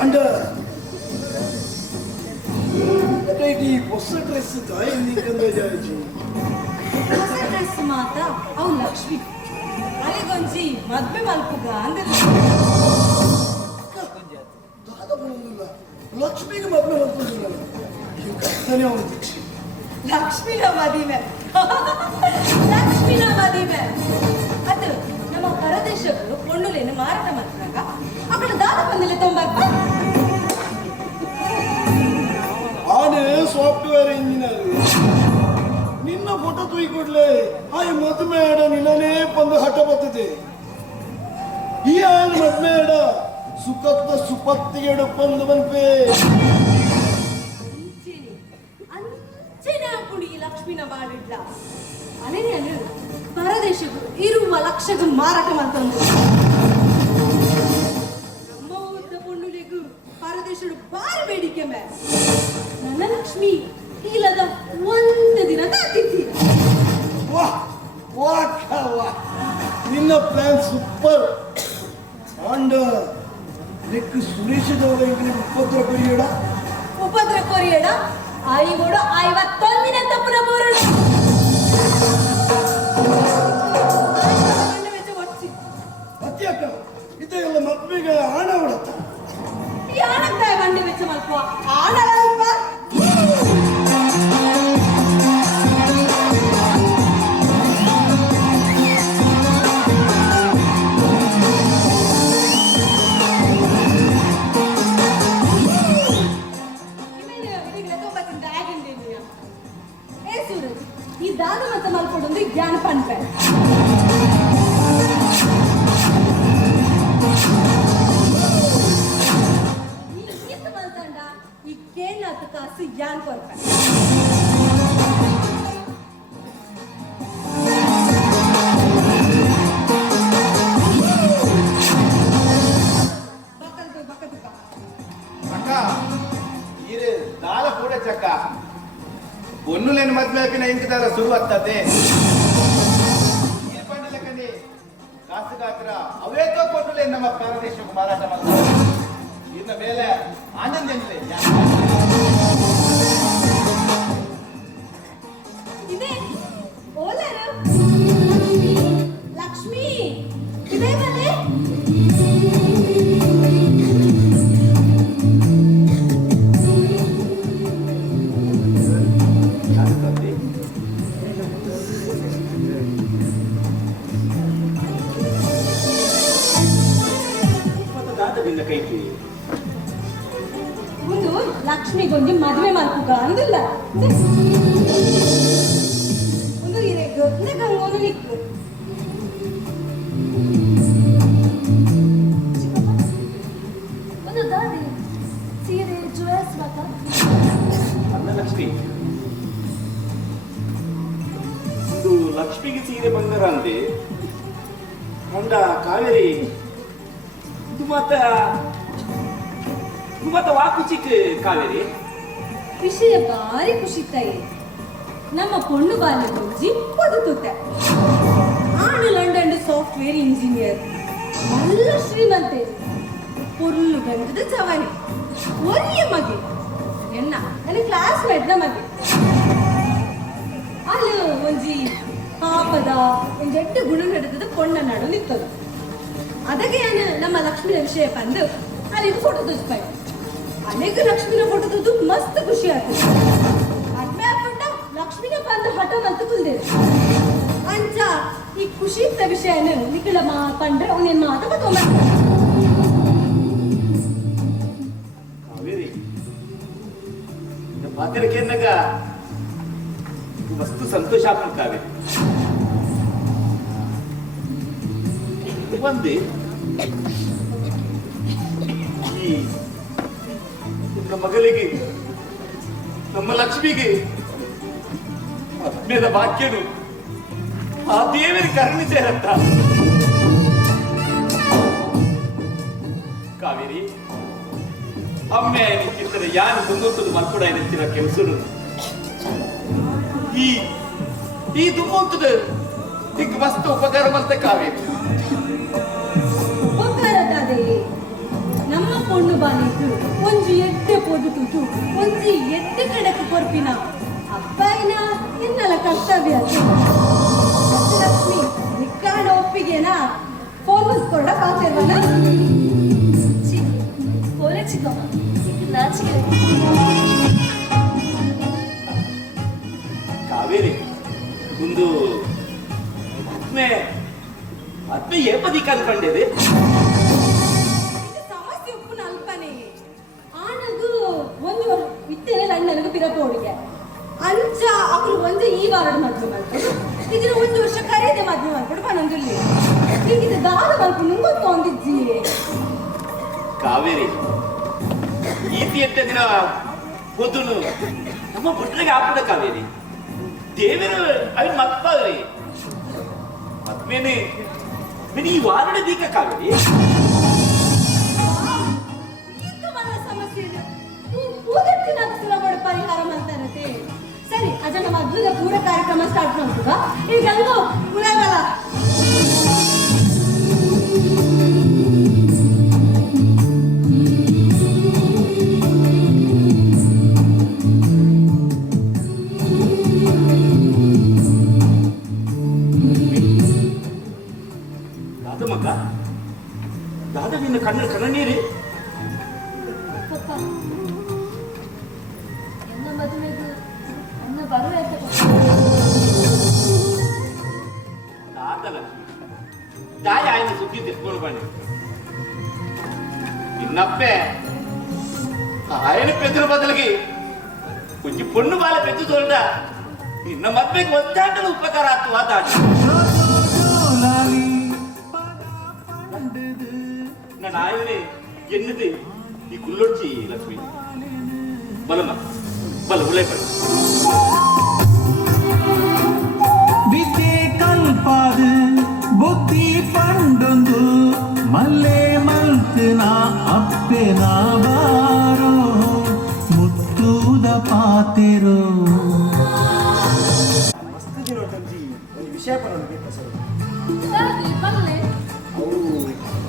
ಅಂಡ ಈ ಹೊಸ ಡ್ರೆಸ್ ತಾಯಿ ಜಾಯ್ಜಿ ಹೊಸ ಡ್ರೆಸ್ ಮಾತ ಅವು ಲಕ್ಷ್ಮಿ ಅಲ್ಲಿಗೊಂಜಿ ಮದ್ವೆ ಮಲ್ಪುಗ ಅಂದ್ರೆ ಲಕ್ಷ್ಮಿಗೆ ಮದ್ವೆ ಮಲ್ಕೊಂಡಿಲ್ಲ ಕಷ್ಟನೇ ಅವನು ದೀಕ್ಷೆ ಲಕ್ಷ್ಮಿನ ಮದಿವೆ ಲಕ್ಷ್ಮಿನ ಮದಿವೆ ಅದು ನಮ್ಮ ಪರದೇಶಗಳು ಪೊಣ್ಣುಲೇನು ಮಾರಾಟ ಮಾಡ್ತಾಗ ಅక్కడ ದಾದ ಬಂದಿಲ್ಲ ತೊಂಬಪ್ಪ ಆನೆ ಸಾಫ್ಟ್ವೇರ್ ಇಂಜಿನಿಯರ್ ನಿನ್ನ ಫೋಟೋ ತೂಯಿಕೊಡ್ಲೆ ಆಯ್ ಮದ್ಮೆ ಆಡ ನಿನ್ನನೇ ಬಂದು ಹಠ ಬರ್ತದೆ ಈ ಆಯನ ಮದ್ಮೆ ಆಡ ಸುಖತ್ತ ಸುಪತ್ತಿಗೆ ಬಂದು ಬಂದ್ಪೆ ಅಂಚೆನೆ ಪುಡಿ ಲಕ್ಷ್ಮಿನ ಮಾಡಿಡ್ಲ ಅನೇನು ಪರದೇಶಗಳು ಇರುವ ಲಕ್ಷಗ ಮಾರಾಟ ಮಾಡ್ತಂದು ನಮ್ಮ ಊರ್ದ ಪೊಣ್ಣುಲಿಗೂ ಪರದೇಶಗಳು ಬಾರಿ ಬೇಡಿಕೆ ಮೇ ನನ್ನ ಲಕ್ಷ್ಮಿ ಇಲ್ಲದ ಒಂದು ದಿನ ತಾಕಿತ್ತಿ ವಾಹ್ ವಾಹ್ ನಿನ್ನ ಪ್ಲಾನ್ ಸೂಪರ್ ಅಂಡ್ ನಿಕ್ ಸುರೇಶದವರ ಉಪದ್ರ ಕೊರಿಯಡ ಉಪದ್ರ ಕೊರಿಯಡ ಆಯಿಗೋಡು 51 ತಪ್ಪುನ ಬೋರಣ ಅತ್ಯಾಕ ಇದೆಲ್ಲ ಮದ್ವೆಗೆ ಹಣ ಹೊಡತ್ತ ಈ ಹಣಕ್ಕಾಯ ಗಂಡೆ ವೆಚ್ಚ ಮಲ್ಪ ಹಣ ಅಲ್ಪ ಈ ದಾದ ಮತ ಮಲ್ಪಡೊಂದು ಜ್ಞಾನ ಪಂಪೆ ಈ ಕೇನಾತ ಕಾಸು ಜ್ಞಾನ ಕೊರ್ಪೆ ಅಕ್ಕ ಇದು ದಾಲ ಕೂಡ ಚಕ್ಕ ಒನ್ನುಲೇನು ಮದ್ವೆ ಆಪಿನ ಇಂಕದಾರ ಶುರು ಆಗ್ತದೆ ಈ ಪಂಡಲಕನಿ ಕಾಸುಗಾತ್ರ ಅವೇತೋ ಕೊಟ್ಟುಲೆ ನಮ್ಮ ಪರದೇಶಕ್ಕೆ ಮಾರಾಟ ಮಾಡ್ತಾರೆ ಇನ್ನ ಮೇಲೆ ಆನಂದ ಅಂದ್ರೆ ಇದೇ ಓಲರ ಲಕ್ಷ್ಮಿ ಇದೇ ಬಲೆ ಒಂದು ಲಕ್ಷ್ಮಿಗೊಂದು ಮದುವೆ ಮಾಡ್ಕುಗ ಅಂದಿಲ್ಲ ಒಂದು ಇರೆಗ್ ಗಂಗೋನು ನಿಕ್ಕು ಒಂದು ದಾದಿ ಸೀರೆ ಜ್ಯುವೆಲ್ಸ್ ಮಾತ ಅಲ್ಲ ಲಕ್ಷ್ಮಿ ಇದು ಲಕ್ಷ್ಮಿಗೆ ಸೀರೆ ಬಂಗಾರ ಅಂದೆ ಅಂದ ಕಾವೇರಿ ಇದು ಮತ್ತ ವಾಕುಚಿಕ್ ಕಾವೇರಿ ವಿಷಯ ಬಾರಿ ಖುಷಿ ತಾಯಿ ನಮ್ಮ ಪೊಣ್ಣು ಬಾಲ ಗುಂಜಿ ಪದುತುತ್ತೆ ಆಡು ಲಂಡನ್ ಸಾಫ್ಟ್ವೇರ್ ಇಂಜಿನಿಯರ್ ಮಲ್ಲ ಶ್ರೀಮಂತೆ ಪೊರ್ಲು ಗಂಟದ ಚವನೆ ಒರಿಯ ಮಗೆ ಎನ್ನ ನನ್ನ ಕ್ಲಾಸ್ಮೇಟ್ನ ಮಗೆ ಅಲ್ಲಿ ಒಂಜಿ ಪಾಪದ ಒಂದು ಎಟ್ಟು ಗುಣ ನಡೆದ ಪೊಣ್ಣ ನಾಡು ನಿಂತದು ಅದಕ್ಕೆ ನಮ್ಮ ಲಕ್ಷ್ಮಿನ ವಿಷಯ ಬಂದು ಅಲ್ಲಿ ಫೋಟೋ ತೆಗಿಸ್ತಾ ಅನೇಕ ಲಕ್ಷ್ಮಿನ ಫೋಟೋ ತೆಗೆದು ಮಸ್ತ್ ಖುಷಿ ಆಗ್ತದೆ ಅಡ್ಮೆ ಹಾಕೊಂಡ ಲಕ್ಷ್ಮಿನ ಬಂದು ಹಠ ಮಂತ ಕುಲ್ದೇವೆ ಅಂಚ ಈ ಖುಷಿ ಇದ್ದ ವಿಷಯನ ನಿಖಿಲ ಕಂಡ್ರೆ ಅವನೇನ್ ಮಾತ ತೊಂಬ ಕಾವೇರಿ ಪಾತ್ರಕ್ಕೆ ಏನಾಗ ಮಸ್ತು ಸಂತೋಷ ಆಗ್ತದೆ ಕಾವೇರಿ ಬಂದೆ ಈ ನಮ್ಮ ಮಗಳಿಗೆ ನಮ್ಮ ಲಕ್ಷ್ಮಿಗೆ ಆತ್ಮೀಯದ ವಾಕ್ಯನು ಆ ದೇವರ ಕರುಣೆ ಸೇರತ್ತ ಕಾವೇರಿ ಅಮ್ಮೆ ನಿಕ್ಕಿದ್ದರೆ ಯಾರು ದುಂಗುತ್ತದು ಮಲ್ಕೊಡ ನೆಚ್ಚಿನ ಕೆಲಸರು ಈ ದುಂಗುತ್ತದ ಈಗ ಮಸ್ತ್ ಉಪಕಾರ ಮತ್ತೆ ಕಾವೇರಿ ಉಪಕಾರದಾದೆ ಬಂತು ಒಂಜಿ ಎತ್ತಿ ಕಡೆಕ್ ಕೊರ್ಪಿನ ಅಪ್ಪಾಯಿನ ಇನ್ನೆಲ್ಲ ಕರ್ತವ್ಯ ಲಕ್ಷ್ಮಿ ನಿಕ್ಕರಣ ಒಪ್ಪಿಗೆನ ಫೋನ್ ಕೊಡ ಪಾತಿರ್ವನ ಕೋಲೆ ಚಿಕ್ಕಮ್ಮ ನಾಚಿಕೆ ಕಾವೇರಿ ಒಂದು ಆತ್ಮೆ ಏಪದಿ ಕಲ್ಕೊಂಡಿದೆ ಸಮಸ್ಯೆ ಉಪ್ಪುನ ಅಲ್ಪನೆ ಆನಗು ಒಂದು ಇತ್ತೇನೆ ನನಗೂ ಪಿರಪೋಡಿಗೆ ಅಂಚ ಅವರು ಒಂದು ಈ ವಾರದ ಮದುವೆ ಮಾಡ್ಕೊಂಡು ಇದನ್ನ ಒಂದು ವರ್ಷ ಕರೀದೆ ಮದುವೆ ಮಾಡ್ಕೊಂಡು ಪನೊಂದಿಲ್ಲ ಈಗ ದಾದ ಬಂತು ನುಂಗೊತ್ತು ಅಂದಿದ್ದಿ ಕಾವೇರಿ ಈತಿ ಎಟ್ಟ ದಿನ ಹೋದನು ನಮ್ಮ ಬುಟ್ರಿಗೆ ಹಾಕದ ಕಾವೇರಿ ದೇವರು ಅవి ಮತ್ಪಾದ್ರಿ ಮತ್ಮೇನೆ ಈ ವಾರಣ ದೀಕ ಕಾವೇರಿ ಸಮಸ್ಯೆ ಇದೆ ಊದತ್ತಿನ ಸುಲಭ ಪರಿಹಾರ ಮಾಡ್ತಾರತೆ ಸರಿ ಅದನ್ನ ಮದುವೆ ಪೂರ ಕಾರ್ಯಕ್ರಮ ಸ್ಟಾರ್ಟ್ ಮಾಡ್ತದ ಈಗೆಲ್ಲ ಉಳಗಲ್ಲ ನಿನ್ನ ಕಣ್ಣ ನೀರಿ ಪಪ್ಪ ಎನ್ನ ಮದುವೆಗೂ ಅನ್ನ ಬರುವೆ ಅಂತ ತಾಯಿ ಆಯ್ನ ಸುದ್ದಿ ತಿಳ್ಕೊಂಡು ಬನ್ನಿ ನಿನ್ನಪ್ಪೆ ఆయన పెద్దల బదులకి కొంచెం పొన్ను బాల పెద్ద చూడ నిన్న మధ్యకి వద్దాంటలు ఉపకారాత్వా దాటి నా ఆయనని ఎన్నది ఈ గుళ్ళొచ్చి లక్ష్మి బలమ్మ బల ఉలైపడి ವಿದ್ಯೆ ಕಲ್ಪಾದು ಬುದ್ಧಿ ಪಂಡೊಂದು ಮಲ್ಲೆ ಮಲ್ತಿನ ಅಪ್ಪೆನ ಬಾರೋ ಮುತ್ತೂದ ಪಾತೆರೋ ಮಸ್ತ್ ದಿನ ತಂಜಿ ಒಂದು ವಿಷಯ ಪರಬೇಕು ಸರ್ ಸರಿ ಬರಲೇ ಅವು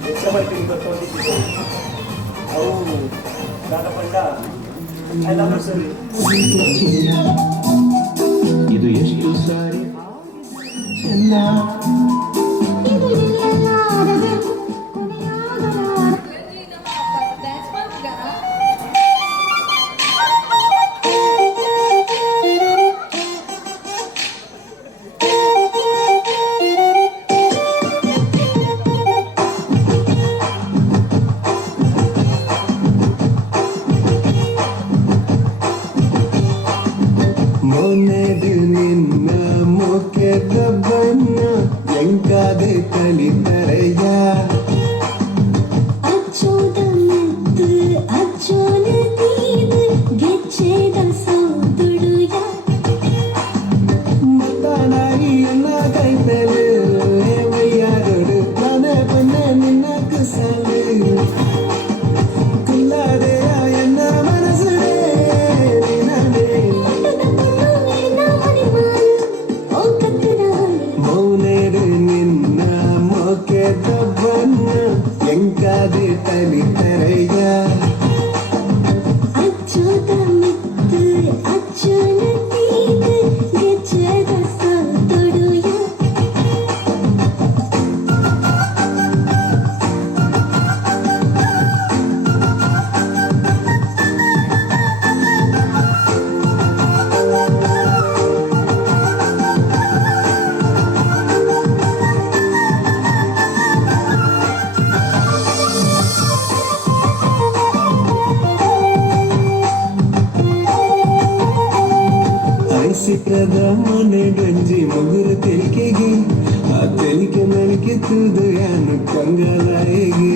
ಹೆಚ್ಚಬರ್ತೀನಿ ಗೊತ್ತಿದ್ದೆ ಅವು ದಾದಪಂಡ ಐ ಲವ್ ಯು ಸರ್ ಇದು ಎಷ್ಟು ಸಾರಿ ಚೆನ್ನ ಡ್ಯಾನ್ಸ್ ಮಾಡ್ತೀರಾ ಮೊನ್ನೆದು ನಿನ್ನ ಮುಖದ ಬಣ್ಣ ಎಂಕಾದೆ ಕಲಿತರಯ್ಯ ಅಚ್ಚೋದ ಮುದ್ದು ಅಚ್ಚೋನ ತೀದು ಗೆಚ್ಚೆದ ಸೋದುಡುಯ ಮತ್ತಾನಾಯಿಯನ್ನ ಕೈಪೆಲು ಏವಯ್ಯಾರೊಡು ನಾನೇ ಬನ್ನೆ ನಿನ್ನ ಕುಸಲು ಕುಲ್ಲಾದೆಯ ಎನ್ನ ಮನಸ್ಸುಡೆ ನಿನ್ನದೇ ಮೌನೇರು ನಿನ್ನ ಮೊಕೆದ ಬಣ್ಣ ಎಂಕಾದೆ ತಲಿತರಯ್ಯ ಅಚ್ಚೋದ ಮುದ್ದು ಅಚ್ಚೋನ ತೀದು ಗೆಚ್ಚೆದ ಸೋದುಡುಯ ಐಸಿಕದ ಮನೆ ಗಂಜಿ ಮುಗುರು ತೆಲಿಕೆಗೆ ಆ ತೆಲಿಕೆ ನಲಿಕೆ ತೂದು ಯಾನು ಕಂಗಲಾಯಿಗೆ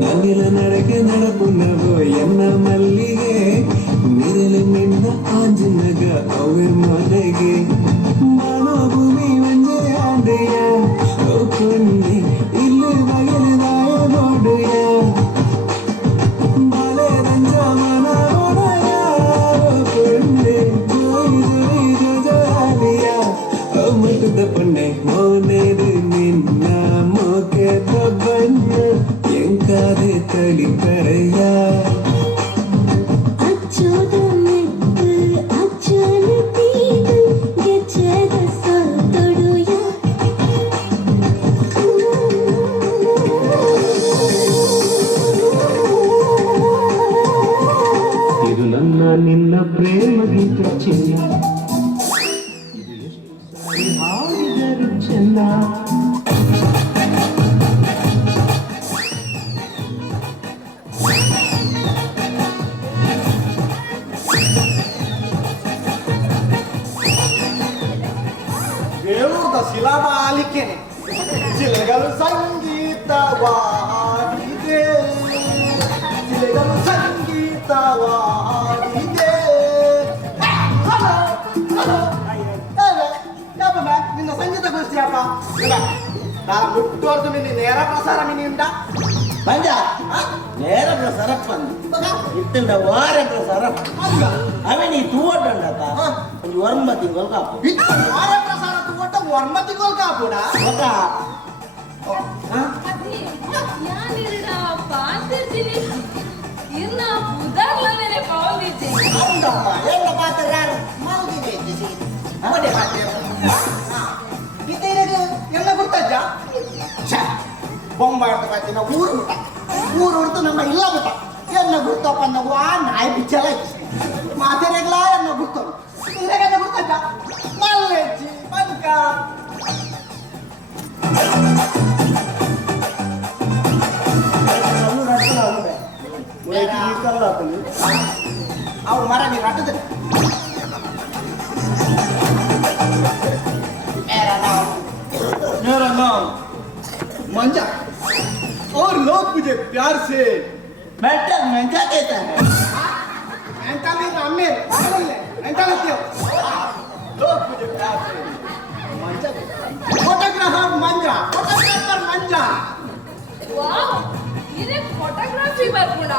ನಲಿಲ ನಡಕೆ ನಡಪುನವೋ ಎನ್ನ ಮಲ್ಲಿಗೆ ನಿರಲಿ ನಿನ್ನ ಆಂಜಿನಗ ಅವರ್ ಮನೆಗೆ ಮನೋಭೂಮಿ ಒಂಜೆ ಆಡೆಯ ಓ ಪೊನ್ನೆ ಇಲ್ಲಿ ಬಯಲುದಾಯ ನೋಡುಯ ಬಾಲೆ ರಂಜ ಮನ ನೋಡಯ ಓ ಪೊನ್ನೆ ಮುಟ್ಟದ ಪೊನ್ನೆ ಮೌನೇರು ನಿನ್ನ ಮೊಕೆದ ಬಣ್ಣ ಎಂಕಾದೆ ತಳಿತರಯ್ಯ ಅಚ್ಚೋದ ಚೆನ್ನ ಇದು ಎಷ್ಟು ಸಾರಿ ಹಾಡಿದರು ಚೆನ್ನ ದೇವರದ ಶಿಲಾಮಾಲಿಕೆನೆ ಶಿಲೆಗಳು ಸಂಗೀತವಾಡಿದೆ ಶಿಲೆಗಳು ಸಂಗೀತವಾಡಿದೆ ಹಲೋ ಹಲೋ ಯಪ್ಪ ನಿನ್ನ ಸಂಗೀತ ಗೋಷ್ಠಿ ಅಪ್ಪ ನಾನು ಮುಟ್ಟೋರ್ದು ಮಿನಿ ನೇರ ಪ್ರಸಾರ ಮಿನಿಯಿಂದ ಪಂಜ ನೇರ ಪ್ರಸಾರ ಇತ್ತಿಂದ ವಾರ ಪ್ರಸಾರ ಅವೇ ನೀ ತೂವಟ್ಟಂಡತ್ತ ಒಂದು ವರ್ಮ ತಿಂಗಳು ಕಾಪು ವಾರ ಪ್ರಸಾರ ತೂವಟ್ಟ ವರ್ಮ ತಿಂಗಳು ಕಾಪುಡ ఒక అది యానిరడా పాతిర్జిని ఇర్న ఉదార్లనే పావులిచి అవునమ్మా ಎಲ್ಲ ಪಾತ್ರಾರು ಮೌದಿಗೆ ಇದ್ದೀಸಿ ಅವಡೆ ಪಾತ್ರ ಇದೇನಿದು ಎಲ್ಲ ಗುರ್ತಜ್ಜ ಬೊಂಬಾಟ ಬತ್ತಿನ ಊರು ಮುಟ ಊರು ಹೊರತು ನಮ್ಮ ಇಲ್ಲ ಮುಟ ಎನ್ನ ಗುರ್ತಪ್ಪ ನಾವು ಆ ನಾಯಿ ಬಿಚ್ಚಲ ಮಾತೆರೆಗ್ಲ ಎನ್ನ ಗುರ್ತರು ಇದ್ರಾಗ ಗುರ್ತಜ್ಜ ಮಲ್ಲೆಜ್ಜಿ ಬಂಕ ಅವು ಮರ ನೀವು ರಟ್ಟದ मेरा नाम मंजा और लोग मुझे प्यार से बेटा मंजा कहता है ಎಂತಾಲಿ ಅಮ್ಮೆ ಎಂತಾಲತ್ತೀಯ लोग मुझे प्यार से Manja photographer Manja photographer Manja wow ಇದೇ ಫೋಟೋಗ್ರಫಿ ಬರ್ಕೊಂಡ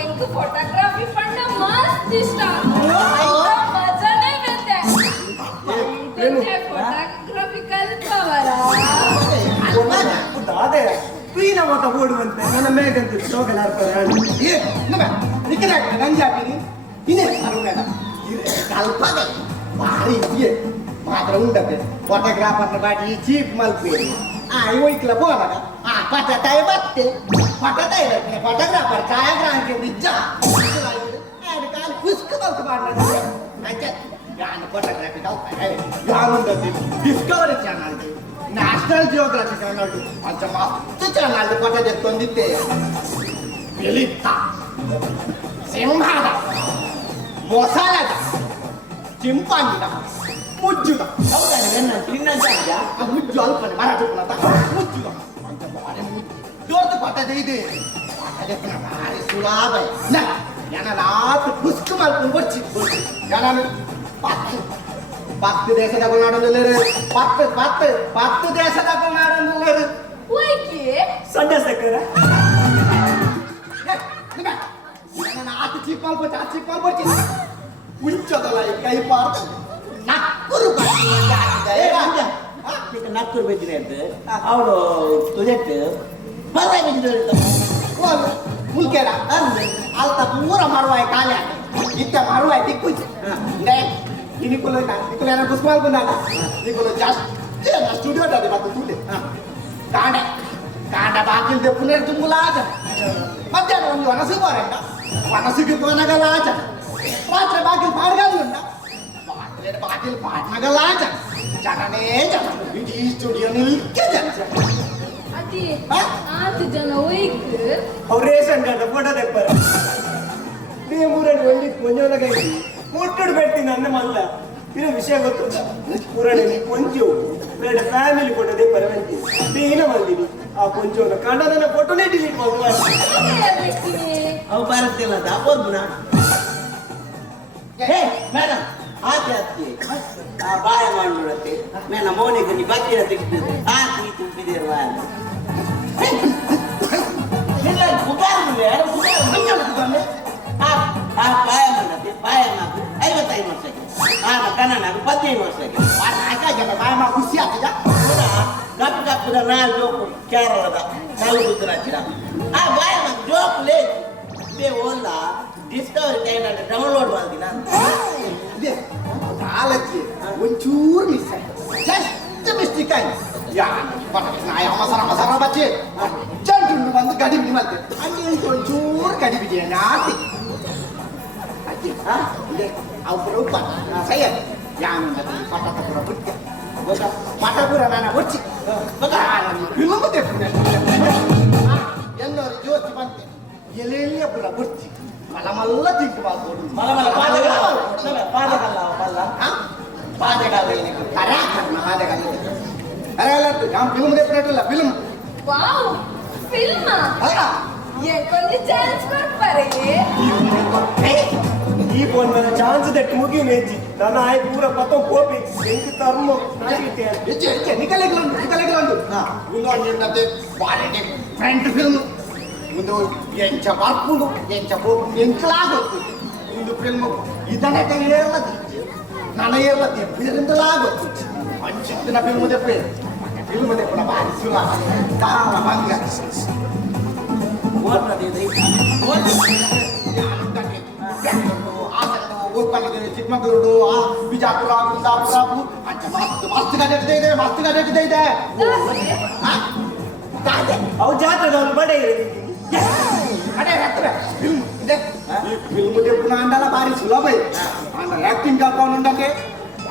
ಎಂಗ್ ಫೋಟೋಗ್ರಫಿ ಪಂಡ ಮಸ್ತ್ ಇಷ್ಟ ಆಯ್ತಾ ಮಜಾನೇ ಬಂತೆ ಫೋಟೋಗ್ರಫಿ ಕಲ್ಪವರ ಅದೇ ಪೀನ ಮತ ಓಡುವಂತೆ ನನ್ನ ಮೇಗಂತ ಸೋಗಲಾರ್ತಾರೆ ಏ ನಮ್ಮ ನಿಕರೆ ನಂಜಾಪಿನಿ ಇನ್ನೇ ಅರುಣನ ಕಲ್ಪನೆ ಭಾರಿ ಇದೆ ಮಾತ್ರ ಉಂಟದೆ ಫೋಟೋಗ್ರಾಫರ್ನ ಬಾಡಿ ಚೀಪ್ ಮಲ್ಪೇರಿ ಇಕ್ಲ ಬೋನಾಗ ಪಟತಾಯ ಬತ್ತೆ ಪಟತಾಯ ಫೋಟೋಗ್ರಾಫರ್ ಛಾಯಾಗ್ರಾಹಕ ನಿಜ ಕಾಲು ಕುಸ್ಕ ಬಲ್ಕ ಮಾಡ್ತಾರೆ ಯಾನು ಫೋಟೋಗ್ರಾಫಿ ಯಾನುಂಟದೆ Discovery channel National Geographic channel ಅಂಚ ಮಸ್ತ್ ಚಾನಲ್ ಫೋಟೋ ತೆತ್ತೊಂದಿತ್ತೆ ಬೆಳಿತ ಸಿಂಹದ ಮೊಸಳೆದ ಚಿಂಪಾಂಜಿನ ಮುಜ್ಜುದ ಹೌದಾ ನನ್ನ ತಿನ್ನಂತ ಮುಜ್ಜು ಅಲ್ಪನೆ ಮರಾಠ ಮುಜ್ಜುದ ಅಂಚ ಬಾರಿ ಮುಜ್ಜೋರ್ದು ಫೋಟೋ ಇದೆ ಫೋಟೋ ಭಾರಿ ಸುಲಾಭ ನಾತು ಪುಸ್ಕ ಮಾಡ್ಕೊಂಡು ಬರ್ಚಿ ನಾನು ಪತ್ತು ದೇಶದ ನಾಡೊಂದಿಲ್ಲೇರು ಪತ್ತು ದೇಶದ ನಾಡೊಂದಿಲ್ಲೇರು ಓಯ್ಕೆ ಸಂಡೆ ಸಕ್ಕರ ಆತು ಚಿಪ್ಪಲ್ ಬರ್ಚಿ ಉಂಚದಲ್ಲ ಈ ಕೈ ಪಾರ್ದ ನಕ್ಕುರು ನಕ್ಕೂರು ಬೆಜ್ಜಿನ ಅಂತ ಅವಳು ತುಜೆಟ್ಟು ಬರ್ವಾಯಿ ಬೆಜ್ಜಿನ ಮುಲ್ಕೇರ ಅಲ್ತ ಪೂರ ಮರುವಾಯಿ ಖಾಲಿ ಆಗ ಇತ್ತ ಮರುವಾಯಿ ದಿಕ್ಕುಚ್ಚು ನಿಕುಲ ಏನ ಪುಷ್ಪಾಲ್ ಬಂದಾಗ ನಿಕುಲ ಜಾಸ್ತಿ ಸ್ಟುಡಿಯೋ ಅದೇ ಮತ್ತೆ ತೂಲೆ ಕಾಂಡ ಬಾಕಿಲ್ ಪುನರ್ ತುಂಬುಲಾಜ ಮಧ್ಯಾಹ್ನ ಒಂದು ವನಸು ಬಾರಂಡ ವನಸಿಗೆ ತೋನಗಲಾಜ ರಾತ್ರಿ ಬಾಕಿಲ್ ಪಾಡ್ಗಲ್ಲ ಬಾಕಿಲ್ ಪಾಡ್ನಗಲಾಜ ಜನನೇ ಜನ ಇಡೀ ಸ್ಟುಡಿಯೋ ನಿಲ್ಕೆ ಜನ ಅದಿ 8 ಜನ ಓಯ್ಕೆ ಅವ್ರು ರೇಷನ್ ಕಾರ್ಡ್ ಫೋಟೋ ತೆಪ್ಪಾರ ನೀರನ್ನು ಒಂದು ಕೊಂಜೋಲಗ ಮುಟ್ಟುಡು ಬೆಟ್ಟಿ ನನ್ನ ಮಲ್ಲ ಇದು ವಿಷಯ ಗೊತ್ತುಂಟ ಪುರಾಣಿ ಕೊಂಚು ಬೇಡ ಫ್ಯಾಮಿಲಿ ಫೋಟೋ ತೆಪ್ಪಾರ ಬಂದಿ ನೀನ ಬಂದಿನಿ ಆ ಕೊಂಚೋನ ಕಂಡ ನನ್ನ ಫೋಟೋನೇ ಡಿಲೀಟ್ ಮಾಡ್ಕೊಂಡು ಅವು ಬರುತ್ತಿಲ್ಲ ದಾಪೋರ್ಗುಣ ಹೇ ಮೇಡಮ್ ಆಕೆ ಅತ್ತಿ ಆ ಬಾಯ ಮಾಡ್ಬಿಡತ್ತೆ ಮೇನ ಮೋನಿಗೆ ನೀ ಬಕ್ಕಿರ ತೆಗಿತಿದ್ರೆ ಆಕಿ ತುಂಬಿದಿರುವ ಇಲ್ಲ ಬುಗಾರು ಬೇಡ ಬುಗಾರು ಮಂಜು ಆ ಬಾಯ ಮಾಡತ್ತೆ ಬಾಯ ಮಾತು 55 ವರ್ಷಕ್ಕೆ ಆಗ ಕನ್ನಡ 15 ವರ್ಷಕ್ಕೆ ಜನ ಬಾಯ ಮಾ ಖುಷಿ ಆಗ್ತದ ಗಪ್ ಗಪ್ಪದ ನಾಲ್ ಜೋಕು ಕೇರಳದ ನಾಲ್ಕು ಗುಜರಾತಿನ ಆ ಬಾಯ ಮಾತು ಜೋಕು ಲೇಜ್ ಬೇ ಓಲ್ಲ ಡಿಸ್ಕವರಿ ಚಾನಲ್ ಡೌನ್ಲೋಡ್ ಮಾಡ್ತೀನಿ ನಾನು ಅದೇ ಕಾಲಕ್ಕೆ ಒಂಚೂರು ಮಿಸ್ ಆಯ್ತು ಜಸ್ಟ್ ಮಿಸ್ಟೇಕ್ ಆಯ್ತು ನಾಯ ಮಸರ ಬಚ್ಚೆ ಚಂಟುಂಡು ಬಂದು ಗಡಿಬಿಡಿ ಮತ್ತೆ ಅಲ್ಲಿ ಒಂಚೂರು ಗಡಿಬಿಡಿ ನಾಟಿ ಅಜ್ಜಿ ಅವ್ರು ಉಪ್ಪ ಸಯ್ಯ ಯಾನ ಪಟಾಕ ಪುರ ಬಿಟ್ಟ ಪಟ ಪುರ ನಾನು ಹೊಚ್ಚಿ ಎಲ್ಲರೂ ಜೋತಿ ಬಂತೆ ಎಲೆಯ ಪುರ ಬಿಡ್ತಿ ಮಲಮಲ್ಲ ತಿಂಕು ಮಾಡ್ಬೋದು ಮಲಮಲ ಪಾದಗಲ್ಲ ಬಲ್ಲ ಪಾದಗಾಲ ಪಾದಗಾಲ ಅರೆಲ್ಲ ಫಿಲ್ಮ್ ತೆಪ್ಪಿನಲ್ಲ ಫಿಲ್ಮ್ ವಾವ್ ಫಿಲ್ಮ್ కొన్ని ఛాన్స్ ಕೊಡ್ತಾರೆ ಈ ಪೊನ್ನ ಚಾನ್ಸ್ ದಟ್ ಮುಗಿ ಮೇಜಿ ನನ್ನ ಆಯ್ ಪೂರ ಪತ್ತ ಕೋಪಿ ಎಂಕ ಕರ್ಮ ನಾಯಿತೆ ಹೆಚ್ಚೆ ನಿಕಲೆಗ್ಲಂಡು ಉಂದೊಂದು ಬಾಲಿಗೆ ಫ್ರೆಂಡ್ ಫಿಲ್ಮ್ ಒಂದು ಎಂಚ ಬಾರ್ಪುಂಡು ಎಂಚ ಎಂಕಲಾಗೋದು ಒಂದು ಫಿಲ್ಮ್ ಇದನ್ನೇ ಏರ್ಲತಿ ನನ್ನ ಏರ್ಲತಿ ಬೇರಿಂದಲಾಗೋದು ಅಂಚಿತ್ತಿನ ಫಿಲ್ಮ್ ದೆಪ್ಪೆ ಬಾರಿ ಸುಲ ಕಾಲ ಭಂಗ ಚಿಕ್ಕಮಗಳೂರು ಬಿಜಾಪುರ ಕುಂದಾಪುರ ಮಸ್ತ್ ಗಡ್ಡೆ ಇದೆ ಅವು ಜಾತ್ರೆದವನು ಬಡ ಅದೇ ಫಿಲ್ಮ್ ಇದೆ ಈ ಫಿಲ್ಮ್ ತೆಪ್ಪುನ ಅಂಡಲ ಭಾರಿ ಸುಲಭ ಆಕ್ಟಿಂಗ್ ಕಾಪಾನು ಉಂಡಕ್ಕೆ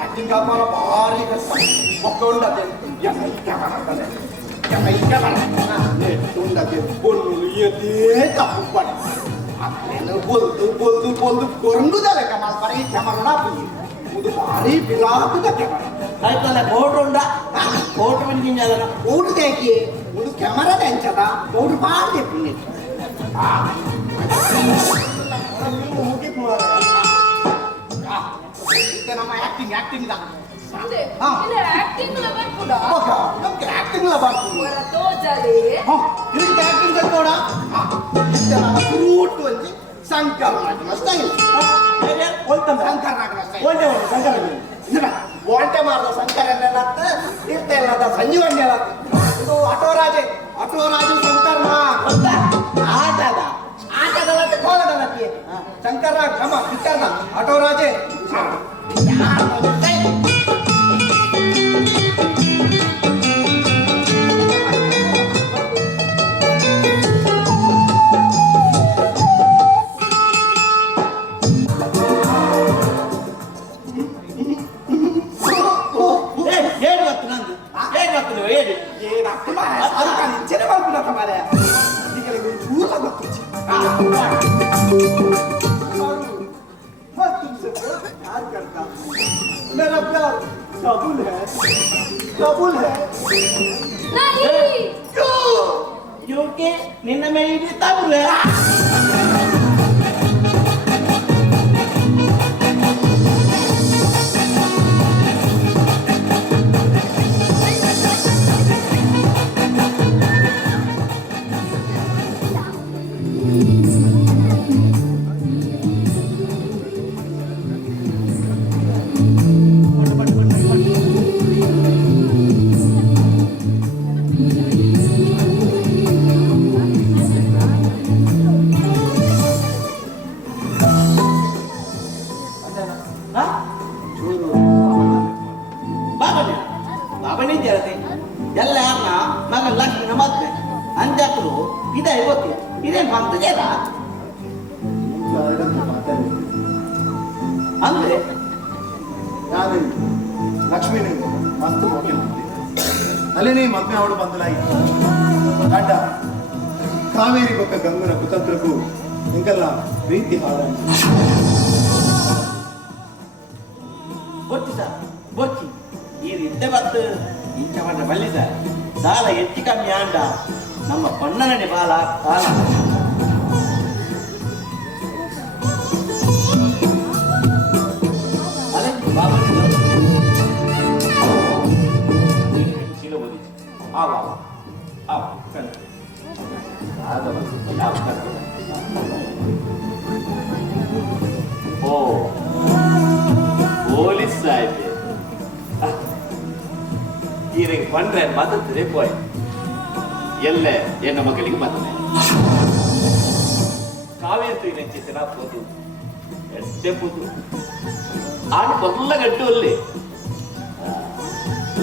ಆಕ್ಟಿಂಗ್ ಕಾಪಾನ ಭಾರಿ ಕಷ್ಟ ಒಕ್ಕ ಉಂಡಕ್ಕೆ ಉಂಡಕ್ಕೆ ಬೊಲ್ಲು ಎದೇ ತಪ್ಪು ಪಡ ಬೊಲ್ದು ಕೊರಂಡುದಲ್ಲ ಕಮಾಲ್ ಬರೀ ಕ್ಯಾಮರಾ ಇದು ಭಾರಿ ಬಿಲಾಕುದ ಕ್ಯಾಮರಾ ಆಯ್ತಲ್ಲ ಕೋಟ್ರು ಉಂಡ ಕೋಟ್ರು ಬಂದಿಲ್ಲ ಓಡು ದೇಕಿ ಒಂದು ಕ್ಯಾಮರಾ ದಂಚದ ಓಡು ಬಾರ್ದೆ ಪುಣ್ಯ ಮುಗಿತ್ ನಮ್ಮ ಆಕ್ಟಿಂಗ್ ದ ಆಕ್ಟಿಂಗ್ ಲವರ್ ಕೂಡ ನಮ್ಗೆ ಆಕ್ಟಿಂಗ್ ಲವರ್ ತೋಜಾಲೆ ಇದಕ್ಕೆ ಆಕ್ಟಿಂಗ್ ಕಲ್ಕೋಣ ನಮ್ಮ ಫ್ರೂಟ್ ಒಂದು ಶಂಕರ್ ನಾಗನ ಸ್ಟೈಲ್ ಶಂಕರ್ ನಾಗನ ಸ್ಟೈಲ್ ಓಲ್ಟೆ ಮಾಡ್ದ ಶಂಕರನ್ನೆಲ್ಲ ಇರ್ತೆಲ್ಲದ ಸಂಜೀವನ್ನೆಲ್ಲ ಇದು ಆಟೋರಾಜು ಶಂಕರ್ ಆಟದ ಕೋಲದ ಶಂಕರ ಕ್ರಮ ಪಿಕ್ಚರ್ನ ಆಟೋರಾಜೆ मेरा प्यार कबूल है नहीं क्योंकि निन्न मेरी तबुल है ಎಲ್ಲ ಯಾರನ್ನ ಮಗ ಲಕ್ಷ್ಮಿನ ಮದ್ವೆ ಅಂಜಾಕರು ಇದೇ ಗೊತ್ತಿಲ್ಲ ಇದೇನು ಬಂದಿದೆಯಲ್ಲ ಅಂದ್ರೆ ನಾನು ಲಕ್ಷ್ಮೀ ಮಸ್ತ್ ಮೋಕೆ ಅಲ್ಲೇನೇ ಮದ್ವೆ ಅವಳು ಬಂದಲಾಯಿ ಕಂಡ ಕಾವೇರಿ ಗೊತ್ತ ಗಂಗನ ಕುತಂತ್ರಕ್ಕೂ ಇಂಕಲ್ಲ ಪ್ರೀತಿ ಹಾಳಾಗಿ ಬೊಚ್ಚಿ ಸರ್ ಬೊಚ್ಚಿ ಈ ರೀತಿ ಬತ್ತು ಇಂಚ ಮಾಡ್ರೆ ಬಲ್ಲಿ ಸರ್ ಸಾಲ ಹೆಚ್ಚು ಕಮ್ಮಿ ಆಂಡ ನಮ್ಮ ಪಣ್ಣನೇ ಬಾಲ ಕಾಲ ಅದೇ ಬಾಬಾ ಚೀಲ ಓದಿಸಿ ಆವ ಆವ ಓ ಪೊಲೀಸ್ ಸಾಹೇಬ್ ಈರಿಗೆ ಬಂದ್ರೆ ಮಾತಾಡ್ತದೆ ಪೋಯ್ ಎಲ್ಲ ಎನ್ನ ಮಕ್ಕಳಿಗೆ ಮಾತಾನೆ ಕಾವೇರಿ ನೆಂಚಿನ ಪೋದು ಎಷ್ಟೇ ಪೋದು ಆಡು ಬಲ್ಲ ಗಂಟು ಅಲ್ಲಿ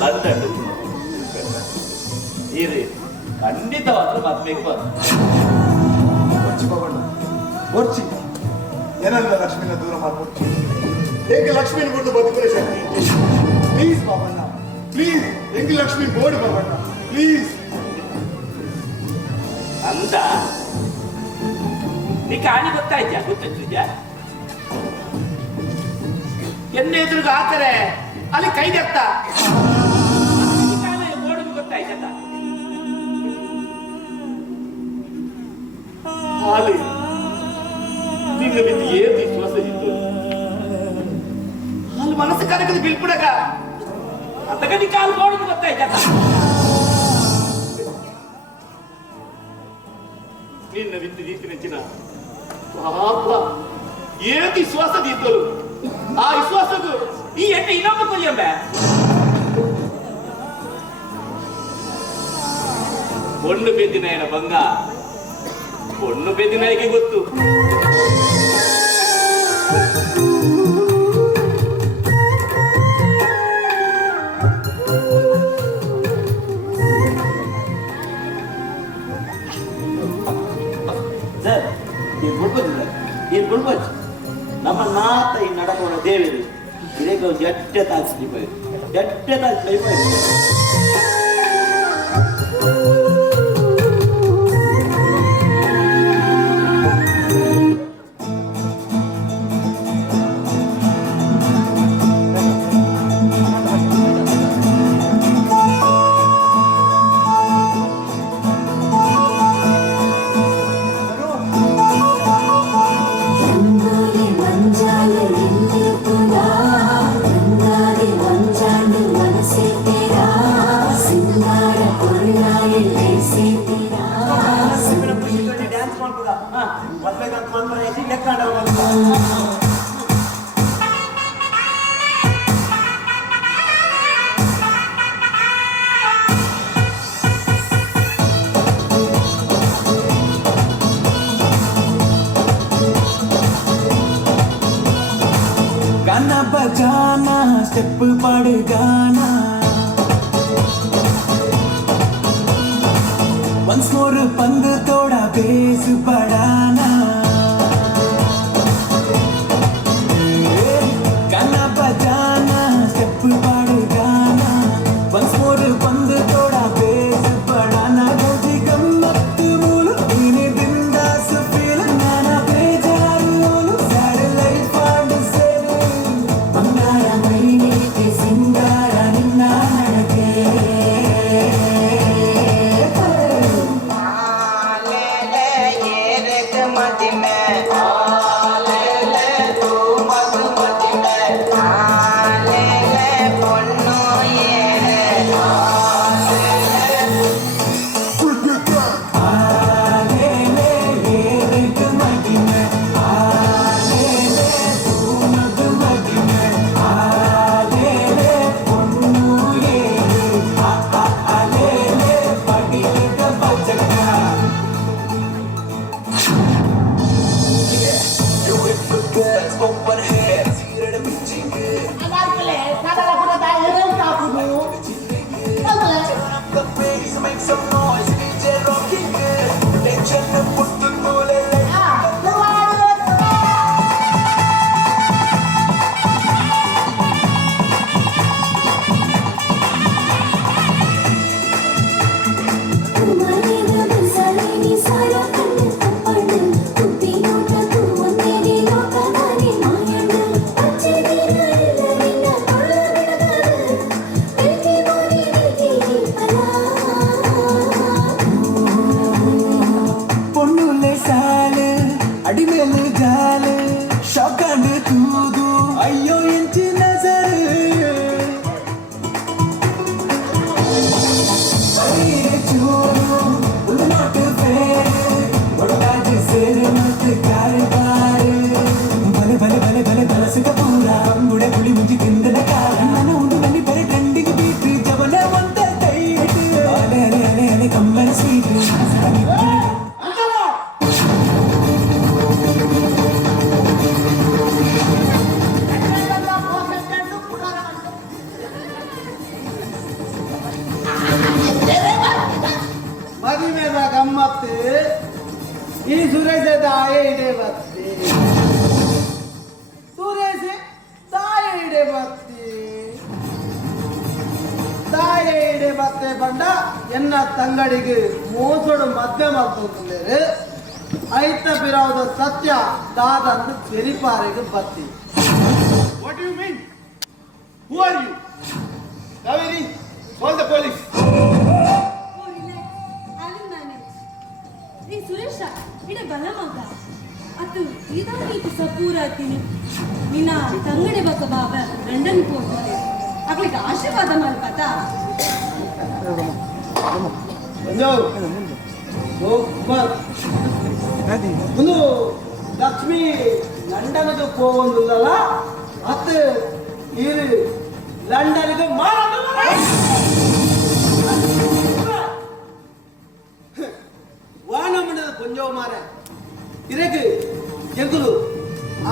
ಲಂಡನ್ ಈರಿ ಖಂಡಿತವಾದ್ರೂ ಮದ್ಬೇಕು ಬರ್ಚಿ ಬಗೊಂಡು ಬರ್ಚಿ ಏನಲ್ಲ ಲಕ್ಷ್ಮಿನ ದೂರ ಮಾಡ್ಕೊಡ್ತೀನಿ ಹೆಂಗೆ ಲಕ್ಷ್ಮೀನ ಬಿಟ್ಟು ಬದುಕುವ ಶಕ್ತಿ ಪ್ಲೀಸ್ ಬಾಬಣ್ಣ ಪ್ಲೀಸ್ ಹೆಂಗೆ ಲಕ್ಷ್ಮೀ ಬೋರ್ಡ್ ಬಾಬಣ್ಣ ಪ್ಲೀಸ್ ಅಂತ ನೀ ಕಾಣಿ ಗೊತ್ತಾಯ್ತಾ ಗೊತ್ತಿದ್ಯಾ ಎನ್ನ ಎದುರುಗ ಆತಾರೆ ಅಲ್ಲಿ ಕೈದೆತ್ತ ಬೋರ್ಡ್ ಗೊತ್ತಾಯ್ತ ಹಾಲಿ ನಿನ್ನ ಬಿದ್ದು ಏನ್ ವಿಶ್ವಾಸ ಇತ್ತು ಅಲ್ಲಿ ಮನಸ್ಸು ಕನಕದ ಬಿಲ್ಪುಡಗ ಅದಕ್ಕ ನೀ ಕಾಲು ಬೋರ್ಡ್ ಗೊತ್ತಾಯ್ತ ನಿನ್ನ ಬಿದ್ದು ರೀತಿ ನೆಚ್ಚಿನ ಪಾಪ ಏನ್ ವಿಶ್ವಾಸದಿದ್ದಲು ಆ ವಿಶ್ವಾಸಕ್ಕೂ ಈ ಎಣ್ಣೆ ಇನ್ನೊಬ್ಬ ಕೊಲ್ಲಿಯಂಬ பொண்ணு பேத்தின என பங்கா பொண்ணு பேத்தினாய்க்கு ಗೊತ್ತು ಸರ್ ಈ ಗುಡ್ಬಜ್ ನಮ್ಮ ನಾತ ಈ ನಡಕೋಣ ದೇವೇರಿ ಇರೇಗ ಜಟ್ಟೆ ತಾಚಿಪೋಯಿ ಡ್ಯಾನ್ಸ್ ಮಾಡ್ಬೋದಾ ಮದ್ವೆಗಂತ ಬಂದ್ರೆ ಲೆಕ್ಕ गाना बजाना स्टेप पड़ गाना once more पंग थोड़ा बेस बढ़ाना गाना बजाना स्टेप पड़ गाना once more पंग थोड़ा बेस बढ़ाना गोजी गम्मत मूल इन्हें बिंदास फील नाना बेजारू सैटेलाइट फांड से बंगारा महीने के सिंगारा निन्ना नड़के ಮದುವೆದ ಗಮ್ಮತ್ತು ಈ ಸುರೇಶ ತಾಯೇ ಇದೆ ಬತ್ತೆ ಸುರೇಶ ತಾ ಪಂಡ ಎನ್ನ ತಂಗಡಿಗೆ ಮೋಸಡು ಮದ್ವೆ ಮಾಡ್ಕೊಂಡ್ರೆ ಐತ ಬಿರಾದ ಸತ್ಯ ದಾದಂದು ಬೆರಿಪಾರಿಗೆ ಬತ್ತಿ. What do you mean? Who are you? Kaveri, call the police. ಈ ಸುರೇಶ ಇಡ ಬಲ ಮಗ ಅತ್ತು ಇದಾ ರೀತಿ ಸಪೂರ ಆತೀನಿ ನಿನ್ನ ತಂಗಡೆ ಬಕ್ಕ ಬಾಬ ಲಂಡನ್ ಹೋಗ್ತಾರೆ ಆಗ್ಲಿಕ್ಕೆ ಆಶೀರ್ವಾದ ಮಾಡ್ಪಾತ ಒಂದು ಲಕ್ಷ್ಮಿ ಲಂಡನ್ಗೆ ಹೋಗೋದಿಲ್ಲಲ್ಲ ಅತ್ತು ಇರು ಲಂಡನ್ಗೆ ವಾನಮಂಡದ ಕೊಂಜೋ ಮಾರ ಇರಕ್ಕೆ ಎಂಕುಲು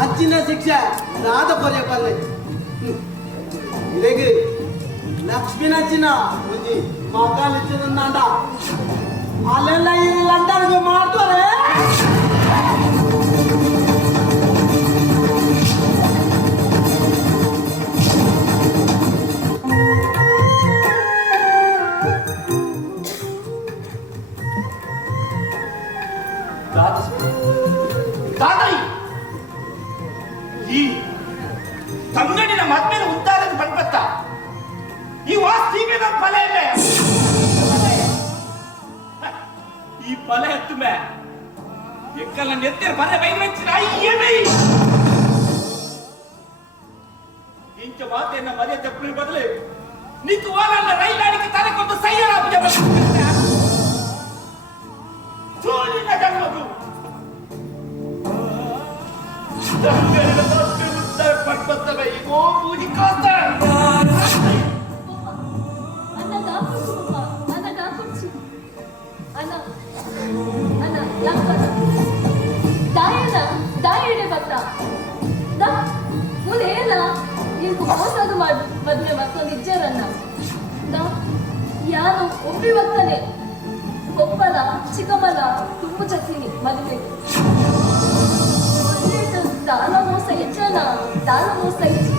ಅಚ್ಚಿನ ಶಿಕ್ಷೆ ನಾದ ಪರ್ಯಪಲ್ಲೆ ಇರಕ್ಕೆ ಲಕ್ಷ್ಮಿ ನಚ್ಚಿನ ಮುಂಜಿ ಮಕ್ಕಳು ಇಚ್ಚಿದಂಡ ಅಲ್ಲೆಲ್ಲ ಈ ಲಂಡನ್ಗೆ ಮಾಡ್ತಾರೆ. ಈ ತಂಗಡಿನ ಮದ್ಮೇಲೆ ಉದ್ದಾರದ ಬಂದ್ಬತ್ತ ಈ ವಾಸ್ತಿಗೆ ನಮ್ಮ ಫಲ ಇಲ್ಲ ಈ ಫಲ ಎತ್ತು ಮೇ ಎಕ್ಕಲ್ಲ ನೆತ್ತಿರ ಬರ ಬೈರಚ್ಚಿನ ಅಯ್ಯಮೇ ಇಂಚ ಮಾತೆಯನ್ನ ಮನೆ ತಪ್ಪಿ ಬದಲು ನಿಂತು ಓಲಲ್ಲ ರೈಲಾಡಿಗೆ ತನಗೊಂದು ಸೈಯರ ಸೋಲಿನ ಗಂಗದು ಪಡ್ಬತ್ತವೆ ಇವೋ ಪೂಜಿ ಕಾಸ್ತ ಮದ್ವೆ ಮತ್ತೊಂದು ಇಜ್ಜರನ್ನ ಯಾನು ಒಬ್ಬಿ ಬರ್ತಾನೆ ಒಪ್ಪಲ ಚಿಕ್ಕಮಲ ತುಂಬ ಚತ್ತೀನಿ ಮದುವೆ ದಾನ ಮೋಸ ಹೆಚ್ಚನ ದಾನ ಮೋಸ ಹೆಚ್ಚು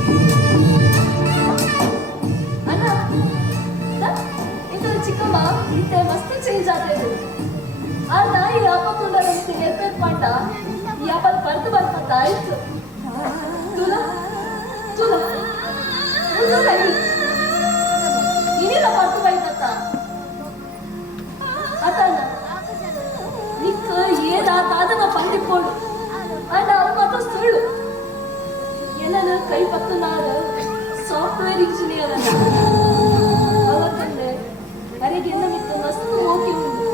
ಅಣ್ಣ ಇದು ಚಿಕ್ಕಮ್ಮ ಇತ್ತೆ ಮಸ್ತ್ ಚೇಂಜ್ ಆಗ್ತದೆ ಆ ನಾಯಿ ಯಾಪತ್ತುಂಡರಂತೆ ನಿರ್ಬೇಕ್ ಮಾಡ ಯಾಪಲ್ ಬರ್ದು ಬರ್ಪತ್ತ ಆಯ್ತು ತುಲ ತುಲ ಇನ್ನಿಲ್ಲ ಬರ್ದು ಬೈಪತ್ತ ಅತನ ನಿಕ್ಕ ಏನಾದ ಪಂಡಿಪೋಡು ಅಣ್ಣ ಅದು ಮಾತ್ರ ಸುಳ್ಳು ಎಲ್ಲ ಕೈ ಪತ್ತು ನಾನು ಸಾಫ್ಟ್ವೇರ್ ಇಂಜಿನಿಯರ್ ಅಲ್ಲ ಅವತ್ತಂದ್ರೆ ಅರೆಗೆಲ್ಲ ಮಿತ್ತು ಮಸ್ತ್ ಹೋಗಿ ಉಂಟು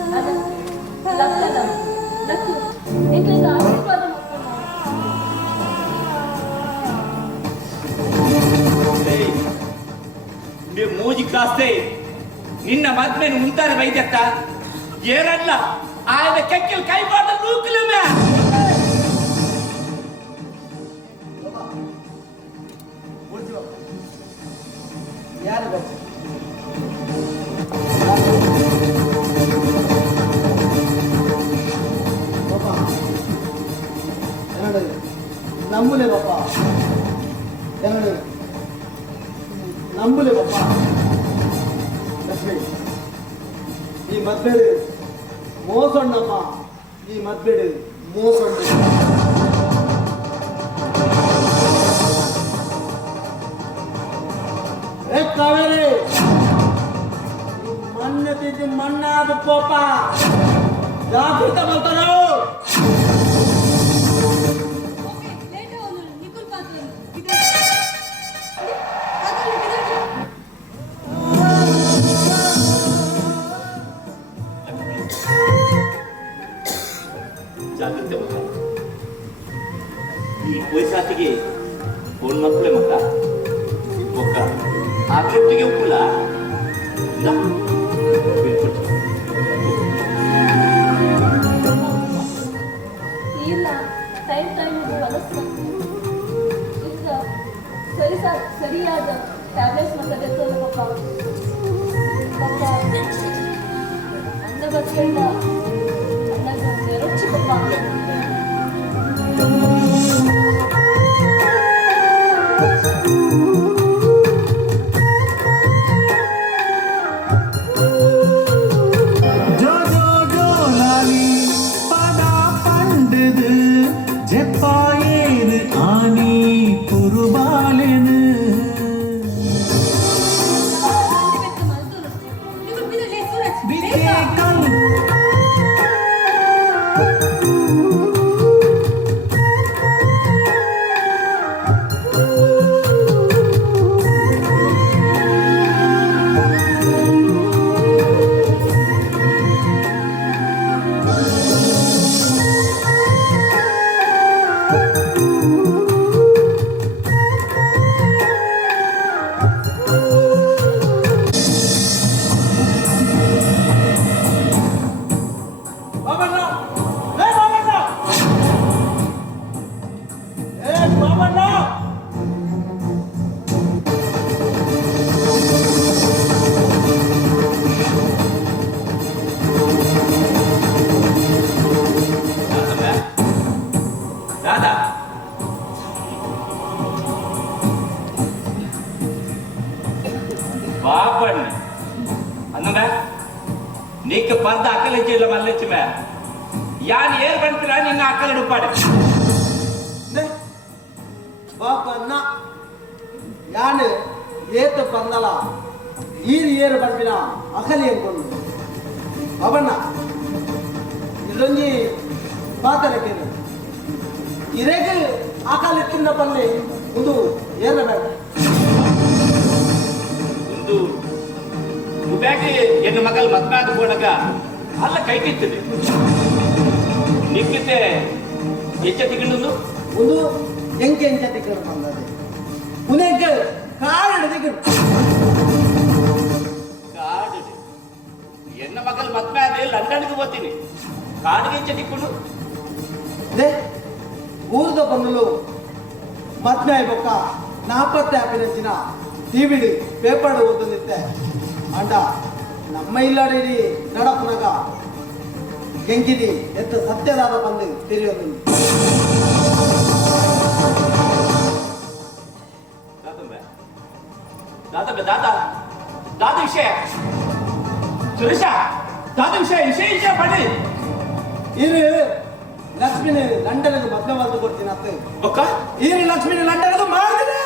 ಅಣ್ಣ ಲಕ್ಕನ ಲಕ್ಕು ಎಂತ ಆಶೀರ್ವಾದ ಮೂಜಿ ಕಾಸ್ತೆ ನಿನ್ನ ಮದ್ಮೇಲೆ ಮುಂತಾರೆ ಬೈದತ್ತ ಏರಲ್ಲ ಆಯ್ದ ಕೆಕ್ಕಲ್ ಕೈ ಬಾಟ ನೂಕಲಮೆ ಯಾರು ನಮ್ಮುಲೆ ಬಾಪ ನಮ್ಮುಲೆ ಬಾಪ ಲಕ್ಷ್ಮಿ ಈ ಮದ್ಬೇಡು ಮೋಸಣ್ಣಮ್ಮ ಈ ಮದ್ಬೇಡು ಮೋಸಣ್ಣ ಕಾವೇರಿ ಮಣ್ಣು ತಿದ್ದು ಮಣ್ಣಾದ ಕೋಪ ಜಾಗೃತ ಬರ್ತಾರೋ ಜಾಗೃತಿ ಮಕ್ಕ ಈ ವಯಸ್ಸಾತಿಗೆ ಫೋನ್ ಮಕ್ಕಳೇ ಮಕ್ಕ ಒಕ್ಕ ಆ ಕೆಟ್ಟಿಗೆ ಉಪ್ಪುಲ ಇಲ್ಲ ಟೈಮ್ ಹೊಲಸ ಈಗ ಸರಿಯಾದ ಟ್ಯಾಬ್ಲೆಟ್ಸ್ ಮತ್ತೆ ಪಪ್ಪ ಪಪ್ಪ ಅನ್ನ ಬಸ್ಕೊಂಡ ಅನ್ನಗ ನೆರೊಚ್ಚಿ ಪಪ್ಪ பாயேறு ஆனி புருபாலெனு ராதா பாப்பண்ண ಅನ್ನಂಗ ನೀಕ ಪರ್ದ ಅಕ್ಕಲಚ್ಚಿ ಇಲ್ಲ ಮಲ್ಲಚ್ಚಿ ಯಾನ್ ಏರ್ ಬಂತಿರ ನಿನ್ನ ಅಕ್ಕಲ ಡುಪ್ಪಾಡೆ ಬಾಪನ್ನ ಯಾನು ಏತ ಪಂದಲ ಏರು ಬಂಪಿನ ಅಕಲಿ ಅನ್ಕೊಂಡು ಅವನ್ನ ಇದೊಂಜಿ ಪಾತರಕ್ಕೆ ಇರೆಗೆ ಅಕಲಿಕ್ಕಿಂದ ಪಲ್ಲೆ ಒಂದು ಏರಬೇಡ ಒಂದು ಮುಬ್ಯಾಗಿ ಎನ್ನ ಮಗಲ್ ಮದ್ಮಾದ ಬೋಡಗ ಅಲ್ಲ ಕೈ ಕಿತ್ತದೆ ನಿಕ್ಕಿತೆ ಎಚ್ಚ ತಿಗೊಂಡು ಒಂದು ಎಂಕೆ ತಿಕೊಂಡು ಬಂದದೆ ಉನೆಗೆ ಕಾಡು ತಿಕೊಂಡು ಕಾಡು ಎನ್ನ ಮಗಲ್ ಮದ್ಮಾದೆ ಲಂಡನ್ಗೆ ಹೋಗ್ತೀನಿ ಕಾಡಿಗೆ ಎಚ್ಚ ತಿಕ್ಕೊಂಡು ಊರದ ಬಂದಲು ಮದ್ಮೆ ಬೊಕ್ಕ ನಾಪತ್ತೆ ಆಪಿನಂಚಿನ ಟಿವಿಡಿ ಪೇಪರ್ ಓದುತ್ತಿತ್ತೆ ಅಂಡ ನಮ್ಮ ಇಲ್ಲಾಡಿ ನಡಪನಾಗ ಎಂಕಿದಿ ಎತ್ತ ಸತ್ಯದಾದ ಬಂದು ತಿರಿಯೋದು ದಾದ ವಿಷಯ ಸುರೇಶ ದಾದ ವಿಷಯ ಪಡಿ ಇರು ಲಕ್ಷ್ಮಿನ ಲಂಡನ್ಗೆ ಮದ್ಮೆ ಬಂದು ಕೊಡ್ತೀನಿ ಅತ್ತೆ ಒಕ್ಕ ಇರು ಲಕ್ಷ್ಮಿನ ಲಂಡನ್ಗೆ ಮಾಡಿದೆ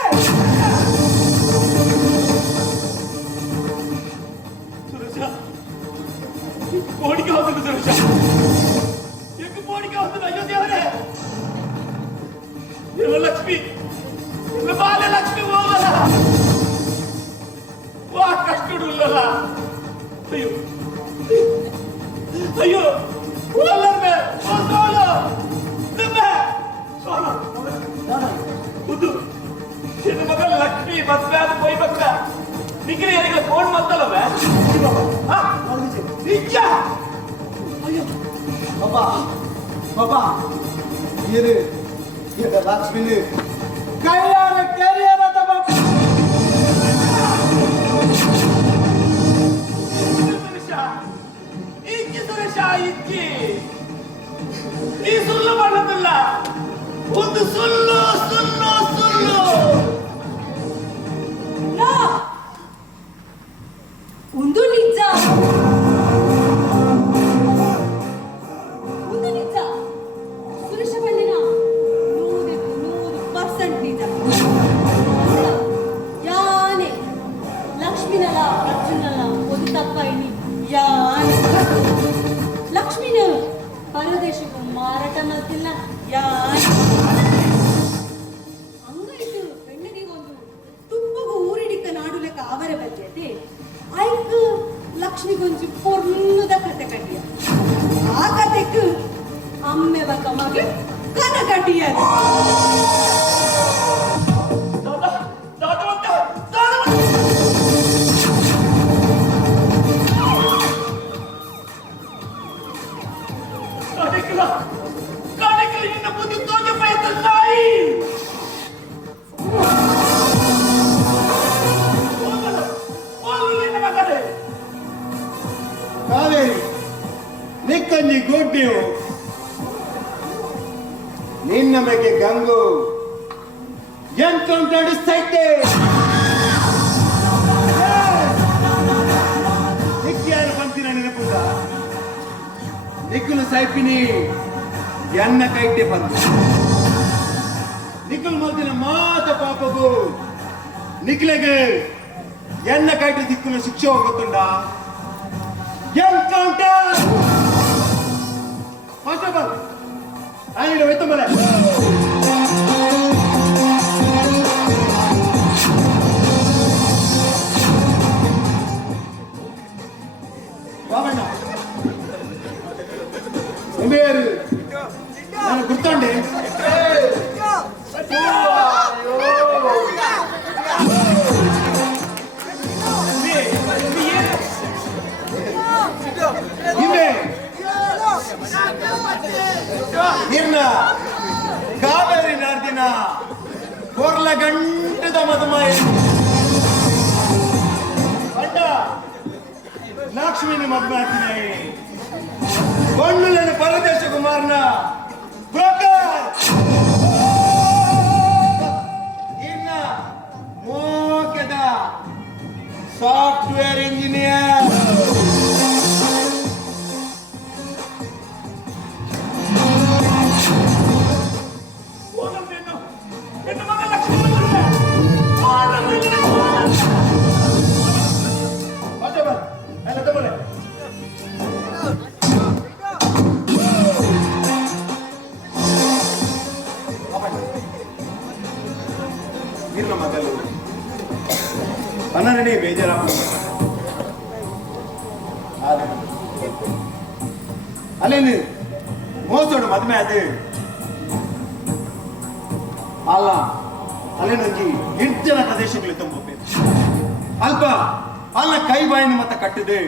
ಕೋಡಿಗೆ ಹೋಗುದು ಸುರೇಶ ಯಾಕೆ ಕೋಡಿಗೆ ಹೋಗುದು ಅಯ್ಯೋ ದೇವರೇ ಇವ ಲಕ್ಷ್ಮಿ ಇವ ಬಾಲ್ಯ ಲಕ್ಷ್ಮಿ ಹೋಗಲ್ಲ ವಾ ಕಷ್ಟುಡುಲ್ಲಲ್ಲ ಅಯ್ಯೋ ಅಯ್ಯೋ ಹೋಗಲ್ಲ ಸೋಲ ನಿಮ್ಮೆ ಸೋಲ ಉದ್ದು ನಿನ್ನ ಮಗ ಲಕ್ಷ್ಮಿ ಮದ್ವೆ ಆದ ಕೊಯ್ಬೇಕ ನಿಖಿಲ ಯಾರಿಗ ಫೋನ್ ಮಾಡ್ತಲ್ಲವೇ ನಿಜ ಅಯ್ಯೋ ಬಾಬಾ ಇರು ಈಗ ಲಕ್ಷ್ಮಿನ ಕೈಯಾರ ಕೆರಿಯರ ಸುರೇಶ ಇಕ್ಕಿ ಈ ಸುಳ್ಳು ಮಾಡೋದಿಲ್ಲ ಒಂದು ಸುಳ್ಳು ಸುಳ್ಳು ಸುಳ್ಳು ಒಂದು ನಿಜ ಒಂದು ನಿಜ ಸುರೇಶ ಬಣ್ಣಿನ 100% ನಿಜ ಯಾನೆ ಲಕ್ಷ್ಮಿನಲ್ಲ ಅರ್ಜುನಲ್ಲ ಒಂದು ತಪ್ಪ ಇನಿ ಯಾನೆ ಲಕ್ಷ್ಮಿನ ಪರದೇಶಕ್ಕೂ ಮಾರಾಟ ಮಾಡ್ತಿಲ್ಲ ಯಾನೆ ಅಂಗೈತು ಹೆಣ್ಣಿಗೊಂದು ತುಪ್ಪಗೂ ಊರಿಡಿಕ ನಾಡುಲೆಕ್ಕ ಅವರ ಬಜ್ಜತೆ ಐಕ್ ಲಕ್ಷ್ಮಿಗೊಂಚು ಪೊರ್ಲುದ ಕತೆ ಕಟ್ಟಿಯ ಆ ಕತೆಕ್ ಅಮ್ಮೆ ಬಕ್ಕ ಮಗೆ ಕನ ಕಟ್ಟಿಯ ಕಾವೇರಿ ನಿಕ್ಕಂಜಿ ಗುಡ್ಡಿಯು ನಿನ್ನ ಮಗೆ ಗಂಗು ಎಂತ ನಡೆಸ್ತೈತೆ ನಿಕ್ಕಿಯಾರು ಬಂತಿನ ನೆನಪುಂದ ನಿಕ್ಕಲು ಸೈಪಿನಿ ಎನ್ನ ಕೈಟೆ ಬಂತು ನಿಖಲ್ ಮಲ್ತಿನ ಮಾತ ಪಾಪಗು ನಿಖಿಲೆಗೆ ಎನ್ನ ಕೈಟ ದಿಕ್ಕುನ ಶಿಕ್ಷೆ ಹೋಗುತ್ತುಂಡ ಎನ್ಕೌಂಟರ್ ಕಾನ್ಸ್ಟೇಬಲ್ ಆಯ್ತು ವೆತ್ತಂಬಲೆ రామಣ್ణ ఎంబేరు నేను గుర్తుండి ನಿನ್ನ ಕಾವೇರಿ ನಾರ್ದಿನ ಕೊರ್ಲ ಗಂಟದ ಮಧುಮಾಯ ಅಡ್ಡ ಲಕ್ಷ್ಮಿని మధ్య మాత్రమే కొండలను పరదేశ కుమార్న బ్రోకర్ ఇన్న మోకెద సాఫ్ట్వేర్ ఇంజనీర్ ಅನ್ನನೇ ಬೇಜಾರಾಗ ಅಲ್ಲೇನು ಮೋಸೋಡು ಮದುವೆ ಅದು ಅಲ್ಲ ಅಲ್ಲೇನೊಂಜಿ ನಿರ್ಜನ ಪ್ರದೇಶಗಳು ತುಂಬೆ ಅಲ್ಪ ಅಲ್ಲ ಕೈ ಬಾಯಿನ ಮತ್ತ ಕಟ್ಟದು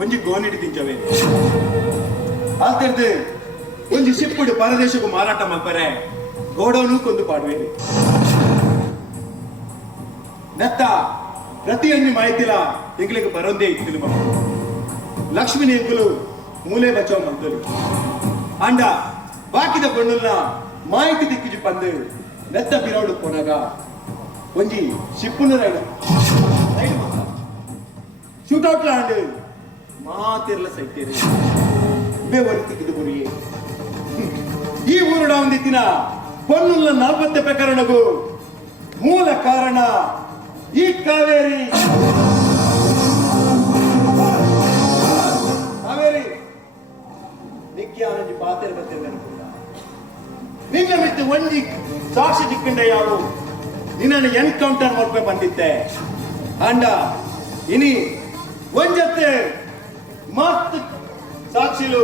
ಒಂಜಿ ಗೋನಿಡಿ ತಿಂಚವೆ ಅಲ್ತಿರ್ದು ಒಂಜಿ ಶಿಪ್ಪುಡು ಪರದೇಶಕ್ಕೂ ಮಾರಾಟ ಮಲ್ಪರೆ ಗೋಡೌನು ಕೊಂದು ಪಾಡುವೆ ನೆತ್ತ ಪ್ರತಿಯೊಂದು ಮಾಹಿತಿಲ ಎಂಗ್ಲಿಗೆ ಬರೋದೇ ಇತ್ತಿನ ಲಕ್ಷ್ಮಿನ ಎಂಗುಲು ಮೂಲೆ ಬಚಾವ್ ಮಂತಲು ಅಂಡ ಬಾಕಿದ ಬಣ್ಣುಲ್ನ ಮಾಹಿತಿ ದಿಕ್ಕಿಜು ಪಂದು ನೆತ್ತ ಬಿರೋಡು ಕೊನಾಗ ಒಂಜಿ ಶಿಪ್ಪುನ ರೈಡ್ ಶೂಟೌಟ್ ಲಾಂಡ್ ಮಾತಿರ್ಲ ಸೈತೇರಿ ಬೇವರಿ ತಿಕ್ಕಿದು ಗುರಿಯೇ ಈ ಊರುಡ ಒಂದಿತ್ತಿನ ಪೊನ್ನುಲ್ಲ 40 ಪ್ರಕರಣಗೂ ಮೂಲ ಕಾರಣ ಈ ಕಾವೇರಿ ನಿಕ್ಕಿಯಾನಂಜಿ ಪಾತೆರ್ ಬತ್ತೆರ್ ನೆನಪುಂಡ ನಿನ್ನ ಮಿತ್ತು ಒಂಜಿ ಸಾಕ್ಷಿ ದಿಕ್ಕಂಡ ಯಾವು ನಿನ್ನನ್ನು ಎನ್ಕೌಂಟರ್ ಮಾಡ್ಕೊ ಬಂದಿದ್ದೆ ಅಂಡ ಇನಿ ಒಂಜತ್ತೆ ಮಸ್ತ್ ಸಾಕ್ಷಿಲು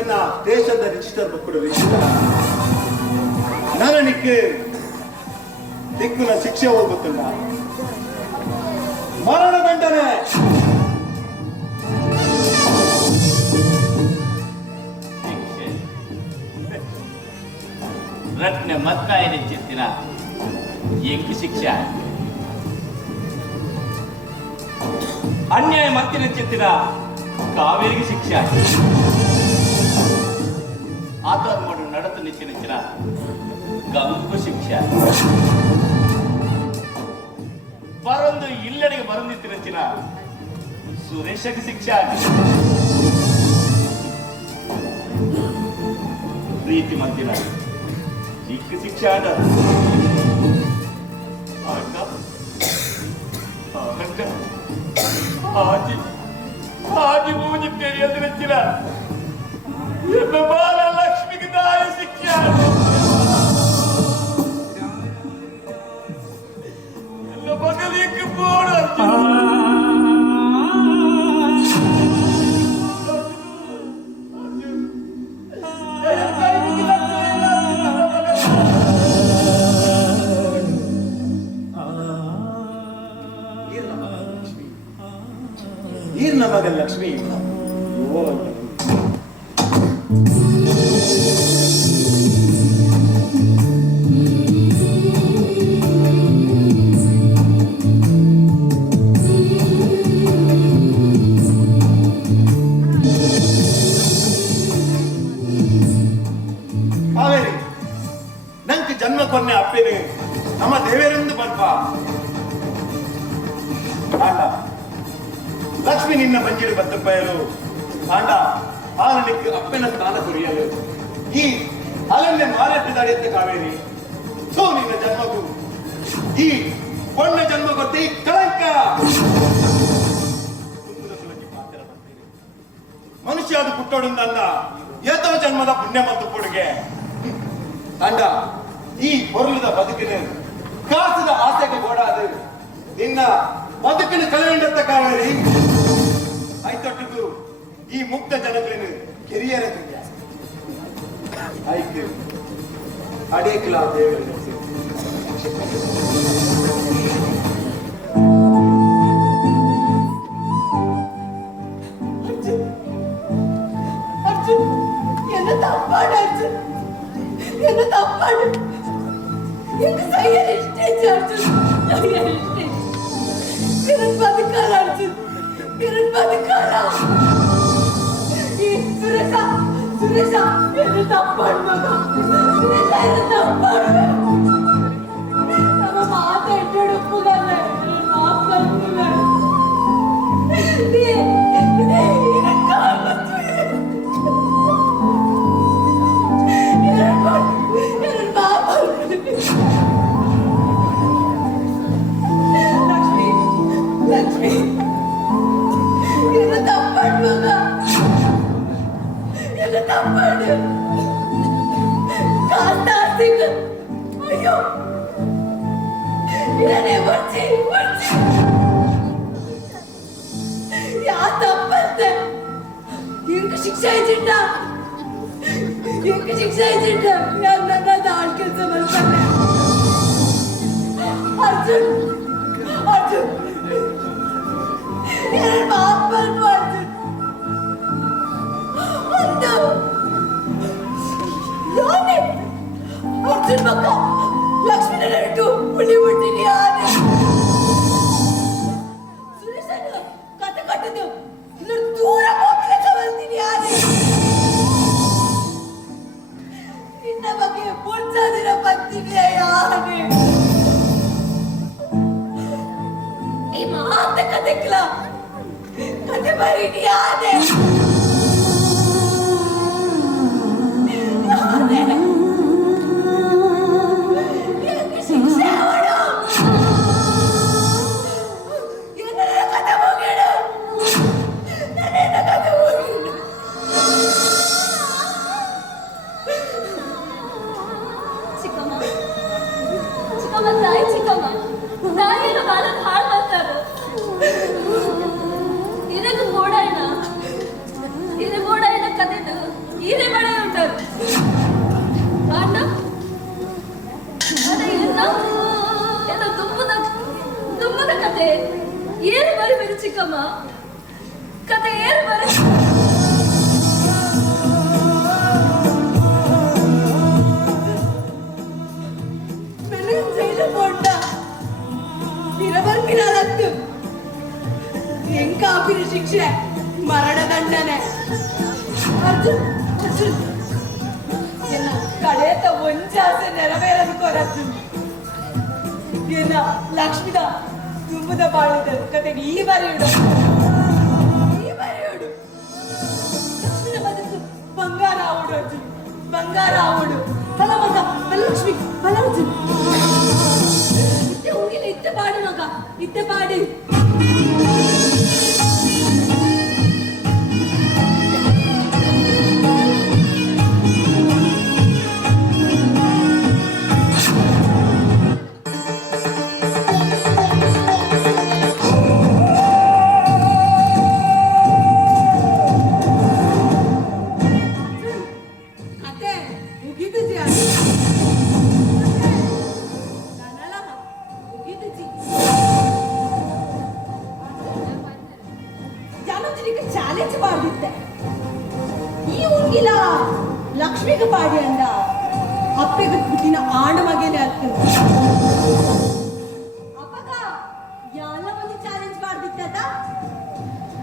ಎನ್ನ ದೇಶದ ರಿಜಿಸ್ಟರ್ ಬುಕ್ ರಿಜಿಸ್ಟರ್ ನನನಿಕ್ಕೆ ದಿಕ್ಕುನ ಶಿಕ್ಷೆ ಹೋಗುತ್ತಲ್ಲ ಮರಣ ದಂಡನೆ ರತ್ನ ಮತ್ಕಾಯನ ಚಿತ್ತಿನ ಎಂಕು ಶಿಕ್ಷೆ ಅನ್ಯಾಯ ಮತ್ತಿನ ಚಿತ್ತಿನ ಕಾವೇರಿಗೆ ಶಿಕ್ಷೆ ಆಧಾರ ಮಾಡು ನಡತು ನಿಚ್ಚಿನ ಗಂಗು ಶಿಕ್ಷೆ ಬರೊಂದು ಇಲ್ಲಡಿಗೆ ಬರೊಂದಿತ್ತಿನ ಸುರೇಶಕ್ಕೆ ಶಿಕ್ಷೆ ಪ್ರೀತಿ ಮಂದಿರ ದಿಕ್ಕು ಶಿಕ್ಷೆ ಆಟ ಆಜಿ ಆಜಿ ಮೂಜಿ ತೆರೆಯದು ನೆಚ್ಚಿನ ಬಾಲ ಲಕ್ಷ್ಮಿಗೆ ದಾಯ ಶಿಕ್ಷೆ ಎಲ್ಲ ಬಗಲಿಕ್ಕೆ ಬೋಡ ಮಗನ್ ಲಕ್ಷ್ಮಿ ಕಾವೇರಿ ನಂಗೆ ಜನ್ಮ ಕೊನ್ನೆ ಅಪ್ಪೇನೆ ನಮ್ಮ ದೇವರೆಂದು ಬರ್ಪ ಲಕ್ಷ್ಮಿ ನಿನ್ನ ಮಂಜಿಲು ಬತ್ತಪ್ಪಯಲು ಕಾಂಡ ಆಲನಿಕ್ಕೆ ಅಪ್ಪನ ಸ್ಥಾನ ಕುರಿಯಲು ಈ ಅಲನ್ನೆ ಮಾರಾಟದಾಡಿಯತ್ತ ಕಾವೇರಿ ನಿನ್ನ ಜನ್ಮಗೂ ಈ ಪೊಣ್ಣ ಜನ್ಮ ಗೊತ್ತಿ ಕಳಂಕ. ಮನುಷ್ಯ ಅದು ಪುಟ್ಟೋಡಿಂದ ಏತೋ ಜನ್ಮದ ಪುಣ್ಯ ಮತ್ತು ಕೊಡುಗೆ ಅಂಡ ಈ ಹೊರಲದ ಬದುಕಿನ ಕಾಸದ ಆಸೆಗೆ ಗೋಡಾದು ನಿನ್ನ ಬದುಕಿನ ಕಲೆಂಡತ್ತ ಕಾರಣಿ ಐತೊಟ್ಟಿಗೂ ಈ ಮುಕ್ತ ಜನಗಳನ್ನು ಕೆರಿಯರ ಆಯ್ತು ಅಡೇಕಲ ದೇವರಿಗೆ என்ன தப்பாடு அர்ஜுன், என்ன தப்பாடு எங்க செய்ய இஷ்டேச்சு அர்ஜுன், செய்ய இஷ்டேச்சு கிரண் பதுக்கால அர்ஜுன், கிரண் பதுக்கால சுரேஷா, சுரேஷா என்ன தப்பாடு மகா, சுரேஷா என்ன தப்பாடு நம்ம மாத்த எட்டோடு ஒப்புகல்ல மாப்பல்ல நீ லக்ஷ்மி என்ன தப்பாடு என்ன தப்பாடு காத்தாசிக்கு ஐயோ என்னை வச்சு ಯಾ ತಪ್ಪಂತೆ ಇಂಕ ಶಿಕ್ಷೆ ಇದ್ದಿಟ್ಟ ಇಂಕ ಶಿಕ್ಷೆ ಇದ್ದಿಟ್ಟ ನನ್ನ ದಾಳ್ ಕೆಲಸ ಮಾಡ್ತಾನೆ ಅರ್ಜುನ್ ಅರ್ಜುನ್ ಎರಡು ಮಾತು ಬಂದು ಅರ್ಜುನ್ ಒಂದು ಯಾನೆ ಅರ್ಜುನ್ ಮಕ್ಕ ಲಕ್ಷ್ಮೀನ ನೆಟ್ಟು ಹುಳಿ ಬಿಟ್ಟಿನಿ ಯಾನೆ ದೂರ ಬರ್ತೀನಿ ಯಾರೇ ನಿನ್ನ ಬಗ್ಗೆ ದಿನ ಬರ್ತೀನಿ ಯಾರೇ ಈ ಮಾತ ಕಥೆಕ್ಲ ಕಥೆ ಬರೀನಿ ಯಾರೇ ಶಿಕ್ಷೆ ಅವಳು ಏನಾರ ಕಥೆ ಮುಗಿಡು ಚಿಕ್ಕಮ್ಮ ಚಿಕ್ಕಮ್ಮ ತಾಯಿ ಚಿಕ್ಕಮ್ಮ ತಾಯಿನ ಬಾಲಕ್ ಹಾಳು ಮಾಡ್ತಾರ ಇದಕ್ಕೆ ಕೂಡ ಕಥೆದು ಈರೆ ಬಡೆ ఉంటారు ಅಣ್ಣ ಅದ ಎಲ್ಲ ದುಮ್ಮದ ಕತೆ ಏರು ಬರಿಬೇರು ಚಿಕ್ಕಮ್ಮ ಕತೆ ಏರು ಬರ ಇರಬರ್ಪಿನಾಲತ್ತು ಎಂಕಾಪಿನ ಶಿಕ್ಷೆ ಮರಣದಂಡನೆ ಅರ್ಜುನ್ ಅರ್ಜುನ್ ಎನ್ನ ಕಡೆಯತ್ತ ಒಂಚಾಸೆ ನೆರವೇರದು ಕೊರರ್ಜುನ್ ಎನ್ನ ಲಕ್ಷ್ಮಿದ ತುಂಬದ ಬಾಳಿದ ಕತೆಗೆ ಈ ಬರೆಯುಡು ಲಕ್ಷ್ಮಿನ ಬದುಕು ಬಂಗಾರ ಆವಡು ಅರ್ಜುನ್ ಬಂಗಾರ ಆವಡು ಬಲ ಮಗ ಬಲ ಲಕ್ಷ್ಮಿ ಬಲ ಅರ್ಜುನ್ ಇತ್ತೆ ಪಾಡು ಮಗ ಇತ್ತೆ ಪಾಡು ಚಾಲೆಂಜ್ ಮಾಡಿದ್ದೆ ಈ ಹುಡುಗಿಲ ಲಕ್ಷ್ಮಿಗೆ ಪಾಡಿ ಅಂದ ಅಪ್ಪೆಗೆ ಪುಟ್ಟಿನ ಆಣ ಮಗೇನೆ ಆಗ್ತದೆ ಅಪ್ಪಗ ಎಲ್ಲ ಒಂದು ಚಾಲೆಂಜ್ ಮಾಡಿದ್ದ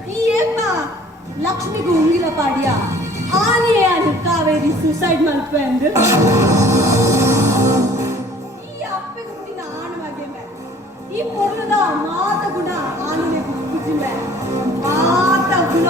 ಈ ಏಪ್ಪ ಲಕ್ಷ್ಮಿಗೆ ಉಂಗಿಲ ಪಾಡಿಯ ಆನೆ ಆನೆ ಕಾವೇರಿ ಸೂಸೈಡ್ ಮಲ್ಪೆ ಅಂದು ಈ ಅಪ್ಪೆಗೆ ಪುಟ್ಟಿನ ಆಣ ಮಗೇನೆ ಈ ಪೊರ್ಲದ ಮಾತ ಗುಣ ಆನೆ ಕುಜಿಮೆ ಮಾತ ಗುಣ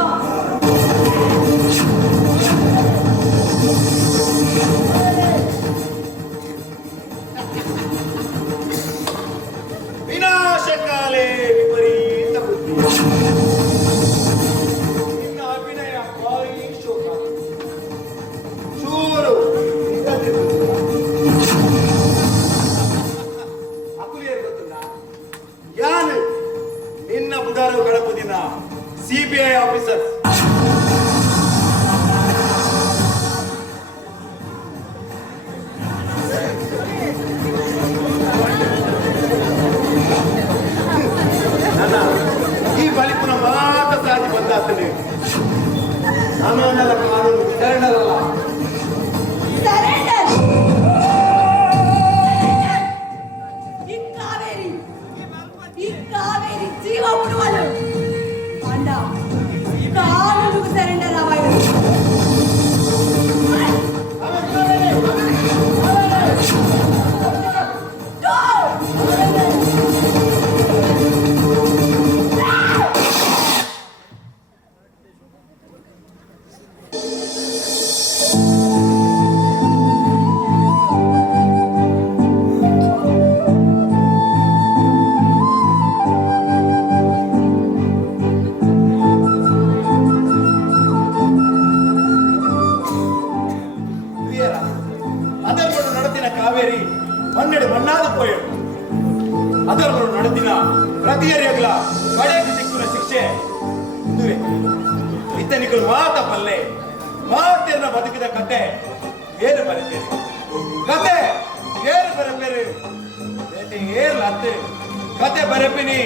ಕಾವೇರಿ ಮಣ್ಣೆಡೆ ಮಣ್ಣಾದ ಪೋಯರು ಅದನ್ನು ನಡೆದಿನ ಪ್ರತಿಯರಿಯಗಳ ಕಡೆಗೆ ಸಿಕ್ಕಿನ ಶಿಕ್ಷೆ ಇದುವೆ. ಇತನಿಗಳು ಮಾತ ಪಲ್ಲೆ ಮಾತೆಯನ್ನ ಬದುಕಿದ ಕತೆ ಏನು ಬರಬೇರೆ ಕತೆ ಏನು ಬರಬೇರೆ ಏರ್ಲತ್ತೆ ಕತೆ ಬರಪಿನಿ